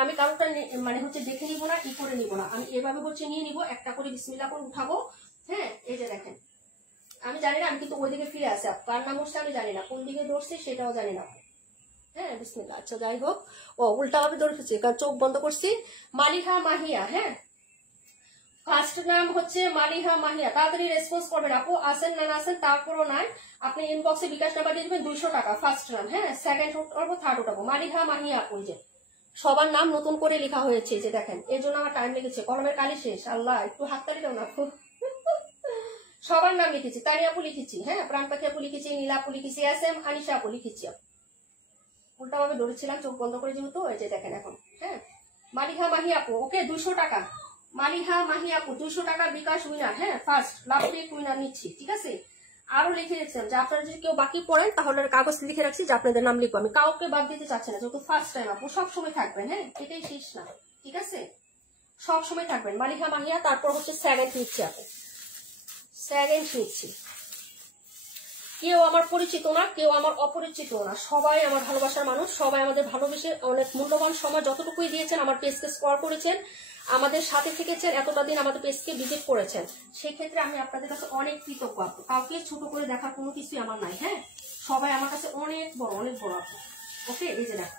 আমি কারোটা মানে হচ্ছে দেখে নিব না, ই করে নিব না, আমি এভাবে হচ্ছে নিয়ে নিব, একটা করে বিসমিল্লাহ করে উঠাবো। হ্যাঁ, এই যে দেখেন, আমি জানি না, আমি কিন্তু ওই দিকে ফিরে আসি, কার নাম হচ্ছে আমি জানি না, কোন দিকে ধরছি সেটাও জানি না। হ্যাঁ, বিসমিল্লাহ। আচ্ছা, যাই হোক, ও উল্টা ভাবে ধরে ফেলছি কারণ চোখ বন্ধ করছি। মালিহা মাহিয়া। হ্যাঁ, ফার্স্ট নাম হচ্ছে মালিহা মাহিয়া। তাড়াতাড়ি রেসপন্স করবেন আপু, আসেন না আসেন তারপরও নাই, আপনি ইনবক্সে বিকাশ নাম্বার দিয়ে দেবেন 200 টাকা ফার্স্ট নাম। হ্যাঁ, সেকেন্ড উঠাবো, থার্ড উঠাবো। মালিহা মাহিয়া আপু, যে সবার নাম নতুন করে লেখা হয়েছে, যে দেখেন, এর জন্য আমার টাইম লেগেছে, কলমের কালি শেষ। আল্লাহ, একটু হাততালি দাও না খুব। সবার নাম লিখেছি, তানি আপু লিখেছি, হ্যাঁ, প্রাণ পাখি আপু লিখেছি, নীলা আপু লিখেছি, SM আনিশা আপু লিখেছি। উল্টা ভাবে ধরেছিলাম চোখ বন্ধ করে যেহেতু, এই যে দেখেন এখন। হ্যাঁ, মালিহা মাহি আপু, ওকে 200 টাকা। মালিহা মাহি আপু 200 টাকা বিকাশ উইনার। হ্যাঁ, ফার্স্ট লাভ উইনার নিচ্ছি, ঠিক আছে? আরো লিখে রেখেছেন যে আপনারা যদি কেউ বাকি পড়েন তাহলে কাগজ লিখে রাখছি যে আপনাদের নাম লিখবো। আমি কাউকে বাদ দিতে চাচ্ছি না, যেহেতু ফার্স্ট টাইম আপু, সবসময় থাকবেন। হ্যাঁ, এটাই শেষ না, ঠিক আছে? সবসময় থাকবেন। মালিহা মাহিয়া, তারপর হচ্ছে সেকেন্ড নিচ্ছি আপু, সেকেন্ড নিচ্ছি। কেউ আমার পরিচিত না, কেউ আমার অপরিচিত না, সবাই আমার ভালোবাসার মানুষ, সবাই আমাদের ভালোবেসে অনেক মূল্যবান সময় যতটুকুই দিয়েছেন, আমার পেজকে স্কোর করেছেন, আমাদের সাথে থেকেছেন, এতটা দিন আমাদের পেজকে ভিজিট করেছেন, সেই ক্ষেত্রে আমি আপনাদের কাছে অনেক কৃতজ্ঞ আপু। কাউকে ছোট করে দেখার কোনো কিছুই আমার নাই। হ্যাঁ, সবাই আমার কাছে অনেক বড় আপু। ওকে, এই যে দেখো,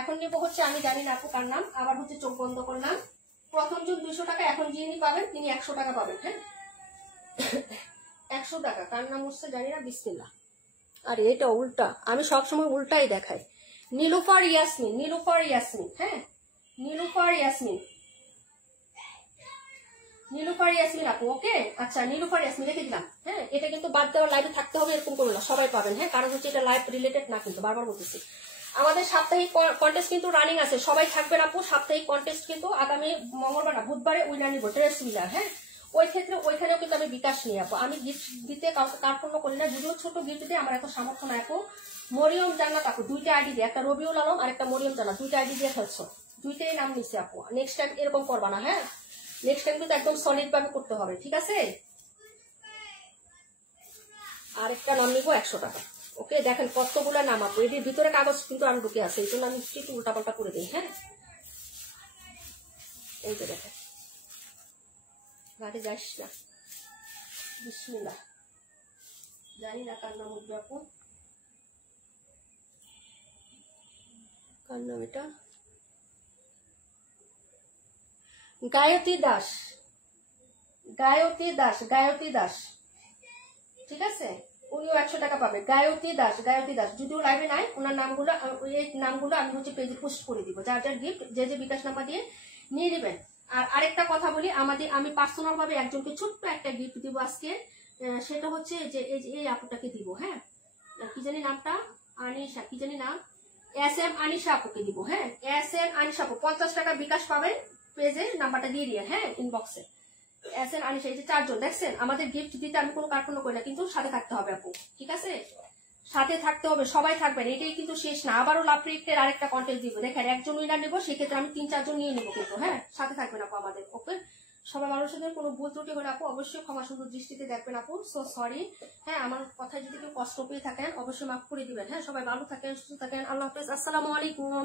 এখন নিব হচ্ছে, আমি জানি না আপু কার নাম, আবার হচ্ছে চোখ বন্ধ করলাম। প্রথম জন 200 টাকা, এখন যিনি পাবেন তিনি 100 টাকা পাবেন। হ্যাঁ, 100 টাকা, কার নাম হচ্ছে জানি না, বিসমিল্লাহ। আরে এটা উল্টা, আমি সবসময় উল্টাই দেখাই। নীলুফার ইয়াসমিন, নীলুফার ইয়াসমিন। হ্যাঁ, নীলুফার ইয়াসমিন, নীলুফার ইয়াসমিন আপু। ওকে, আচ্ছা, নীলুফার ইয়াসমিন লিখে দিলাম। হ্যাঁ, এটা কিন্তু বাদ দেওয়া, লাইভে থাকতে হবে এরকম করো না, সবাই পাবেন। হ্যাঁ, কারণ হচ্ছে এটা লাইভ রিলেটেড না, কিন্তু বারবার বলতেছি। আমাদের সাপ্তাহিক কন্টেস্ট কিন্তু রানিং আছে, সবাই থাকবেন আপু। সাপ্তাহিক কন্টেস্ট কিন্তু আগামী মঙ্গলবার না বুধবারে উইনার নিব, ড্রেস উইনার। হ্যাঁ, ওই ক্ষেত্রে ওইখানেও কিন্তু আমি বিকাশ নিয়ে আপু, আমি গিফট দিতে কাউকে কার্পণ্য করি না, যদিও ছোট গিফট দিতে আমার এত সামর্থ্য না আপু। মরিয়ম জান্নাত আপু 2টা আইডি দিয়ে, একটা রবিউল আলম আর একটা মরিয়ম জান্নাত, 2টা আইডি দিয়ে ফেলছো, 2টাই নাম নিচ্ছে আপু। নেক্সট টাইম এরকম করবা না। হ্যাঁ, নেক্সট টাইম কিন্তু একদম সলিড ভাবে করতে হবে, ঠিক আছে? আরেকটা নাম নিবো 100 টাকা। ওকে, দেখেন কতগুলো নাম আপু, এটির ভিতরে কাগজ কিন্তু আমি ঢুকে আছে, এই জন্য আমি একটু উল্টাপাল্টা করে দিই। হ্যাঁ, এই যে দেখেন, ঘাটে যাস না, বিসমিল্লাহ। জানি না কার নাম উঠবে আপু, কার নাম এটা, গায়ত্রী দাস, গায়ত্রী দাস, গায়ত্রী দাস, ঠিক আছে? উনিও 100 টাকা পাবে। গায়ত্রী দাস, গায়ত্রী দাস, যদিও লাইভে নাই, ওনার নামগুলো, এই নামগুলো আমি হচ্ছে পেজে পোস্ট করে দিব। যার যার গিফট যে যে বিকাশ নাম্বার দিয়ে নিয়ে নেবেন। আর আরেকটা কথা বলি, আমি পার্সোনাল ভাবে একজনকে ছোট্ট একটা গিফট দিব আজকে। সেটা হচ্ছে যে এই আপুটাকে দিব। হ্যাঁ, কি জানি নামটা, আনিশা, কি জানি নাম, SM আনিশা আপুকে দিব। হ্যাঁ, SM আনিশা আপু 50 টাকা বিকাশ পাবেন, পেজে নাম্বারটা দিয়ে দিয়ে, হ্যাঁ, ইনবক্সে। SM আনিশা, এই যে 4 জন দেখছেন। আমাদের গিফট দিতে আমি কোনো কার্পণ্য করি না, কিন্তু সাথে থাকতে হবে আপু, ঠিক আছে? সাথে থাকতে হবে, সবাই থাকবেন। এটাই কিন্তু শেষ না, আবারও লাভরিক্টের আরেকটা কন্টেস্ট দিব। দেখেন, একজন উইনার নেবো, সেক্ষেত্রে আমি 3-4 জন নিয়ে নেবো কিন্তু। হ্যাঁ, সাথে থাকবেন আপু আমাদের। ওকে, সবাই মানুষদের কোনো ভুল ত্রুটি হলে আপু অবশ্যই ক্ষমা সুন্দর দৃষ্টিতে দেখবেন আপু। So sorry. হ্যাঁ, আমার কথায় যদি কেউ কষ্ট পেয়ে থাকেন অবশ্যই মাফ করে দিবেন। হ্যাঁ, সবাই ভালো থাকেন, সুস্থ থাকেন। আল্লাহ হাফেজ, আসসালামু আলাইকুম।